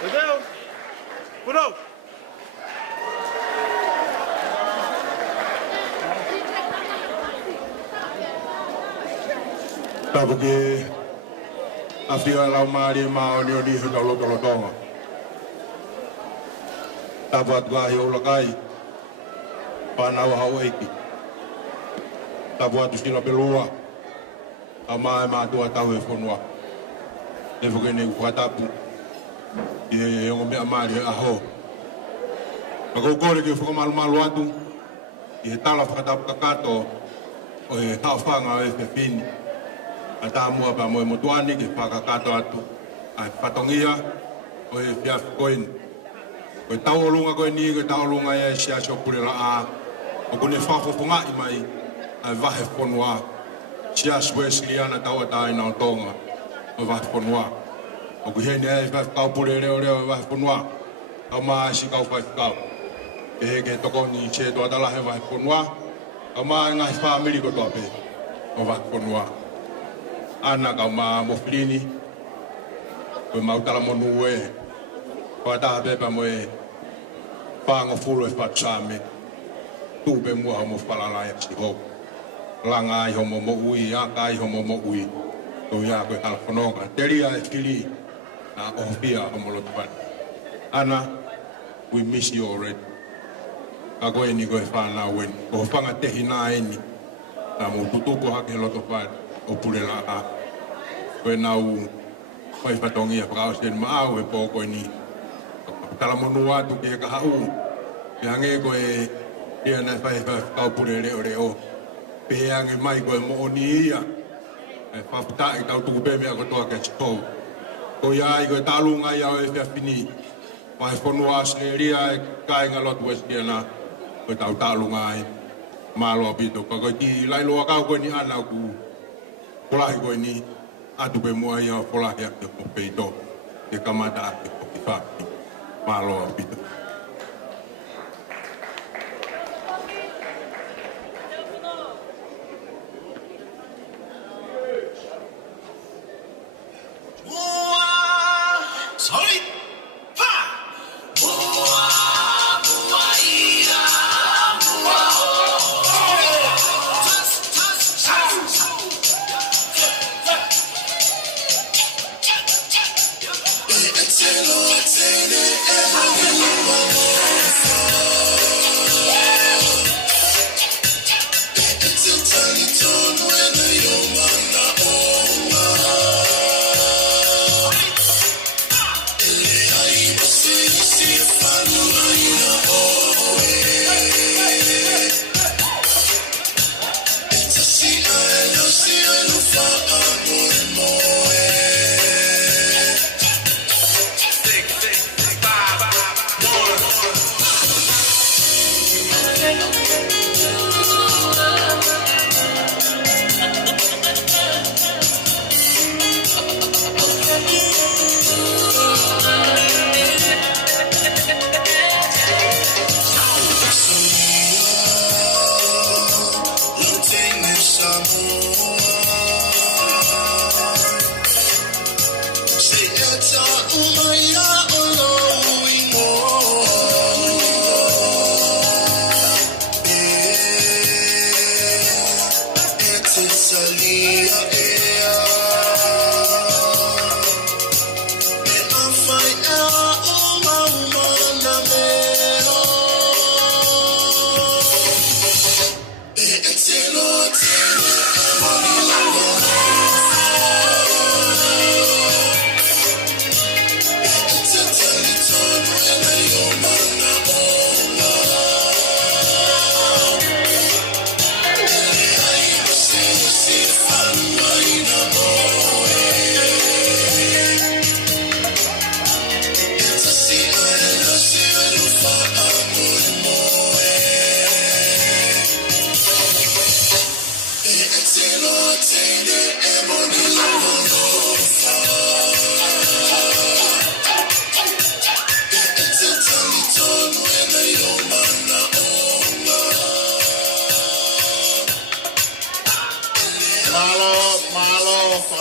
Tapu ke afia lau maari mao ni o ni hita lo tonga. Tapu atuahi o lakai. Whanau hau eiki. Tapu atu sila pelua. A mai mātua tau e whanua. E whakene uwhatapu. E ongo mea maari e aho. Ako kore ke whakamalu atu. I he tala whakatapu kakato. O he hawhanga e whiwhini. A tā mua pa moe motuani ke whakakato atu. A he whatongia. O he whiawhi koini. Koe tau olunga koe ni, koe tau olunga e sia sio kurela a. O kone whawhawhonga i mai. A vahe whanua. Sia suesili ana tau ataina o tonga. O vahe whanua. O kuhene e vahe kaupure reo e vahe whanua. Au maa si kau whai whakau. E heke toko ni se toa talahe vahe whanua. Au maa ngai whamiri ko toa pe. O vahe whanua. Ana kau maa Mofilini. Koe mautala monu e. Koe taha pepa mo e. Whango fulu e whatsame. Tupe mua homo whalalaya si hou. Langa ai homo mo ui, aka ai homo mo ui. Tau ia koe alfononga. Teria e fili. Na ohopia homo lotupani. Ana, we miss you already. Ka koe ni koe whanau weni. Ko whanga tehi nā eni. Na mo tutuko hake lotupani. O purela a. Koe nau koe whatongia whakao sen maau e pō koe ni. Tala monu atu ki e ka hau. Ke hange koe ia nai whakao purele o reo. Peange mai koe mo oni ia. E whapita i tau tuku pēme a kotoa ke chikou. Ko ia i koe talunga ia o e whiawhini. Wahe whanua asne ria e kāinga lotu e siena. Koe tau talunga ai. Māloa pito. Koe ki lailoa kau koe ni ana ku. Polahi koe ni. Atu pe mua ia o polahi ake o peito. Ke kamata ake o ki whaki. Māloa pito.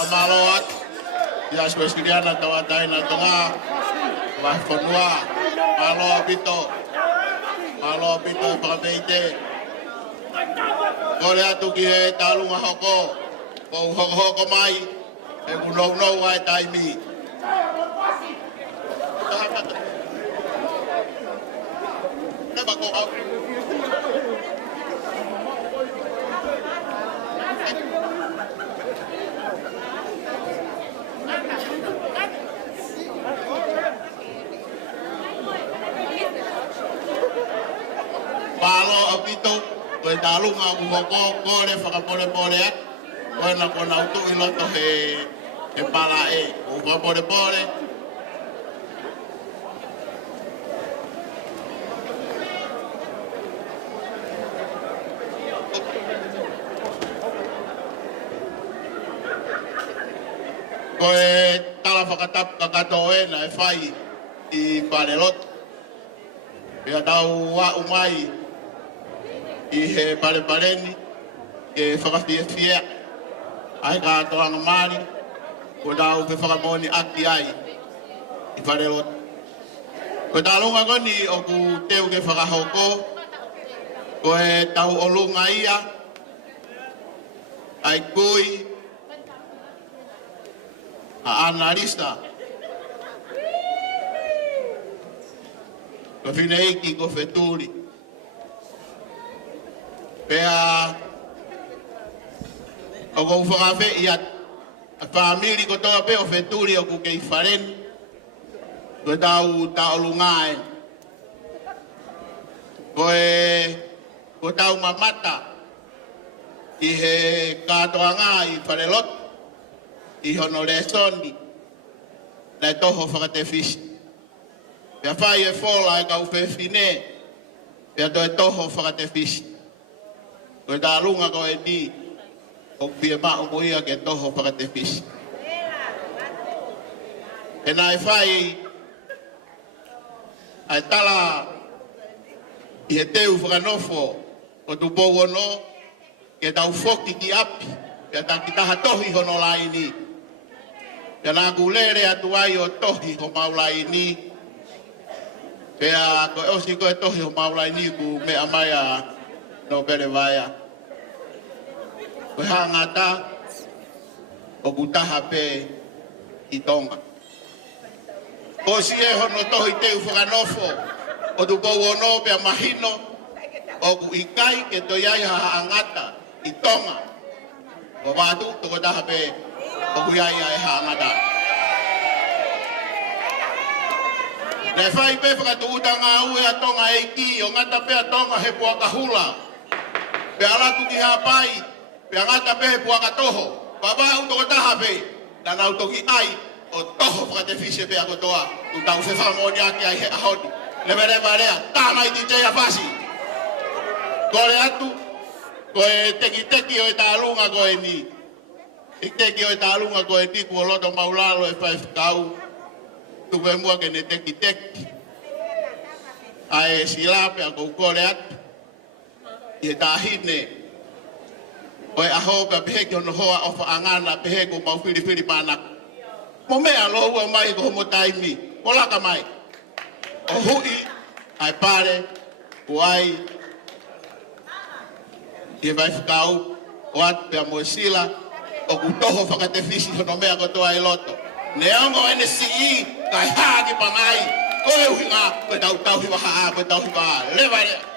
Malo at ya spesialiana tawa tayo na tunga Vai fonua. Malo pito pakabeite. Kole atu ki he talunga hoko. Ko hoko mai. E kunou ai taimi. Neba ko au. Palo apito, koe talunga uhoko, kore whakapore-pore at, koe na kona utu iloto he pala e, whakapore-pore. Koe tala whakatap ka Katoa e na e whai I Pareloto. Pea tau wa umai I he pare-pareni ke whakawhia-whia ai katoa ngamari ko tau pe whakamoni ati ai I Pareloto. Ko talunga koni o ku teu ke whakahoko ko e tau olunga ia ai kui a Analiza ko whineiki ko wheturi pea o ko whakawhe I a whamiri ko toa pe o wheturi o ku kei wharen ko tau taolungae ko tau mamata I he katoa ngā I Pareloto I hono le sondi le toho whakatewhisi. Pea whai e whola e kau whewhine pea to e toho whakatewhisi. Koe tā lunga ko e di o pia mao moia ke toho whakatewhisi. E nai whai ai tala I he teu whakanofo o Tupou ono ke tau whoki ki api pea tā ki taha tohi hono lai ni. Pea nā kulere atu ai o tohi ho maulai ni. Pea ko osi ko e tohi ho maulai ni ku mea mai a no pere vaia. Ko hangata o ku taha pe I tonga. Osi e hono tohi teu whakanofo o Tupou ono pea mahino o ku ikai ke to iai ha hangata I tonga. O wātu toko taha pe o ku iai ai hangata. Ne whai pe whakatuuta ngā ue a tonga e ki o ngata pe a tonga he puaka hula. Pe alatu ki hapai, pe a ngata pe he puaka toho. Wawau toko taha pe, na nau toki ai o toho whakatewhise pe a kotoa. Tu tau se whamoni aki ai he ahoni. Le mere marea, tāna I DJ a whasi. Kore atu, koe teki o e tālunga koe ni. I teki o e tālunga koe ni kua loto maulalo e whai whakau. Tupe mua ke ne teki. Ai silape a kou kore atu. I e tāhine. Koe aho ka peheki ono hoa o whaangana peheko mau whiri pānaku. Mo mea lohua mai ko homo taimi. Mo laka mai. O hui, ai pare, o ai, ke vai whakau, o atu pia mo sila, o ku toho whakatewhisi hono mea kotoa I loto. Ne ongo NCI, kai haaki pangai, koe uhi ngā, koe tau hiwa haa, koe tau hiwa haa, levare.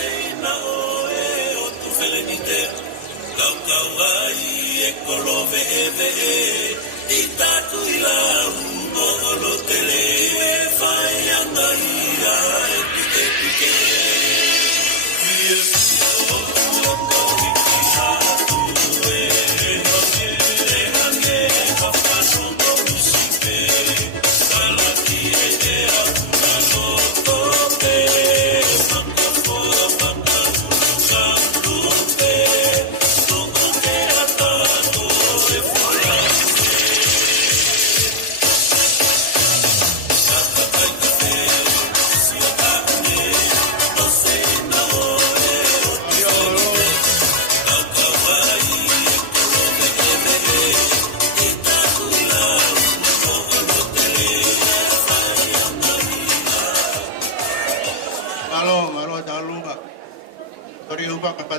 seina oe o tu felenite. Kau kawai e kolove e ve'e. I tatu I lau o olo tele. E whai anga ia e pike pike.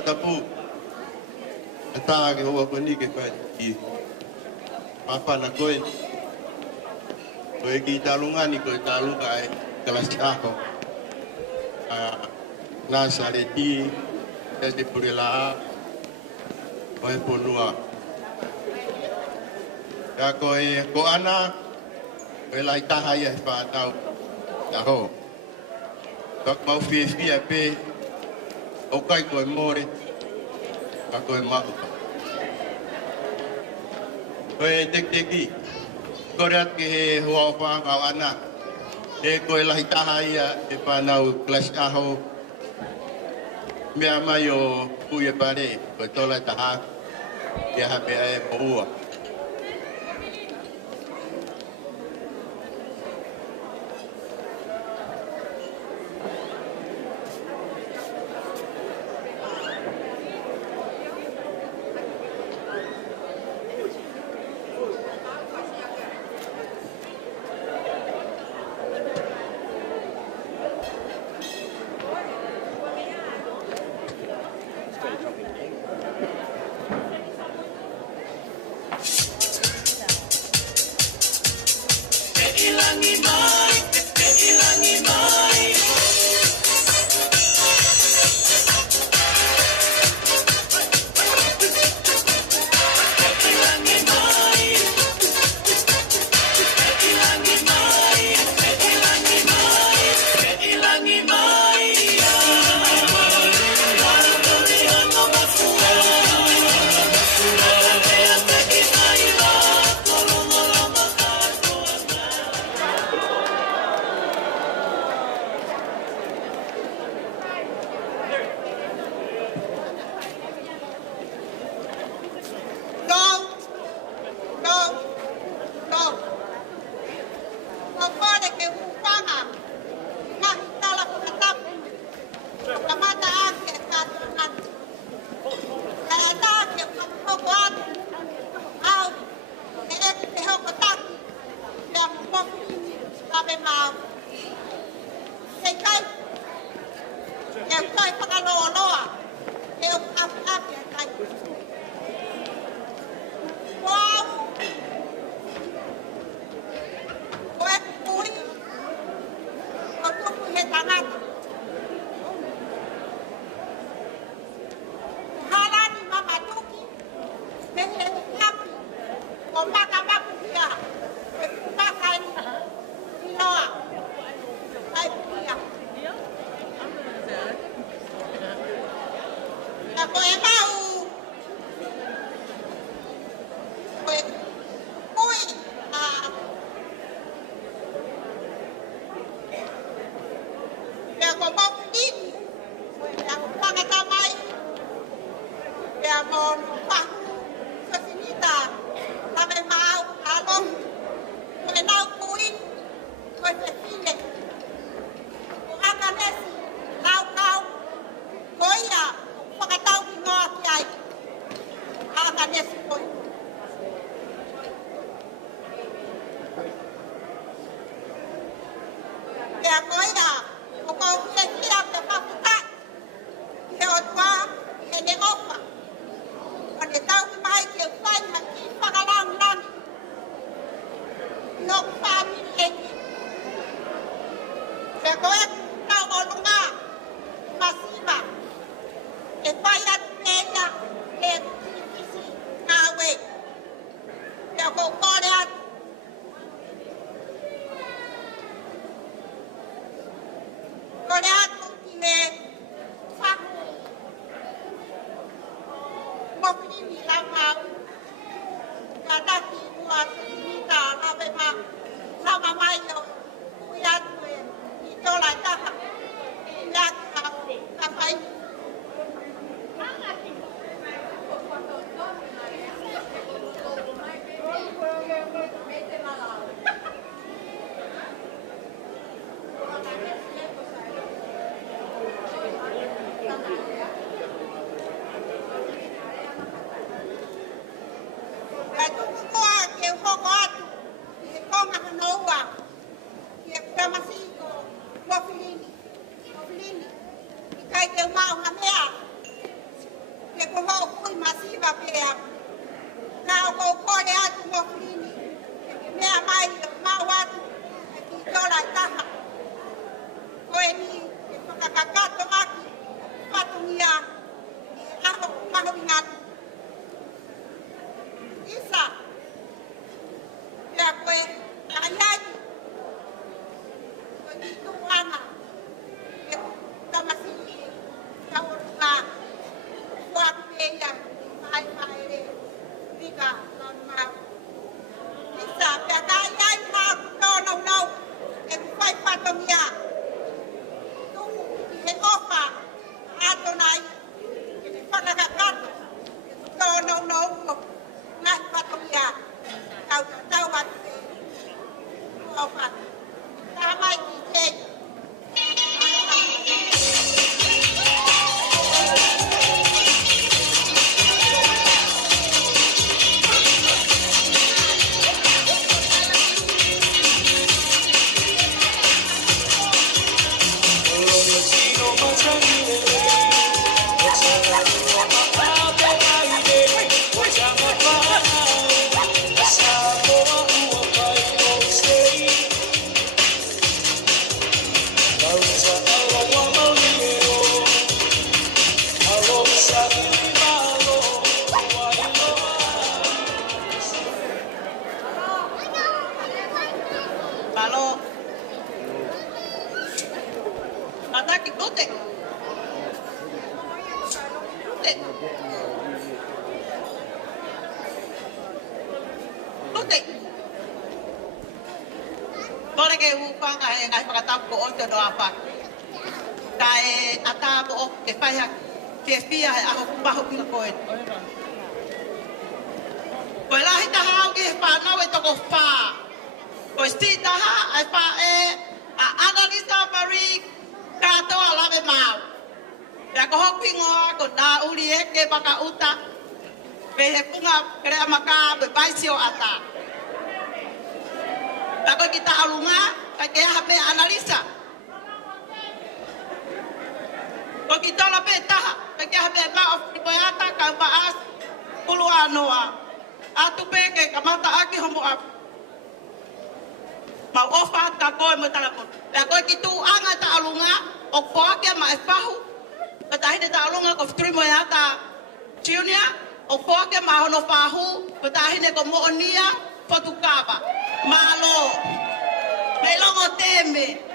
Tupou. Ata ke hoa koni ke kai ki. Papa na koe. Koe ki talungani koe talunga e kelas ako. Na sareti te purela koe ponua. Ya koe ko ana koe lai taha ia pa tau. Ya ho. Tok mau fie pe o kai koe more. Ka koe mau. Koe tek-teki. Koreat ke he hoa o whaangau ana. E koe lahi taha ia e whanau kelas aho. Mea mai o puye pare. Koe tola taha. Ke hape ae po ua. Kau mau lunga, masih Mofilini, Lavemaau. Kataki, Nita, Lavemaau. Lavemaau, Uyatwe, Itola, Taha. Yatau, Kapai. Katoa Lavemaau. Ya ko pingoa ko na uli ke baka uta. Behe punga krea maka be baisio ata. Tako kita alunga ke hape Analiza. Ko kita la beta ke hape ma of iboyata ka baas ulu anoa. Atu peke kamata aki homo ap. Mau ofa ta ko mo tala ko. Ya ko kitu anga ta alunga o poake ma espahu. Patahine ta alunga ko fitri mo yata. Junior o poake ma hono fahu. Patahine ko mo onia potukaba. Malo. Melongo teme.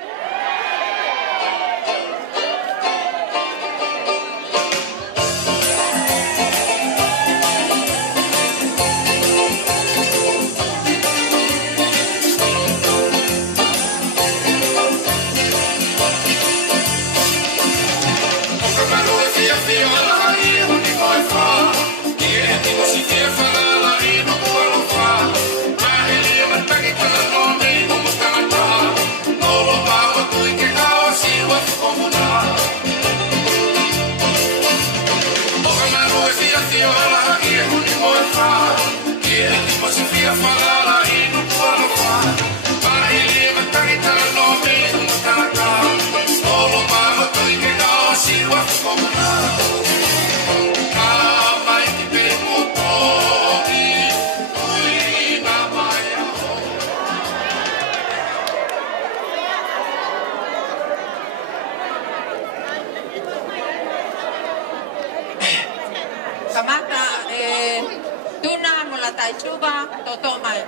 Chuba, toto mai.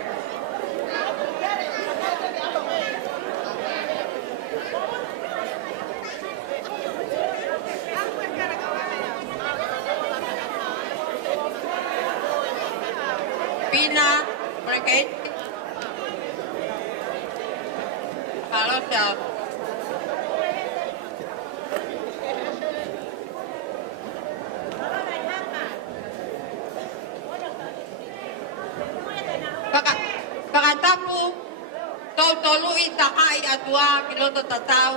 Lesina, porque Paula chào. Pakatapu, tolu itakai atua piloto tatau.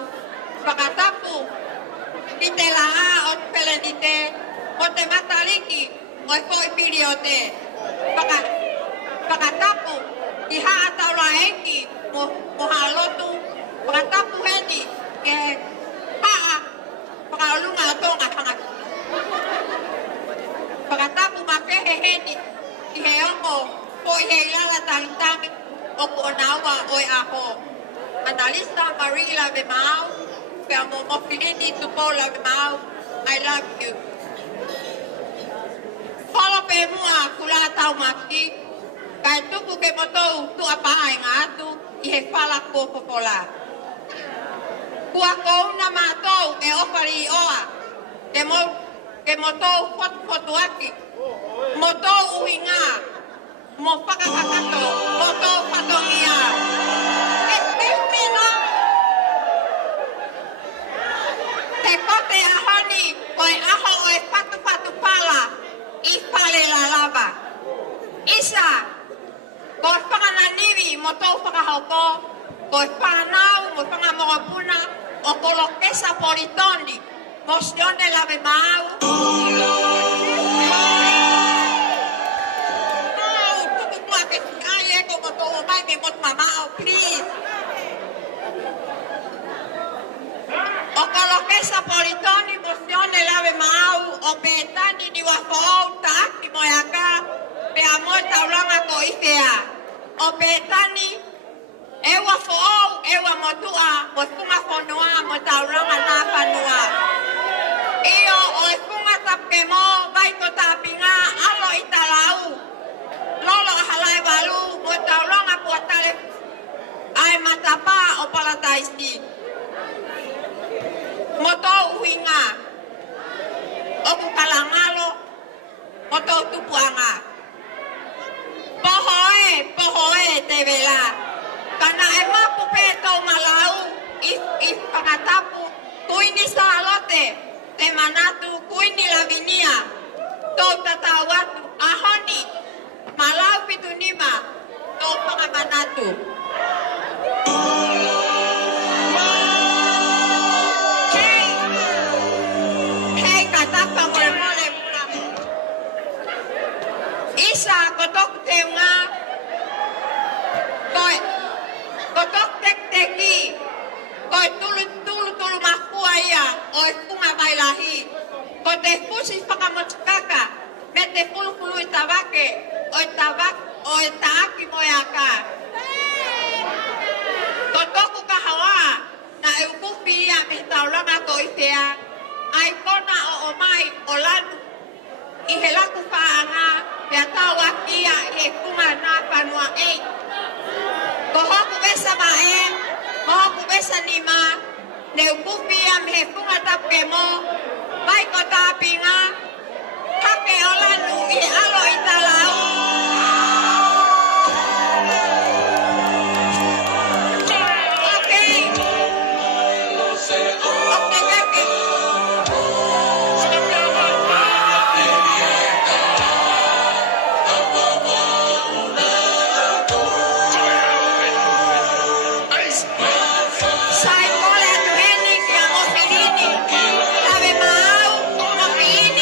Pakatapu, pitela ot pelenite, ote mataliki, oi foi piriote. Pakatapu, iha ataula enki, mohalotu. Pakatapu heni, ke paa, pakalunga atonga hangat. Pakatapu makehe heni, iheongo, poi heilala talitami, oku onawa oi aho. Analiza Lavemaau, Mofilini, Tupou, Lavemaau, I love you. Polo pe mua kula tau maki, kai tuku ke motou tu apa ai ngatu, I he fala ko popola. Kua kouna matou e ofari oa, ke motou fotuaki, motou uhinga, mo pakakakato, motou patongia. Te kote ahoni, koi aho oi patu pala, I pale la lava. Isa, koi whakananiwi, motou whakahoko, koi whanau, mo whangamorapuna, o kolokesa politondi, mosione Lavemaau. Please. O kolokesa politoni mosione Lavemaau o petani ni wafou taaki moyaka pe amo taulanga ko ifea. O petani e wafou e wamotua mo funga fonua mo taulanga na fanua. Iyo o e funga tapkemo vai ko tapinga alo italau. Lolo halai balu mo taulanga puatale ai matapa o palataisi. Moto uhinga. Oku kalangalo. Moto tupuanga. Pohoe te vela. Kana ema pupeto malau. If pakatapu. Kuini salote. Te manatu kuini lavinia. Tau tatawatu. Ahoni. Malau pitunima. Tau pangamanatu. Isa kotok tenga, kotok teki, koi tulu makuaya, oi kunga bailahi, kote fusi pakamotskaka, mete pulu itabake, oi taaki moyaka. Kotoku kahawa, na eukupia mihtaulanga ko ifea, aikona o omai o lanu, ihelaku paanga, Katoa kia e kuma na panua e. Kohoku besa mae, kohoku besa nima, ne ukupia me kunga tapkemo, vai ko tapinga, hake olanu I alo italau. Sai pole tu heni kia Mofilini, Lavemaau, Mofilini.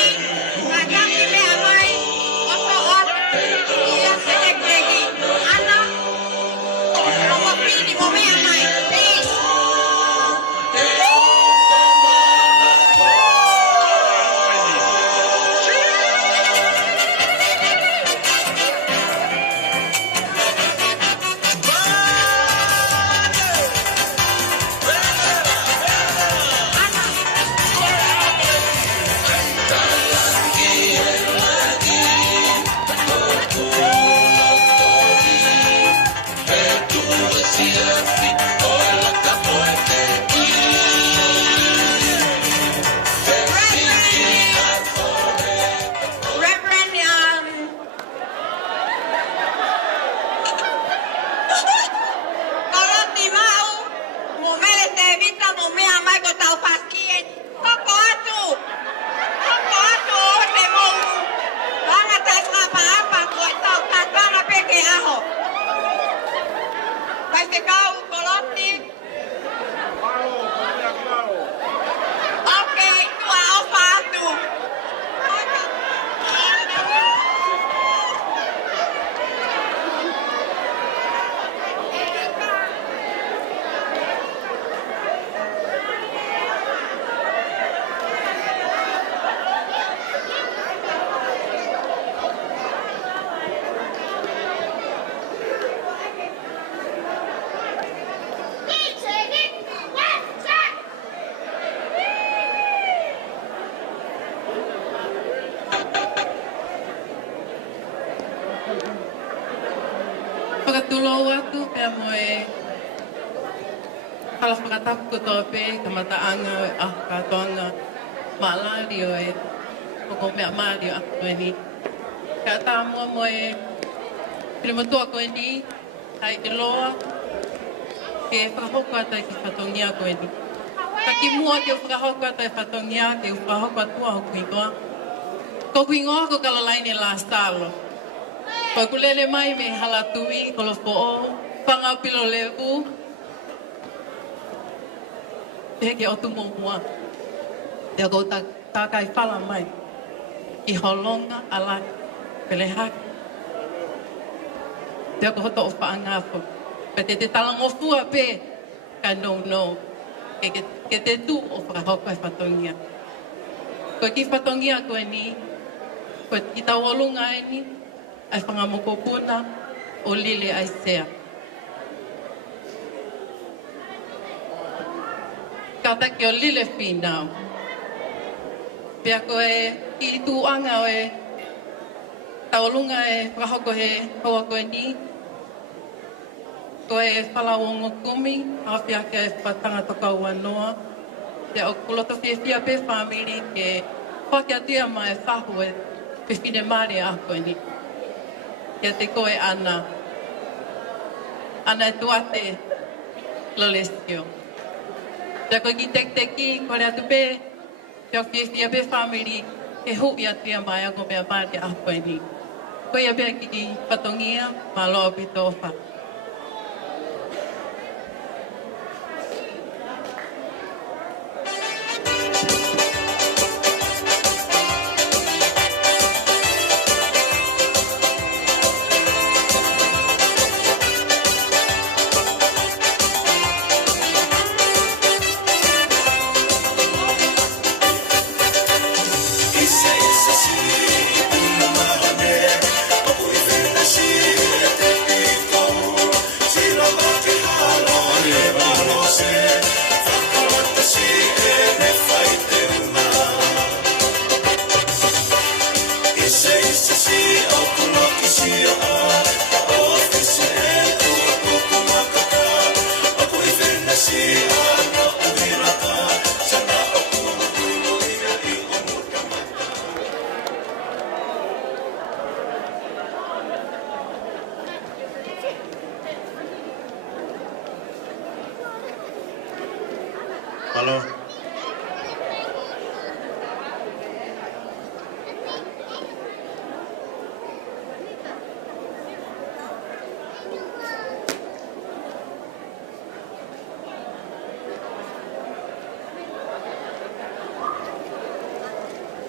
Whakatulo atu pia moe hala whakatapu kotoa pe ka mataanga a katoanga maalari o e koko mea maari o aku e ni. Ka tā mua moe pire matua koe ni hai ke loa ke whakahoko atai ki whatongia koe ni. Ka ki mua ke whakahoko atai whatongia ke whakahoko atua hoku ingoa. Ko kuingoa ko kalalaini la stalo. Ko kulele mai me halatui kolo fo'o, whanga pilo levu. Heke o tumo mua. Te ako takai whala mai. I holonga alai. Pele haki. Te ako hoto o whaangafo. Pe te talangofua pe. Ka no. Ke te tu o whakahoko e whatongia. Ko ki whatongia koe ni. Ko ki tawolunga e ni. Ai whangamokopuna o lile ai sea. Ka taki o lile whinau. Pea koe ki tuanga o e taolunga e whakahoko he hoa koe ni. Koe e whalawongo kumi, hawhia ke whatanga toka ua noa. Pea o kuloto whiawhia pe whamiri ke whakiatia mai whahu e pe whine maare a koe ni. Kia te koe ana. Ana e tuate lolesio. Te koe ki teki, kore atu pe, te o whiawhia pe whamiri, he hui atia mai ako mea maare a koe ni. Koe a pia ki whatongia, ma loa pito o wha. Halo.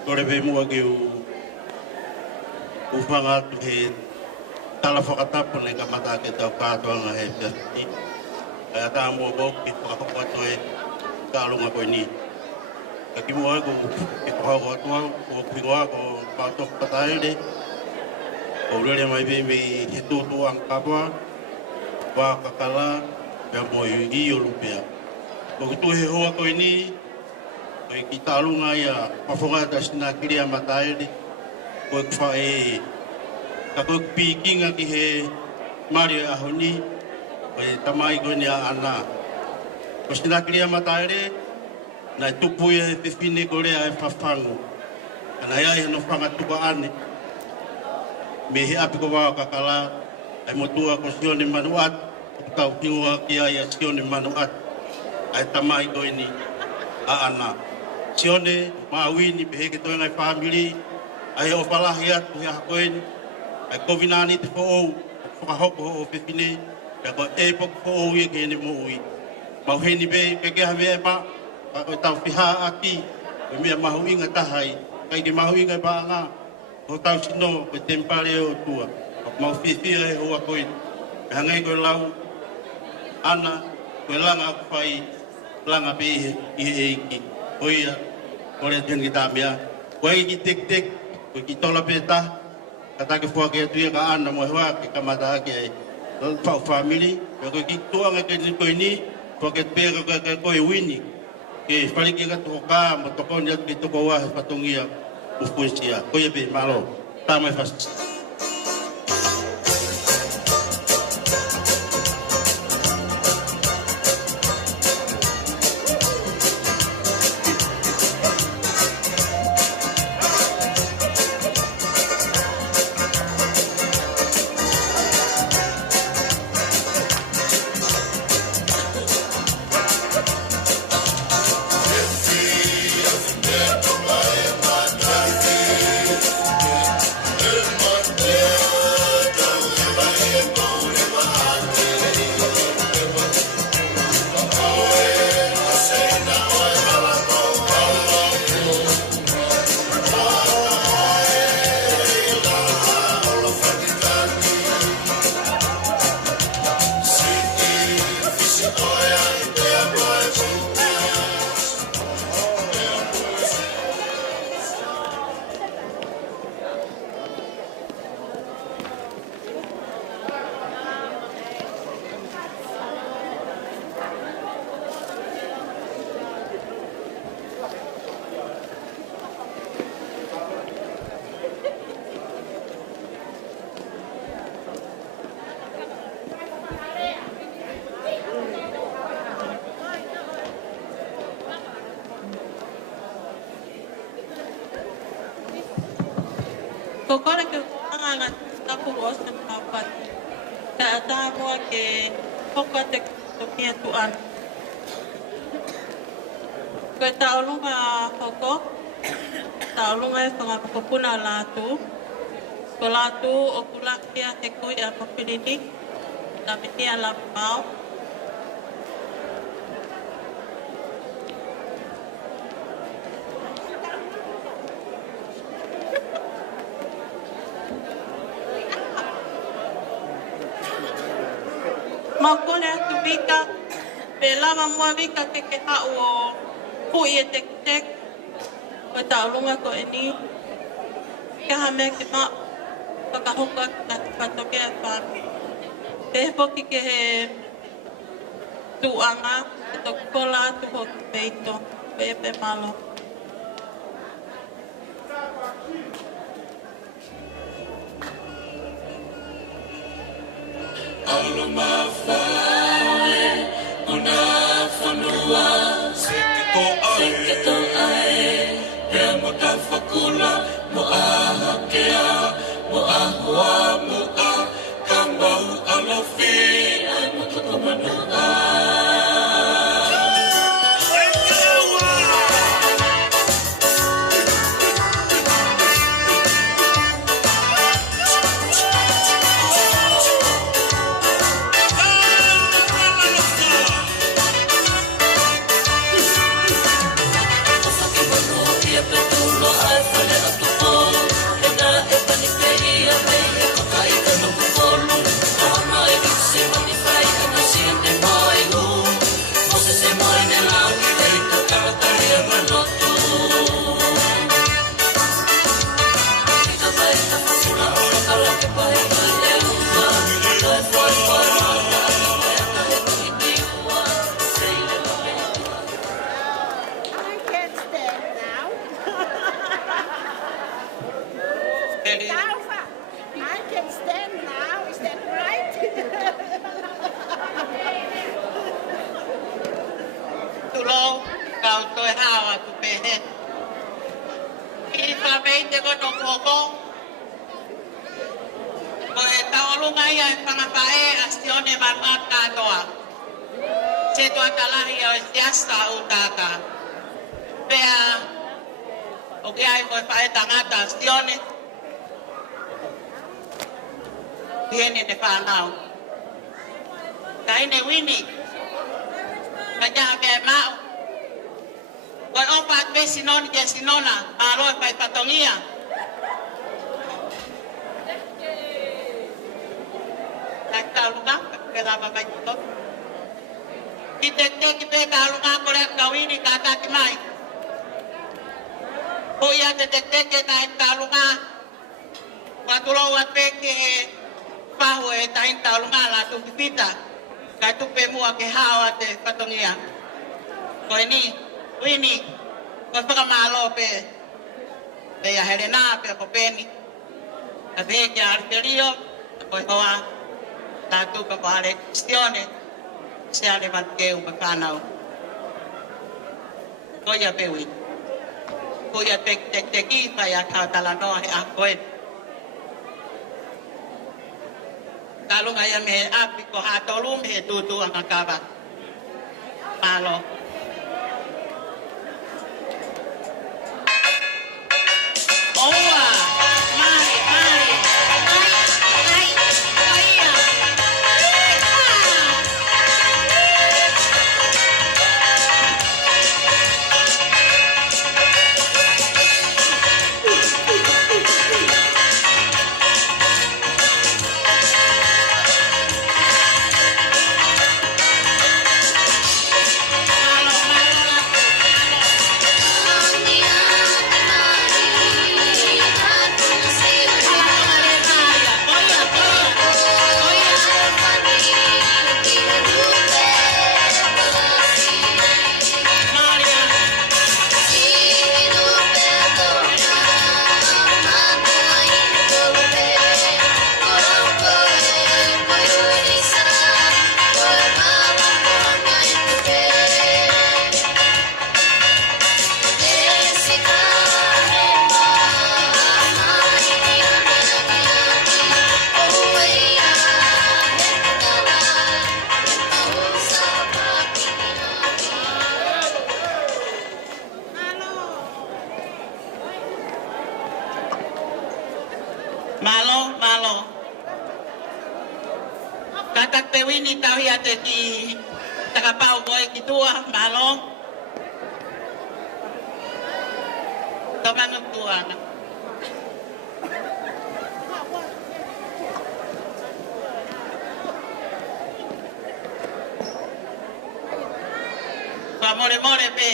Kore pe mua ki u whanga atu he tala whakatapu ne ka mata ke tau kātoanga he piasi. Kaya tā mua bau ki whakahoko atu e kālunga koe ni. Ka ki mua ko ki whakahoko atua, ko kuingoa ko pātofu pataere. Ko urere mai pe me he tūtu ang kapua, wā kakala, pia mo i o lupea. Ko kutu he hoa koe ni, koe ki tālunga ia pawhongata sina kiria mataere. Koe kwa e, ka koe pikinga ki he Mario ahoni, koe tamai koe ni a ana. Ko sina kiria mataere, nai Tupou e pepine korea e whawhango. Ana ia e no whanga tuka ane. Me he api ko wā kakala, ai motua ko sione manuat, tau pingoa ki ai a sione manuat. Ai tamai koe ni a ana. Sione, maawini, peheke toi ngai whamiri, ai o whalahi atu hea hakoeni, ai kovinani te whaou, whakahoko o pepine, pia ko e poku whaou ia kene mo ui. Mauheni be, pekeha mea pa, ka koe tau whiha aki, koe mea mahu inga tahai, kai ke mahu inga pa ngā, ko tau sino, koe tempare o tua, ko mau whiwhia he hoa koe, pe hangai koe lau, ana, koe langa aku whai, langa pe i he eiki. Koia, kore tēngi tā mea. Koe ki tek, koe ki tola pētā, ka take whuake atuia ka ana mo hua ke kamata ake ai. Whau whamiri, koe ki tuanga ke ni koe ni, whuake pēka koe koe wini. Ke whariki ka toko kā, mo toko ni atu ki toko wahe whatongia. Ufuisia, koe be malo, tamai fas. Kokore ke anga tapu osa papat. Ta tapu ke kokote topia tuan. Ko taulunga koko. Taulunga e whangapapuna Latu. Ko Latu o kulakia he kui a Mofilini. Na mini a Lavemaau. Makole atu vika, pe lava mua vika ke hau o hui e tek, ko taulunga ko e ni. Ke hame ke ma, whakahoka na te whatoke a whāmi. Pe he poki ke he tuanga, ke toku kola atu hoki peito, pe e pe malo. Alo mafae, ona whanua, seke to ae, pea mo ta whakula, mo ahakea, mo ahua mua, ka mau alofi, ai mo toko manua. Katoa. Se tuota lahja olisi jästä utata. Pea, okei, ai voi paeta ngata stione. Pieni ne panau. Kaine wini. Kajaha kee mau. Voi opaat me sinon ja sinona. Maaloi pai patongia. Näyttää luka. Perava vaikka. Itse teki pekää lukaa kolekka wini kataki mai. Poja te teke näyttää lukaa. Vaan tulouvat pekee pahue että inta lukaa laatu pita. Kai tupe mua ke haawate patongia. Koi niin, wini. Koi peka maa lope. Pea Helena, pea Popeni, a vecchia Arterio, poi hoa, Latu ka pare questione, se ale matkeu pa kanau. Koia pewi. Koia teki pa ya ka talanoa he akoe. Talunga ya me api ko hatolum he tutu ang akaba. Malo. Oa, mari, mari. Malo. Katak pewini tahu ya teki takapau boy kitua malo. Tomang tua. More pe.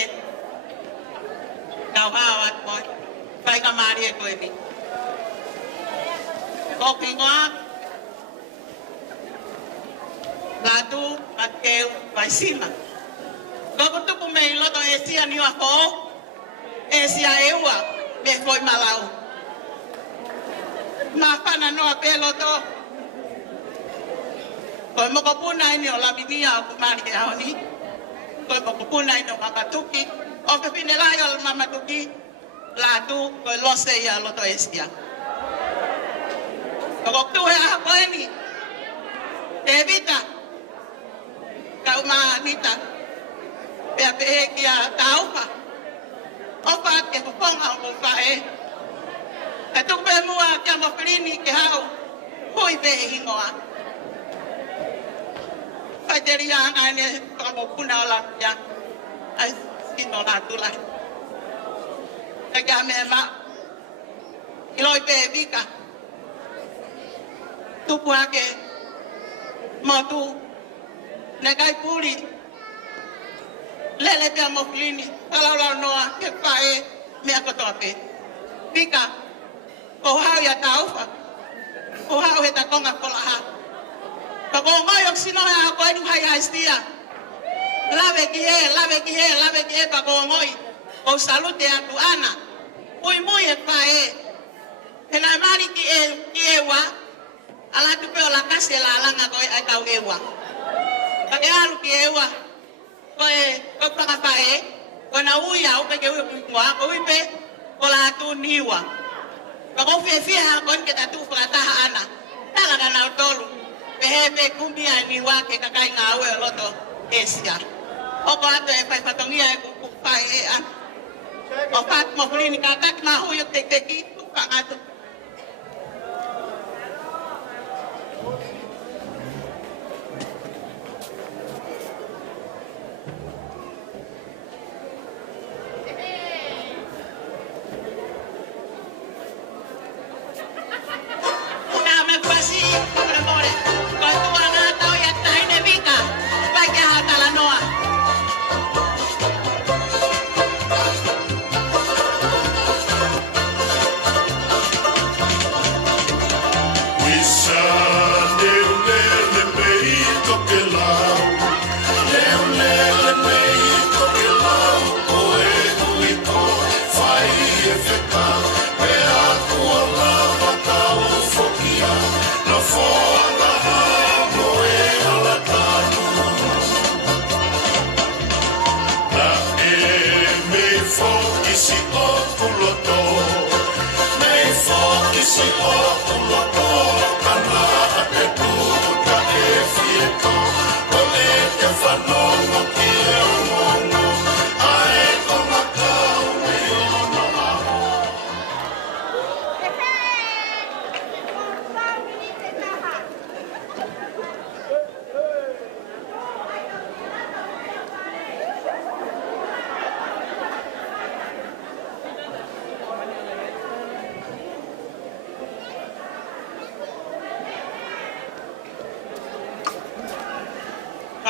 Kau hawat boy. Pai kamari ko ini. Kopi ngoak, Latu, Matkeu, Lesina. Kau tu pumei lo to Asia ni ako, Asia ewa, me foi malau. Mapa na no apelo to. Kau mo kapuna ini ola bibia aku mari kau ni. Kau mo kapuna ini mamatuki, o kapinelayo mamatuki, Latu, kau lose ya lo to Asia. Kau tu apa ini? Evita, kau manita, bebe kia tahu pa, apa ke pupong aku pae, itu semua kia Mofilini kia hau, hui behi ngoa, pajerian ane kamu pun alam ya, sino Latu lah, kerja memang, iloi bebi kah. Tupou ake motu negai puli lele pia Mofilini kalau noa ke pae me Katoa pe pika ko hau ya taufa ko hau heta konga kolaha ko ngoyo sino ha ko ni hai haistia lave kie pa ko ngoi ko salute aku ana Moimoi e pae hena mari kie wa ala tu pe ola kasi la langa ko ai tau ewa. Pake alu ki ewa. Ko panga pae, ko na uya o pe ke ngwa ko ipe ko la tu niwa. Ko fe ha kon ke tatu frata ana. Tala kana tolu. Pe he kumbia niwa ke kakai ngawe loto Asia. O ko ato e pai patongia e ku pai e an. O pat Mofilini katak na huyo teki tu ka ato. Fai e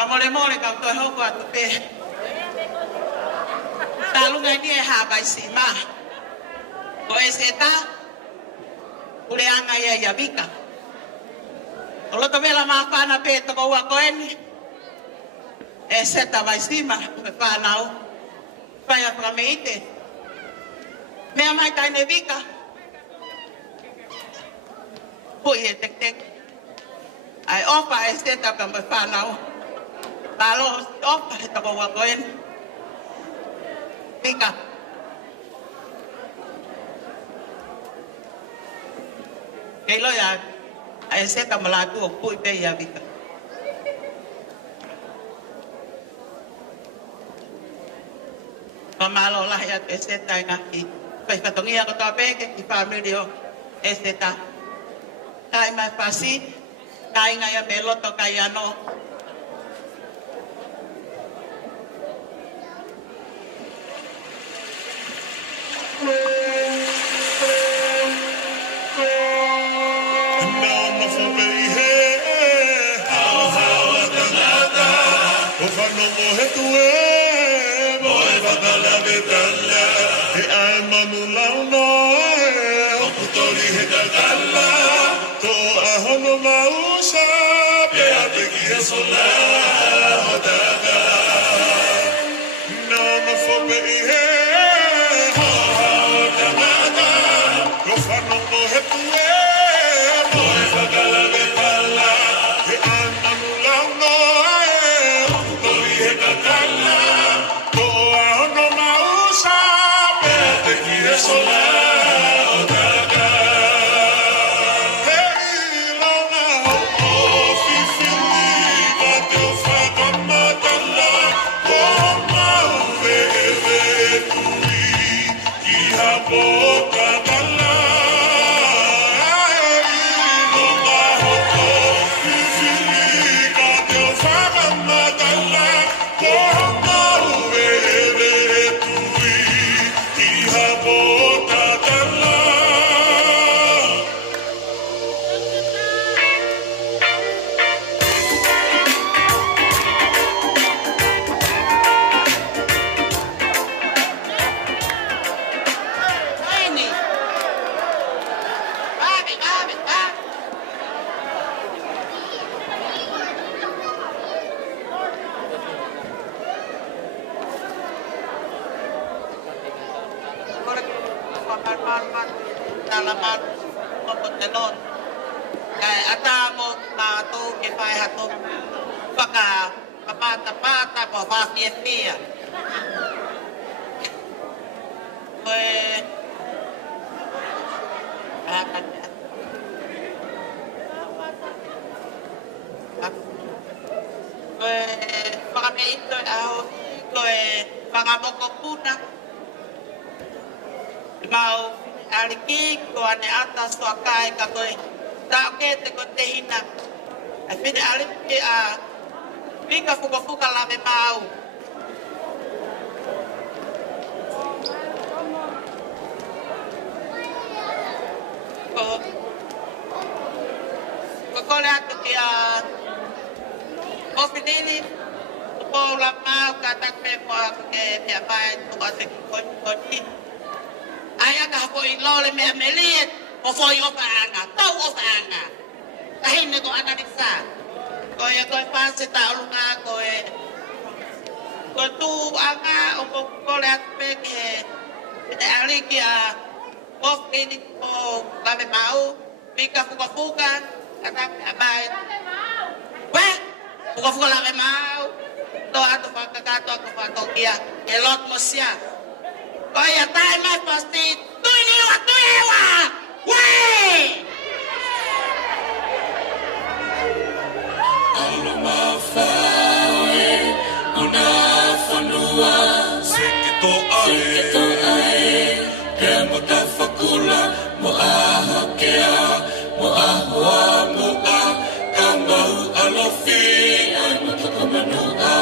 mole ka to ho kwa to pe. Ta lu ngai ni ha bai si ma. Ko eseta. Ule anga ya vika. Olo to vela ma pana pe to ko wa ko eni. Eseta bai si ma me pana o. Vaya para meite. Me amai tai ne vika. Poi e tek. Ai opa eseta ka me pana o. Talo opa to ko wa ko eni. Vika. Kelo ya ai seta malatu o pui pe ya vika. Pamalo lah ya seta ngaki. Pai patongia ko ta pe ke ki family o seta. Kai mai pasi, kai nga ya melo to kai ano. Fuka Lavemaau. Paula Mofilini, Tupou Lavemaau, katakpe mo ke piapay tuwasik koni. Aya ka po ilole me meliet, o foi o paanga, tau o paanga. Kahin ko Analiza. Ko ya ko pase ta ulunga ko tu anga o ko lat pe ke ite ali ki a Mofilini o Lavemaau, pika fuka katakpe abay. Fuka Lavemaau, to ato pagkakato ako patokia, elot mo siya. Kaya tayo may pasti, tuiwa! Wey! Alumafae, unafanua, sekito ae, kaya mutafakula, moahakea, moahua, kamau alofi, ay mutakamanua.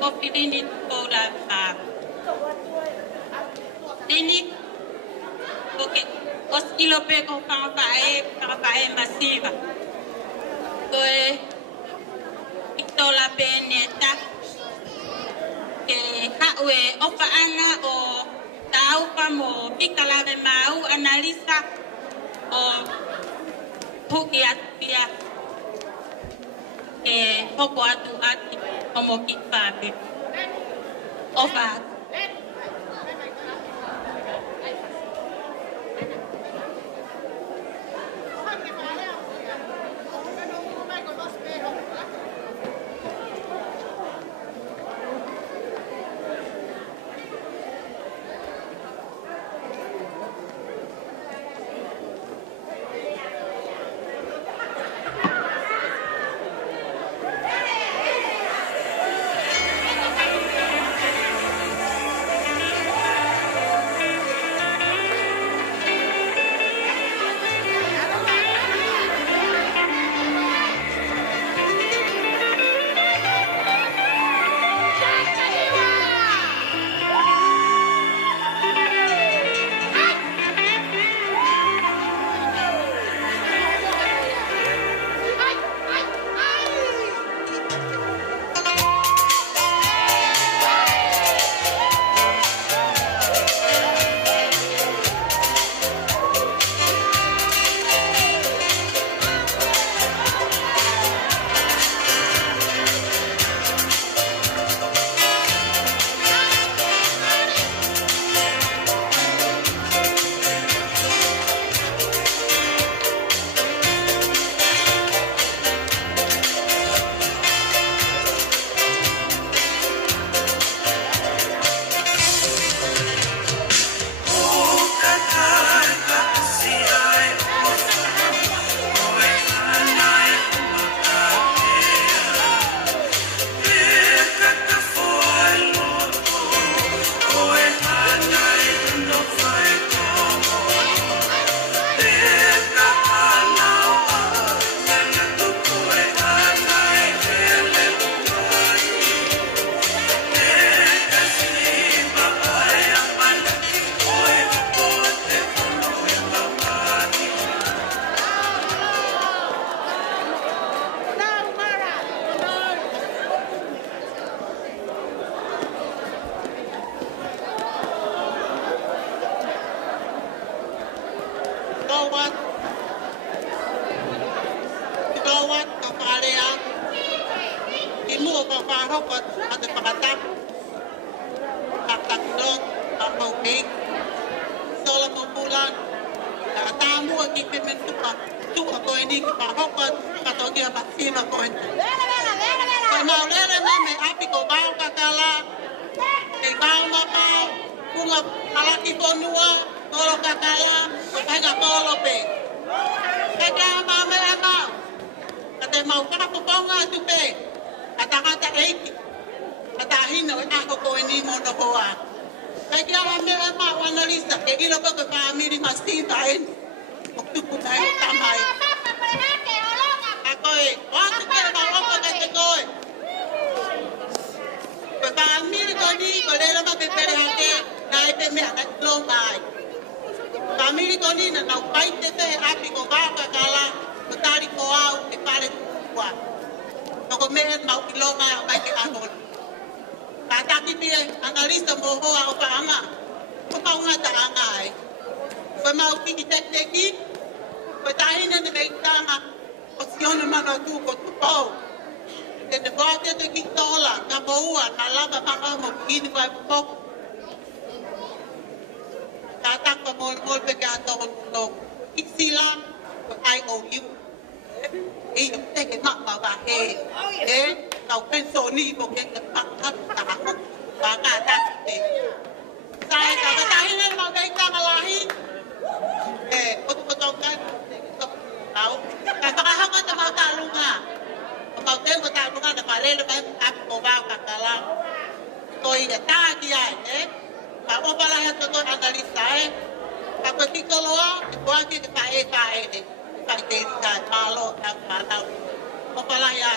Mofilini Tupou Lavemaau. Dini, porque os kilo pego para masiva. Koe itola beneta ke haue opa anga o tau pa mo pika Lavemaau Analiza o puki atia ke hoko atu ati como kipabe opa Analiza, que quiero que family masiva en Tupou tamai. Akoe, watu kaya maroko kaya koe. Porque family koni kolera ma pepere hake na epe me ana lomai. Family koni na na upai tepe api ko baka kala kutari ko au ke pare kwa. Toko me ma ukiloma mai ke anol. Kata ki pia Analiza mo hoa o paanga. O paunga taanga ai. Koe mau piki tekneki. Koe tahina ni meitanga. O sione mana tu ko Tupou. Te te wate te ki tola. Ka moua na lava panga mo kini vai pupoko. Ta taka Moimoi pe ka toho kuno. Iksilan. Ko ai o iu. E eu tenho que matar a rede, não pensou nisso, porque está matar a rede. Sai, tá indo no meio da laje, quando eu estou não, mas para a gente matar lugar, para o tempo da lugar da parede vai aprovar o catalão, tô indo tarde aí, para o para a gente todo analisar, para o que colocar, depois que vai Vai ter que malo, tá malo. Vou falar já.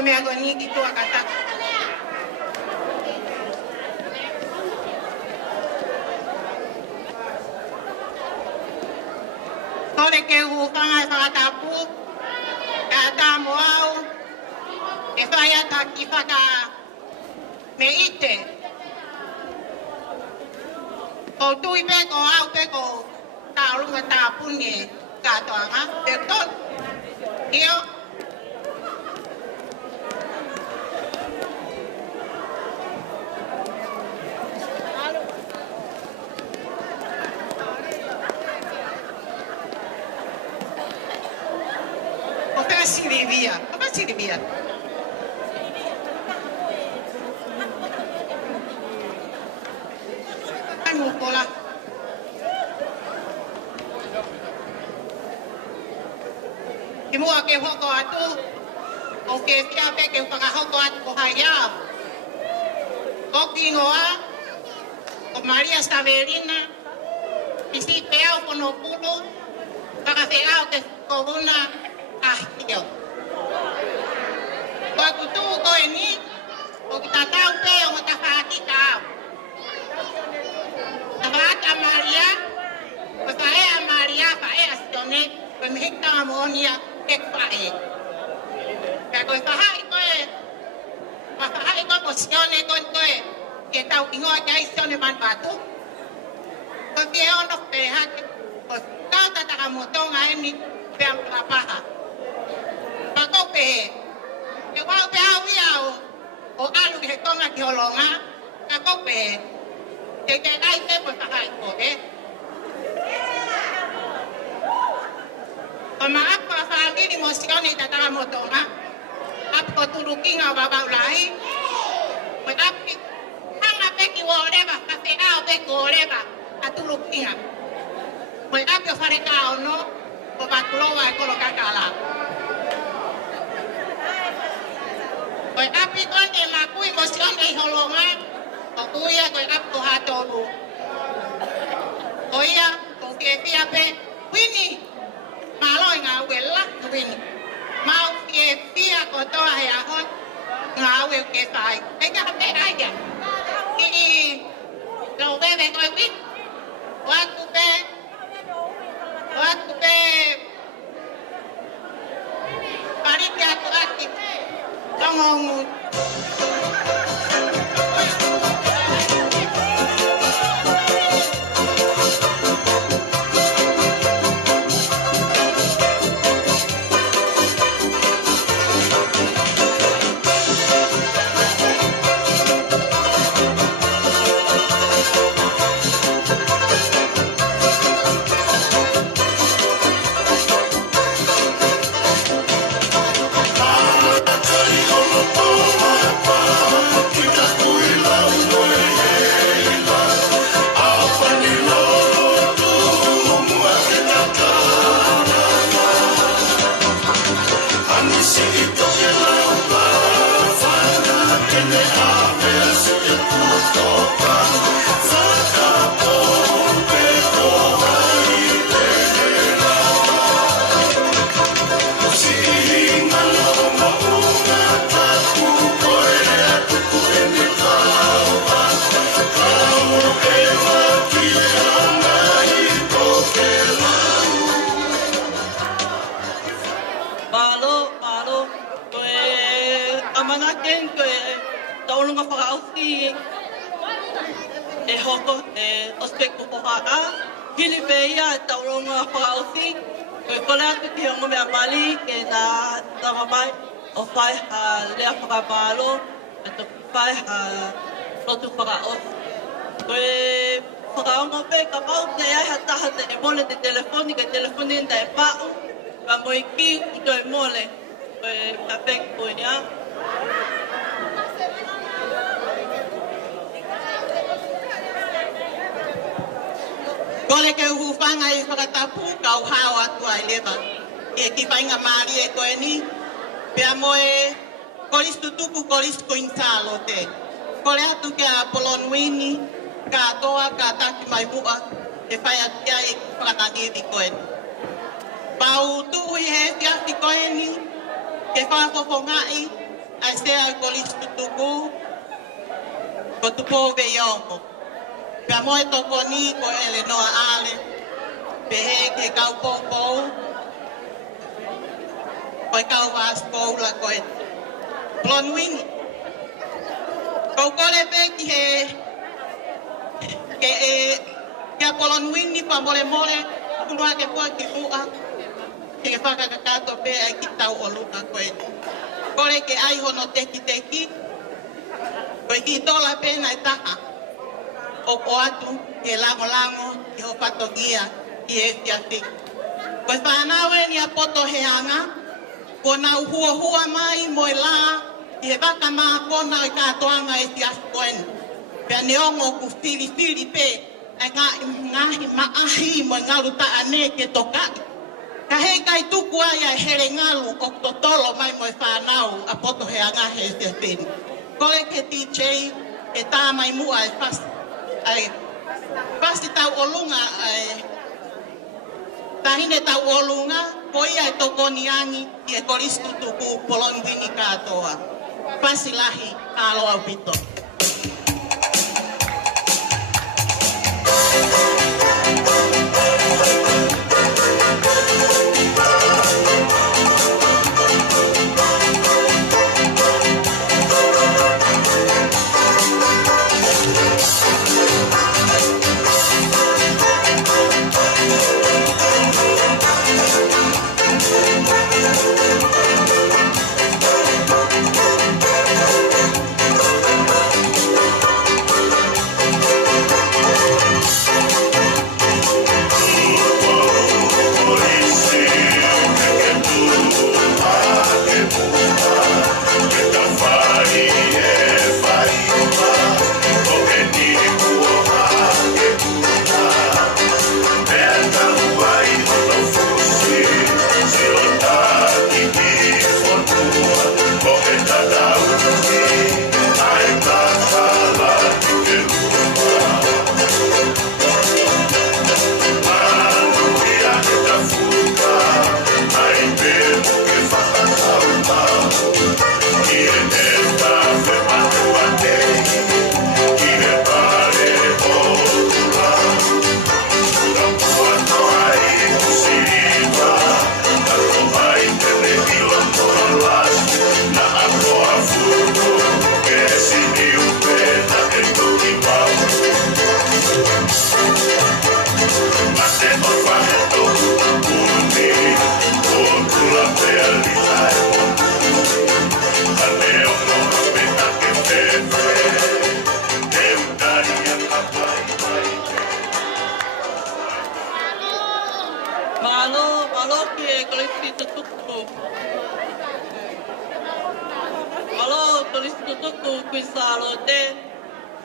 Me agoni ki tua kata. Kore ke hukanga whakatapu, kata moau, e whaia taki whaka me ite. Ko tui peko au peko taurunga tāpuni katoa nga, te ton. Io, apa sih dia? Kan mukola. Imu ake hoko atu, oke siapa ke hoko atu kohayau. Koki ngoa, ko Maria Stavelina, isi peau kono pulu, kakaseau ke koruna. Yo. Kau kutu kau ini, kau kita tahu ke yang kita hati tahu. Sebab Amaria, pasal Amaria, pasal astronet, pemihik amonia ekpae. Kalau pasal itu posisione kau kita ingat jai sone man batu. Kau dia orang pehat, kau tak kamu tahu ini yang berapa? Pakau pe, ke wau pe au iau, o alu ke tonga ki holonga, kakau pe, te ai te po takai ko Kama apa famili mosione tatara motonga, apa turuki nga babau lai, tapi hanga pe ki woreba, kafe au pe koreba, aturuki nga. Tapi fare kau no, ko batulowa ko lo kakala. Koi api kon e makui mosion e holonga, o kuya koi ap ko hatolu. Oia, ko ke pia pe, wini, malo nga wela wini. Mau ke pia ko toa he ahon, nga we ke sai. E ka pe aja. Ini lo bebe koi win. Waktu pe maungu. Kole ke hufanga I whakatapu kau hao atu ai lewa. E ki whainga maari e koe ni. Pea moe kolis tutuku kolis koinsalo te. Kole atu ke a Polonwini, Katoa, ka taki mai mua. E whai atu kia e whakatani di koe ni. Pau tuhui he fiasi koe ni. Ke whakafofo ngai. Ai se ai kolis tutuku. Ko Tupou ve yongo. Pea moe toko ni ko ele noa ale. Pehe ke kau popou. Koe kau vas koula koe. Polonwini. Kau kole pe ki he. Ke a Polonwini pa mole mole. Kunua ke koe ki mua. Ke whakakakato pe ai ki tau o luka koe. Kole ke ai hono teki teki. Koe ki tola pe nai taha. O atu, ke lango lango, ke ho patogia, ki e fiati. Koe whanawe ni a poto heanga, ko nau hua hua mai moe la, ki he waka maa kona o katoanga e fiasi koen. Pea neongo ku fili fili pe, ai ngahi maahi moe ngalu ta ane ke tokai. Ka hei kai tuku ai ai here ngalu o totolo mai moe whanau a poto heanga he fiati. Kole ke DJ, e tā mai mua e fasi. Ai pasti tau olunga ai tahine tau olunga koi ai tokoni angi e kolis tutuku Polonwini Katoa pasti lahi kalo au pito. Malo ki e kolisi tutuku. Malo kolisi tutuku kui salo te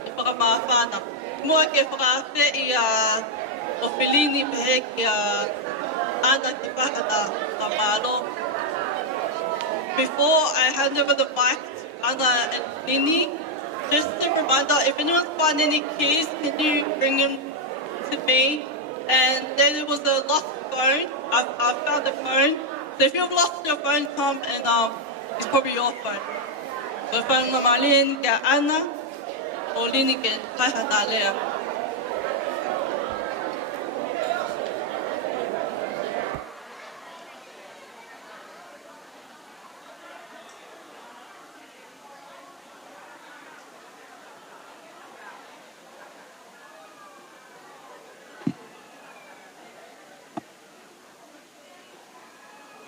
e whakamawhana. Mua ke whakawhi I Mofilini pehe ki ana ki whakata ka malo. Before I hand over the mic to Anna and Nini, just a reminder, if anyone's found any keys, can you bring them to me? And then there was a lost phone. I found a phone. So if you've lost your phone, come and it's probably your phone. So phone number Lini ke Anna, or Lini ke Taihana Lea.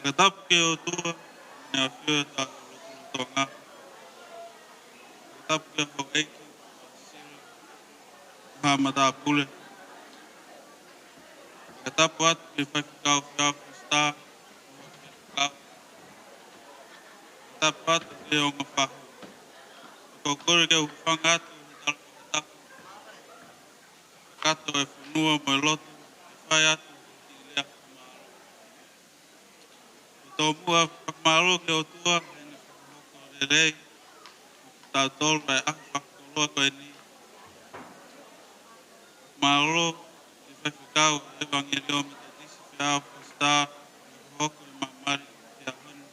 Katap ke o tua, ne a whia tā tonga. Katap ke ho eiki, hamata pule. Katap wat ke whakikau whiau kustā, katap wat ke o ngā whahu. Ko kore ke uwhangatu, tala katap. Kato e whanua mo e lotu, e whai atu, i lea whamaro. Tō mua whakamaro ke o tua, e ne whakahoko re rei, tau tolu e aku whakatoloa koe ni. Malo, i whakikau, e wangerio me te disi whiau whastā, e hoko i mamari ki a honu.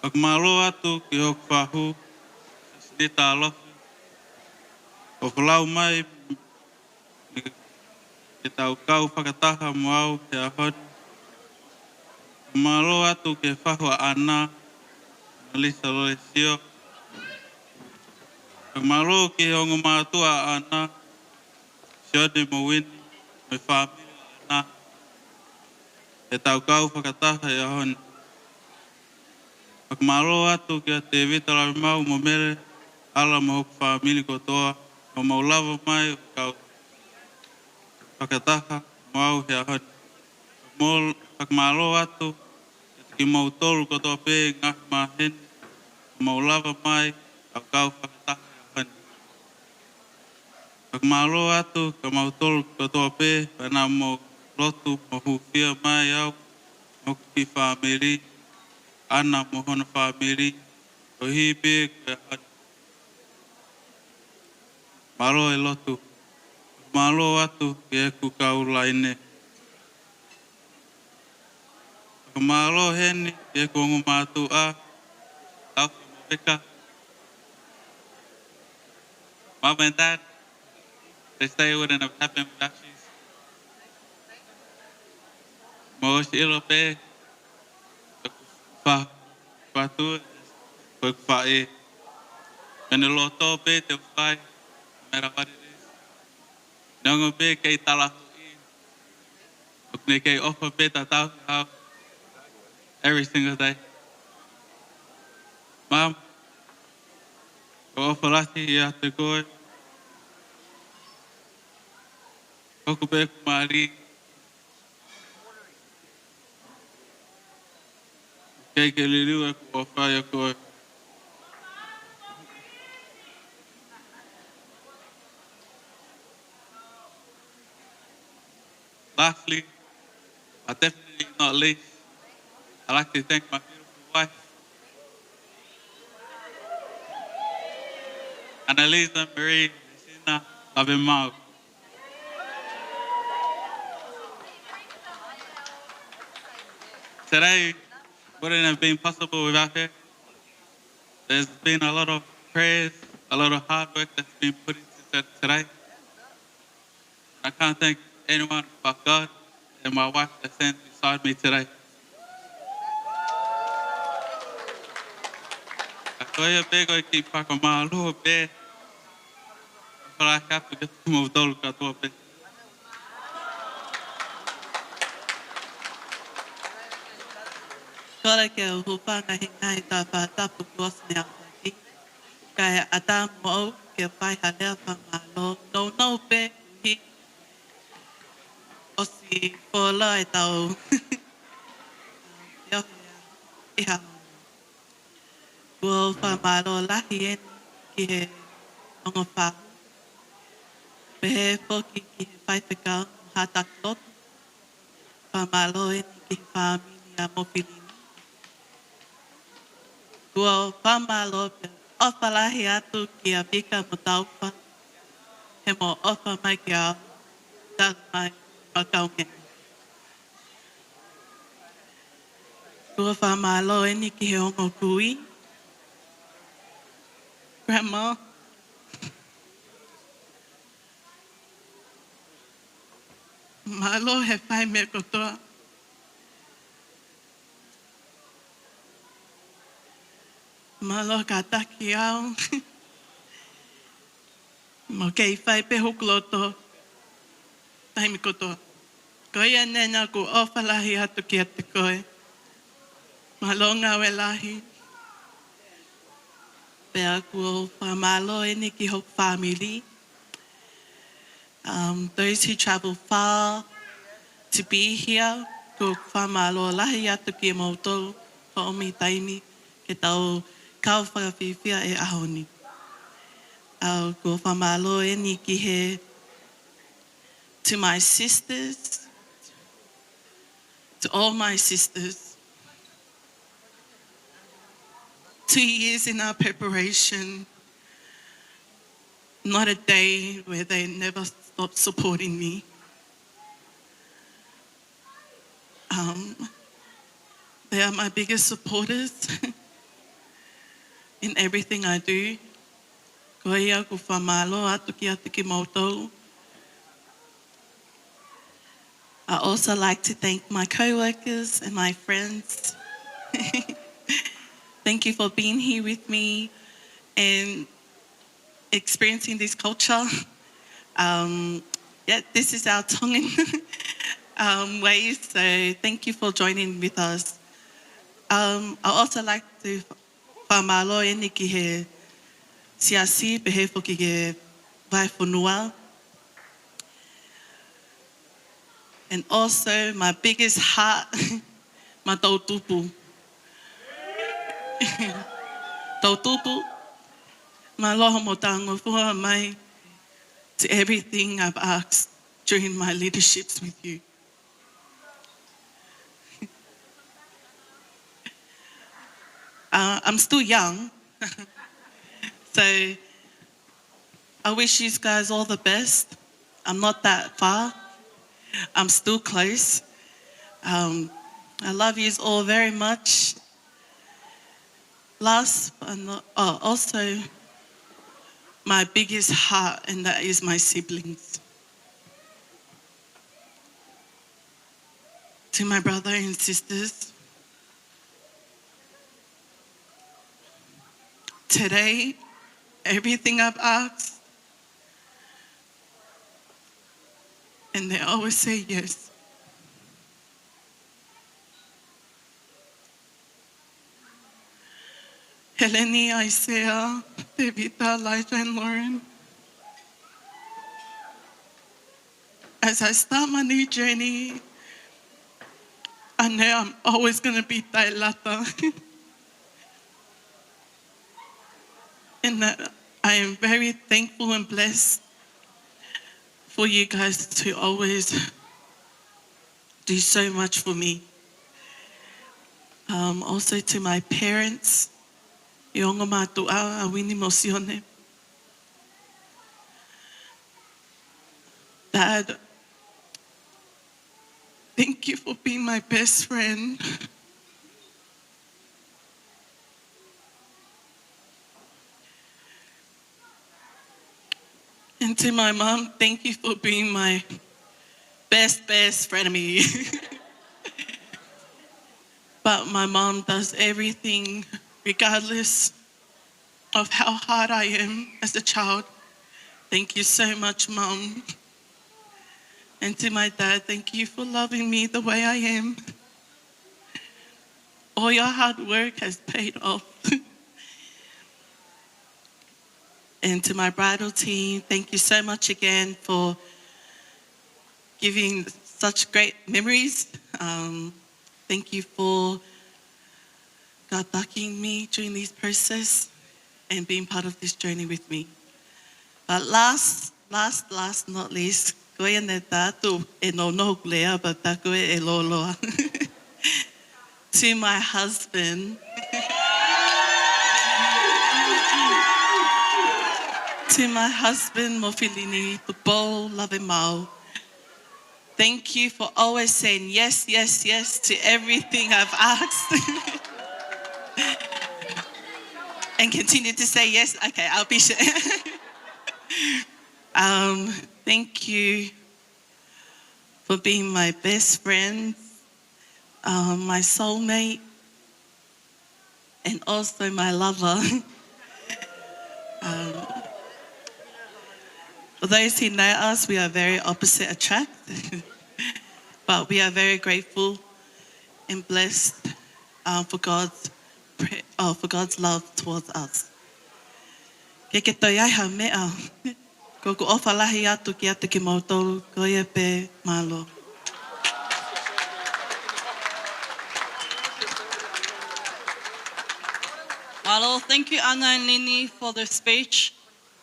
Whakamaro atu ki hoku whahu, e sinita alofi. O whalau mai, ke tau kau whakataha mo au te a honu. Whakamaro atu ke whahua ana, Analiza loe sio. Whakamaro ki hongo mātua ana, Sione Moimoi, me whamiri ana. E tau kau whakataha e a honu. Whakamaro atu ki a te vita Lavemaau mo mere, ala mo hoku whamiri Katoa, o mau Lavemaau kau whakataha mo au he a honu. Whakamaro atu, e te ki mau tolu Katoa pē ngā maheni, o mau Lavemaau kau whakataha e a honu. Whakamaro atu, ka mau tolu Katoa pē, whanā mo lotu mo huwhia mai au, mo ki whamiri, ana mo hona whamiri, o hi pē koe a honu. Maro e lotu. Malo atu ke e ku kau laine. Malo heni ke e kongo mātu a. Tau mo weka. Mom and Dad, they say it wouldn't have happened without you. Mo si ilo pe. Fa tu. Ko fa e. Pene loto pe te whai. Mera what it is. Nongo pe kei talahu I. Ukne kei ofa pe ta tau hau. Every single day. Mom, ko ofa lati I a te koe. Koku pe kumari. Kei ke liriu e ku ofa ia koe. Lastly, but definitely not least, I'd like to thank my beautiful wife, Analiza, Lesina, Lavemaau. Today wouldn't have been possible without her. There's been a lot of prayers, a lot of hard work that's been put into today. I can't thank anyone but God and my wife that stands beside me today. Katoa pego I keep whakamalo pe. Whala kapu ke tumo tolu katoa pe. Kore ke hupanga hingai ta whatapu kuosne a whaki. Kai ata mo ke whai halea whamalo. No pe hi. osi Paula e tau. Iha. Kua whamaro lahi e ki he ongo whahu. Pehe poki ki he whaipeka hata tot. Whamaro e ki he whamini a Mofilini. Kua whamaro pe ofa lahi atu ki a pika mo tauwha. He mo ofa mai ki a tau mai makaunge. Kua whamaro e ki he ongo kui. Grandma, malo he whai me kotoa. Malo ka taki au. Mo kei whai pe hukloto. Tai me kotoa. Koia nena ku ofa lahi atu ki ate koe. Malo ngau e lahi. Pea ku whamalo e ni ki hok family. Those who travel far to be here, ko whamalo lahi atu ki e mautolu, ko omi taimi, ke tau kau whakawhiwhia e ahoni. Ko whamalo e ni ki he to my sisters, to all my sisters. 2 years in our preparation, not a day where they never stopped supporting me. They are my biggest supporters in everything I do. Ko ia ku whamalo atu ki mautou. I also like to thank my co-workers and my friends. Thank you for being here with me and experiencing this culture. This is our Tongan ways, so thank you for joining with us. I also like to whamalo e ni ki he siasi pehe fo ki he vai whanua. And also my biggest heart, my tau Tupou. Tau Tupou, ma loho mo tango fua mai to everything I've asked during my leaderships with you. I'm still young, so I wish you guys all the best. I'm not that far. I'm still close. I love you all very much. Last but not, also my biggest heart, and that is my siblings. To my brother and sisters, today, everything I've asked, and they always say yes. Heleni, Isaiah, Devita, Elijah, and Lauren. As I start my new journey, I know I'm always going to be Tailata. And that I am very thankful and blessed for you guys to always do so much for me. Also to my parents, Iongo Matua, Awini Mosione. Dad, thank you for being my best friend. And to my mom, thank you for being my best frenemy. But my mom does everything regardless of how hard I am as a child. Thank you so much, Mom. And to my dad, thank you for loving me the way I am. All your hard work has paid off. And to my bridal team, thank you so much again for giving such great memories. Thank you for God backing me during this process and being part of this journey with me. But last not least, koe ne tātou e no lea, but tā koe e loloa. To my husband, Mofilini, Tupou, Lavemaau, thank you for always saying yes, yes, yes to everything I've asked. And continue to say yes. Okay, I'll be sure. Thank you for being my best friend, my soulmate, and also my lover. For those who know us, we are very opposite attract, but we are very grateful and blessed for God's love towards us. Ke toi ai hau mea, ko ku ofalahi atu ki atu ki mautolu, ko ia pe malo. Malo, thank you Anna and Lini for the speech.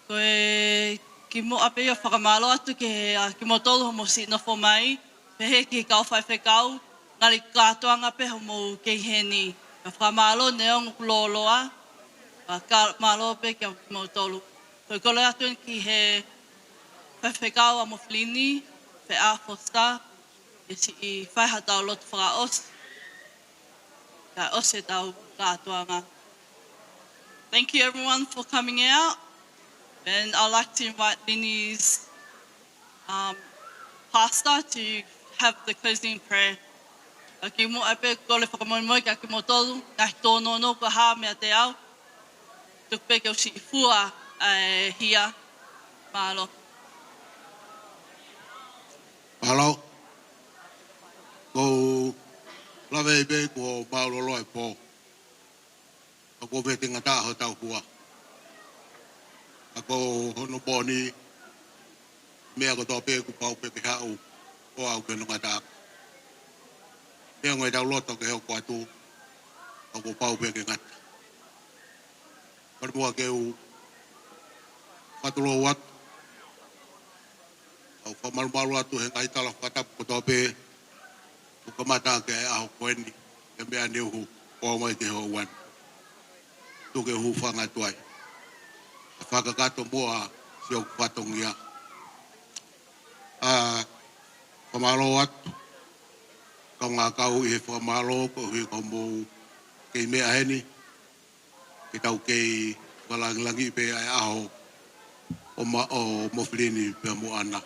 Koe ki mo ape ia whakamalo atu ki mo tolu homo si nofo mai. Pehe ki kau whai whekau. Ngari kātoanga pe homo kei heni. Ka whakamalo neong kuloloa. Ka malo pe ki mo tolu. Koe kolo atu ki he whai whekau a Mofilini. Whe a fosta. E si I whaiha tau lotu whakaos. Ka ose tau kātoanga. Thank you everyone for coming out. And I'd like to invite Lini's pastor to have the closing prayer. Ki mo ape kole whakamoimoi ka ki mo tolu, ka tōno no ka hā mea te au. Tupe ke o si fua hia. Mahalo. Mahalo. Ko lawe be ko maulolo e po. Ako vete ngata ho tau hua. Ako hono boni mea ko tope ku pau pe ke hau o au ke no ngata. Mea ngoi tau loto ke ho kwa tu ako pau pe ke ngata. Parmua ke u patulo wat au whamarumaru atu he ngai tala whakatapu ko tope ku kamata ke aho koeni ke mea niuhu o mai ke ho wan. Tuke hu whanga tuai. Whakakato mua si o kupatongia. Whamalo atu. Ka ngā kau I he whamalo ko hui ko mō kei mea heni. Ki tau kei walangilangi pe ai aho o Mofilini pe mo ana.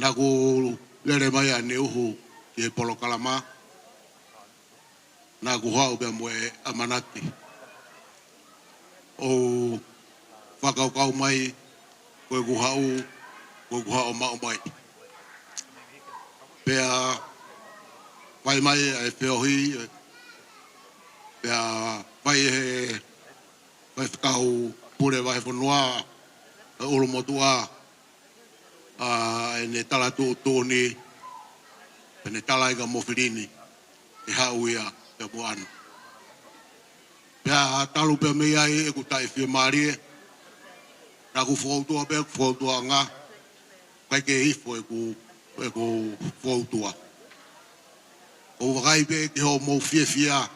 Nā ku lere mai a ne uhu ki he polo kalama. Nā ku hau pe mo e amanaki. O whakaukau mai, koe kuhau mao mai. Pea, whai mai e whiohi, pea, whai he, whai whakau pure whai whanua, e urumotua, e ne tala tūtūni, e ne tala ika Mofilini, e hau ia, te moana. Pea talu pe mei ai e ku tai whia marie. Nā ku whautua pe ku whautua ngā. Kai ke hifo e ku whautua. O wakai pe ke ho mou whia.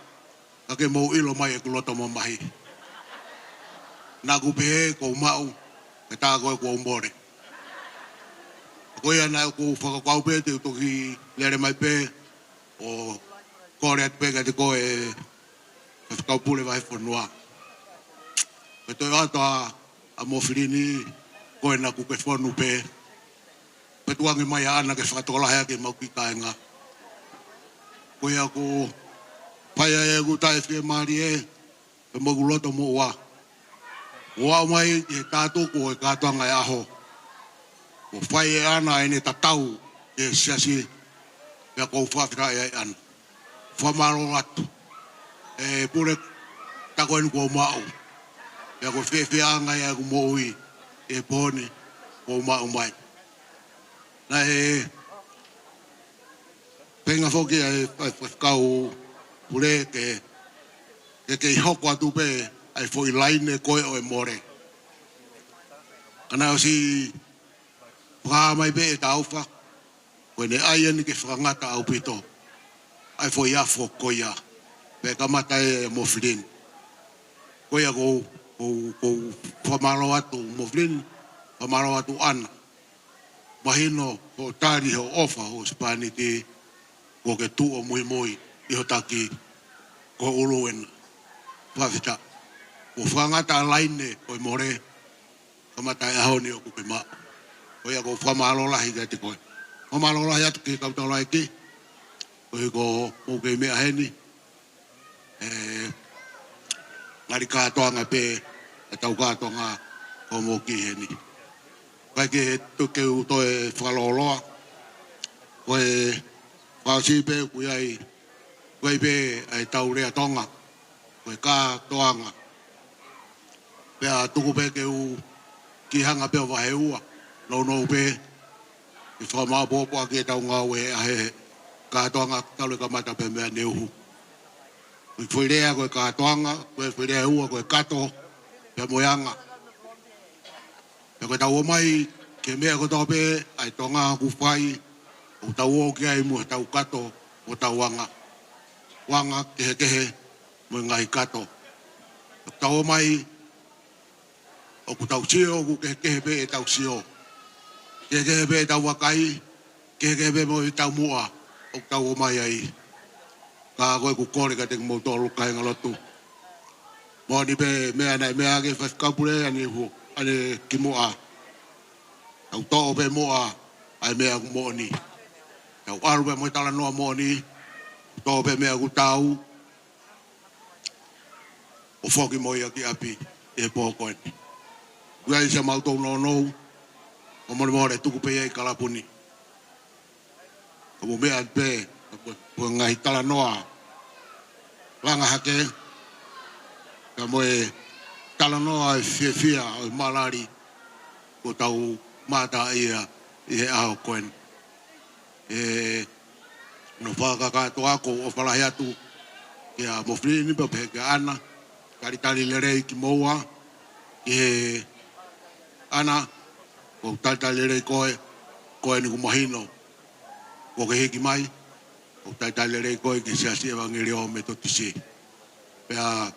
Ka ke mou ilo mai e ku lota mo mahi. Nā ku pe he kou mau. E tā koe ku ombore. Koe ana ku whakakau pe te utoki lere mai pe. O kore atu pe ka te koe e whakau pule vai whanua. Me toi ata a Mofilini koe na ku ke whanu pe. Me tuangi mai ana ke whakatolahea ke mau ki kaenga. Koe ako paia e ku tae whia maari e mau loto mo ua. Ua mai e tātou ko e kātuanga e aho. Ko whai e ana e ne tatau e siasi mea kou whawhira e ana. Whamaro atu. E pure tako en ko mau. Ya ko fe anga ya ko moi e poni ko mau mai. Na penga foki ai kau pule ke hoko atu pe ai foi line koe o e more. Kana o si wha mai be e taufa koe ne ai ani ke whakangata au pito ai foi afo koia pe kamata e Mofilini. Koia ko whamaro atu Mofilini, whamaro atu ana. Mahino ko tari ho ofa ho spani te ko ke tu o Moimoi i ho taki ko uruena. Whawhita. Ko whangata laine koe more kamata e ahoni o kupe maa. Koia ko whamaro lahi kai te koe. Whamaro lahi atu ki kautau lai ki. Koe ko mouke mea heni. Ngari katoa nga pe e tau katoa nga ko mouki heni. Kai ke tuke uto e whaloloa. Koe whausi pe kui ai koe pe ai tau rea tonga. Koe katoa nga. Pea tuku pe ke u ki hanga pe o wahe ua. No pe i whamaa pōpua ki e tau ngā ue ahe katoa nga taule kamata pe mea neuhu. Koe whirea koe katoa nga, koe whirea ua koe kato pe moyanga. Pea koe tau o mai ke mea ko tau pe ai tonga ku whai o tau o ki ai mua tau kato o tau wanga. Wanga kehe mo ngai kato. Tau o mai o ku tau sio ku kehe pe e tau sio. Kehe pe e tau wakai, kehe pe mo i tau mua o tau o mai ai. Ka koe ku kore ka te mo tolu kai ngalotu. Mo ni pe mea nai mea ke whaskapure ani hu, ani ki mua. Tau to'o pe mua ai mea ku mo ni. Tau aru pe mo tala noa mo ni. To'o pe mea ku tau. O whoki mo ia ki api e pōkoe ni. Kua i se mautou no. O more tuku pe ei kalapuni. Ko mo mea pe. Kua ngai tala noa. Langa hake. Ka moe tala noa e fia o malari. Ko tau mata ia i he aho koen. No whakakato ako o whalahi atu. Kia Mofilini pa pehe kia ana. Karitari lerei ki moua. Ki he ana. Ko taitari lerei koe. Koe ni kumahino. Ko ke hiki mai. O taitale rei koe ki siasi evangeli o me totisi. Pea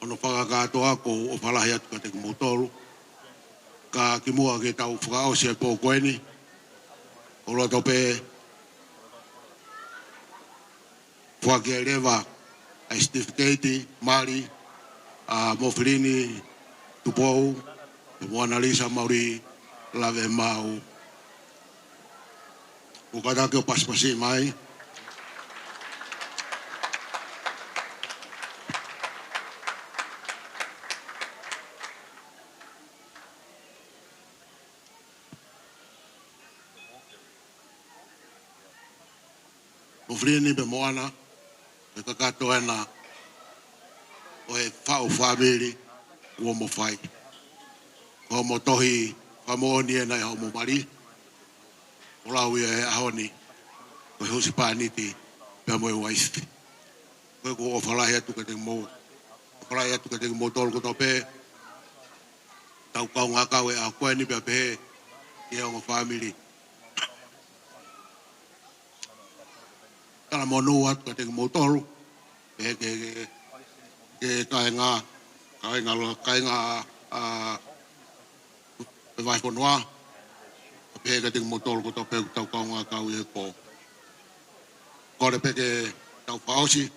ono whakakatoa ko o whalahi atu ka te kumotolu. Ka ki mua ke tau whakaosi e pōkoeni. O roto pe whake rewa a Steve Keiti, Mari, a Mofilini, Tupou, Analiza Mauri, Lavemaau. O kada ke o paspasi mai. Mofilini pe moana. Pe kakato ena. O e whao whamiri. Ua mo whai. Ko mo tohi whamooni ena e hao mo mari. O lau ia e ahoni. Koe hosi pāniti. Pea moe waisti. Koe ko o whalahi atu ka te mou. O whalahi atu ka te mou tolu ko tau pē. Tau kau ngā kau e a koe ni pea pē. Ki e o ngā whamiri. Tala monu atu ka te mou tolu. Pē ke kai ngā. Kai ngā. Pe vai whanua. Pega te motor ko tau pegu tau kau ngā kau e ko. Kore peke tau whaosi.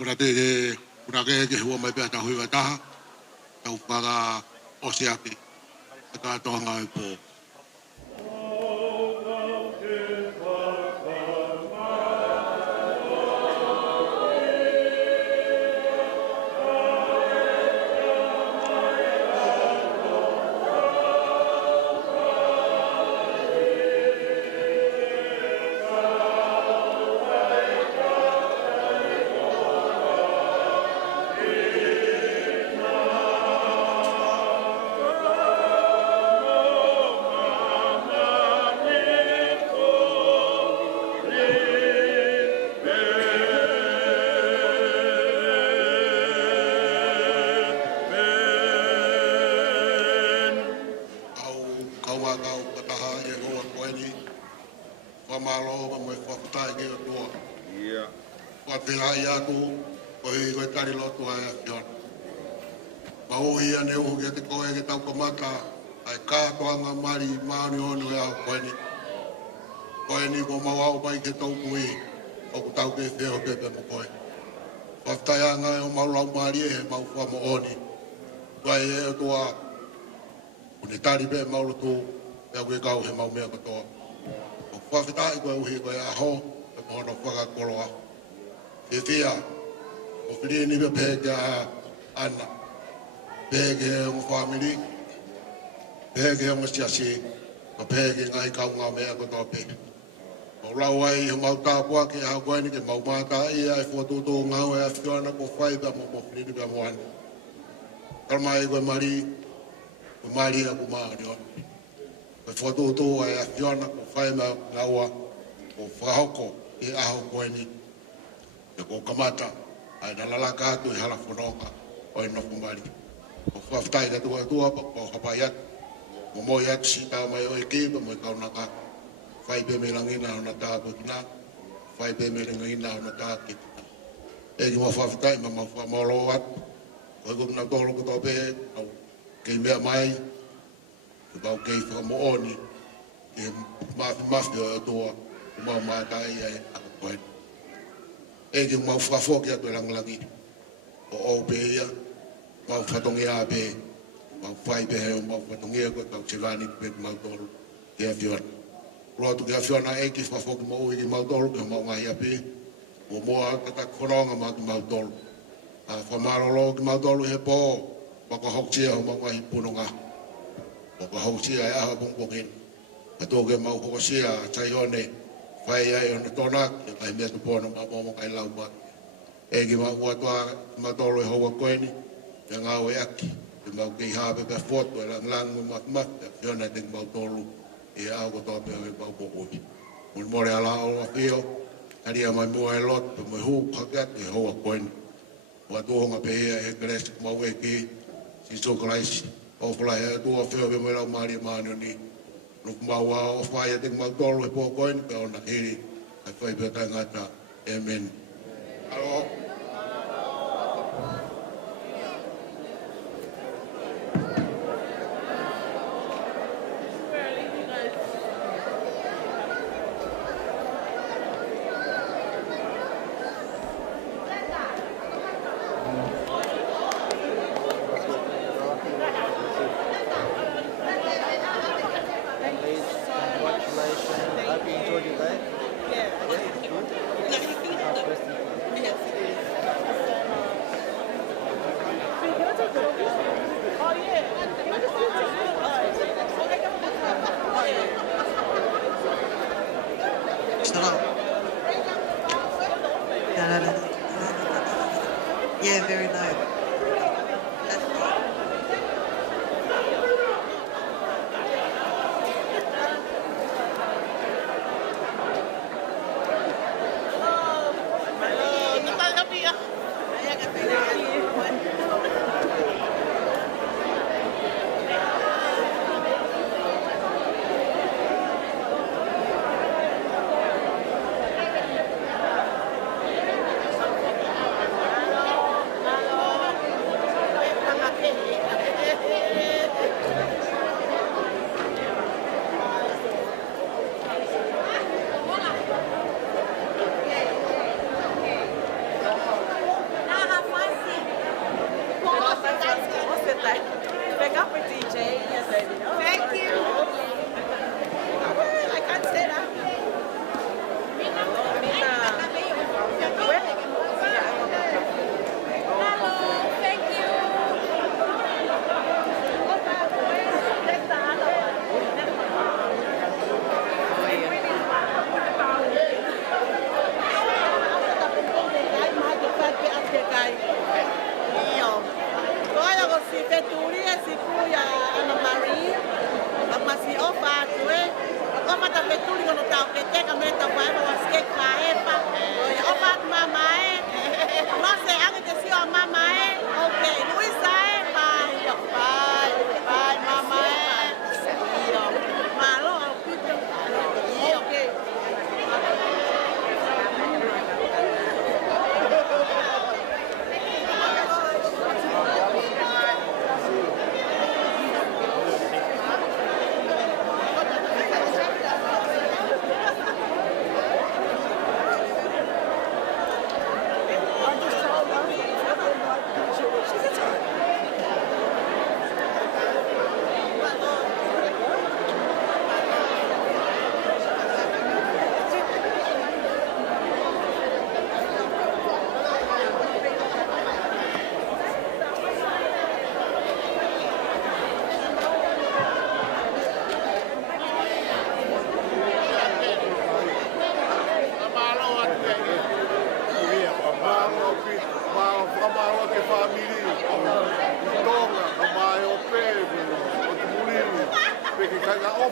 Kura ke hua mai pēr tau hiwa taha. Tau whaka osi ake. E kā toa ngā e pō. Oh Kaua kau kataha e hoa koeni. Whamalo wa moe whakatai ke o tua. Ia. Whapila i atu, ko hei koe tari lotu ai a whiona. Mau ia ne uhu ke te koe ke tau kamata, ai kātoanga mari maani onu e au koeni. Koeni ko mau au pai ke tau kui, o ku tau ke whio pepe mo koe. Whakatai anga e o mau lau mari e he mau whamo oni. Koe e o tua, kune tari pe mau lotu, e au ke kau he mau mea katoa. Whawhitai koe uhi koe aho, e mohona whakakoloa. E whia, Mofilini me pēke a ana, pēke e ngā whamiri, pēke e ngā siasi, ka pēke ngai kaunga mea ko tō pē. Mau lau ai ho mau tāpua ke hau koeni ke mau mātā ia e whotūtō ngau e a whiona ko whaiba mo Mofilini pia moani. Kalmai koe mari a ku maari ona. Koe whotūtō e a whiona ko whaiba ngaua ko whahoko e aho koeni. E ko kamata, ai na lalaka atu i hala whanonga o i nofu mari. Ko whaftai ka tua pa ko hapai atu. Mo moi atu si tā mai o i kipa mo i kaunaka. Whai pe me langina o na tā pukina. Whai pe me langina o na tā kitina. E ki mo whaftai ma mau whamolo atu. Ko i kumina tōru ko tō pē, au kei mea mai. Ke pau kei whakamooni. Ke mafi o tua. Ke mau mātai ai ako koeni. E ki mau whakafoki atu e langlangi. O au pe ia, mau whatongi a pe, mau whai pe heo, mau whatongi a koe, kau tivani pe mau tolu, ke a whiona. Roatu ke a whiona e ki whafoki mau i ki mau tolu, ke mau ngahi a pe, mo moa kata koronga mau ki mau tolu. A whamarolo ki mau tolu he pō, waka hoktia o mau ngahi punonga. Waka hoktia e aha pungpungin. A tōke mau hokosia, tai hone, whai ai o na tōnak, e kai mea tupona ma momo kai lau ma. E ki mau ua ma tolo e hoa koeni, e ngau e aki, e mau kei hape pe foto, e langlangu mat, e whiona te mau tolu, e au ko tōpe o e mau pokoi. Mun more ala o a whio, kari a mai mua e lot, pe mai huu kakat e hoa koeni. Ua tuonga pe ea e kresi mau e ki, si so kraisi, o whala he tua whio pe mai lau maari maani o ni. Nuk mau a o whaia te mau tolu e pokoini, pe ona hiri, ai whai pe tangata, amen. Alo. Yeah, very low.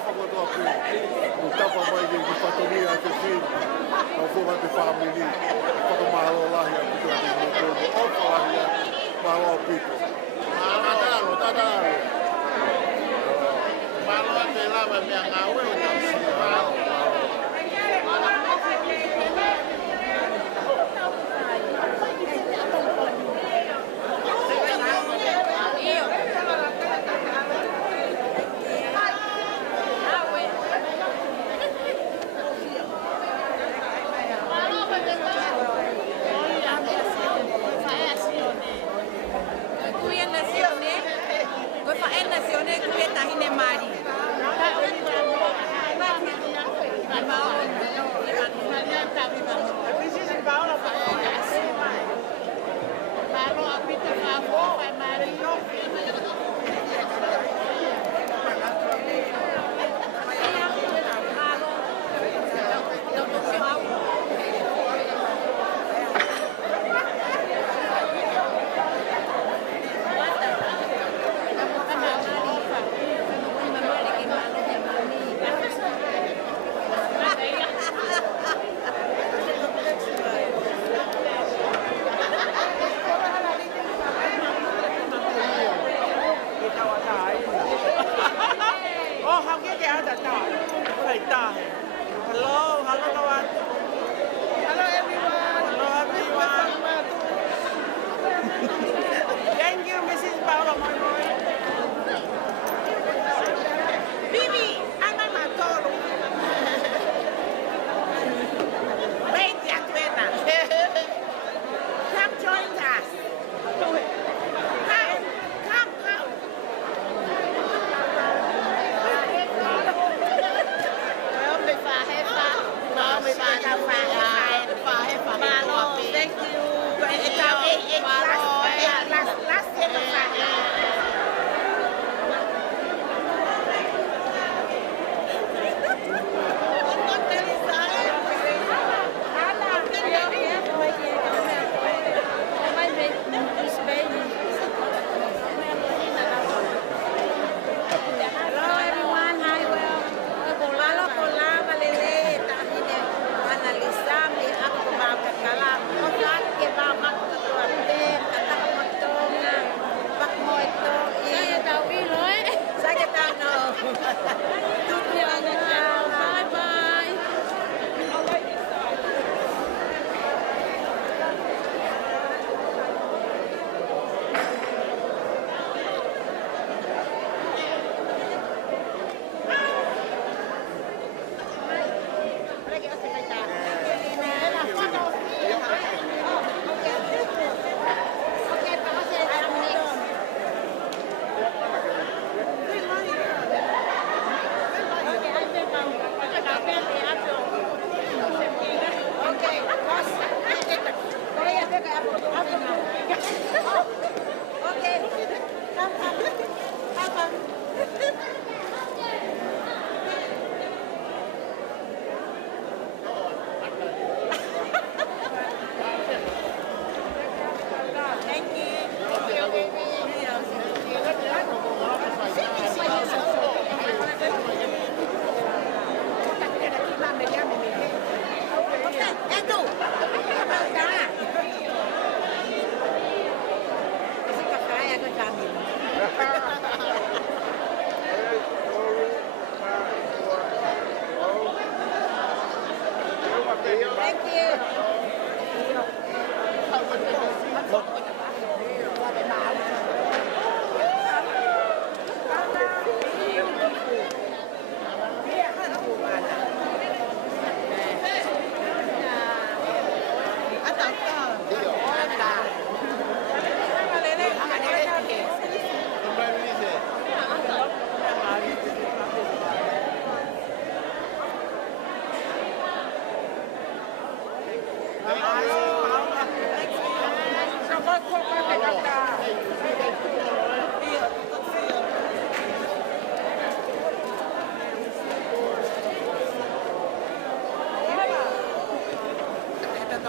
whakatoa pū. O tapa mai ki whatonia te whina. Au whonga te whamini. Whakamahalo lahi a putua te mōtōko. O whalahi a mahalo pito. Tataro, tataro. Mahalo te lava mea ngā ue o tau si mahalo.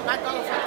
Thank you.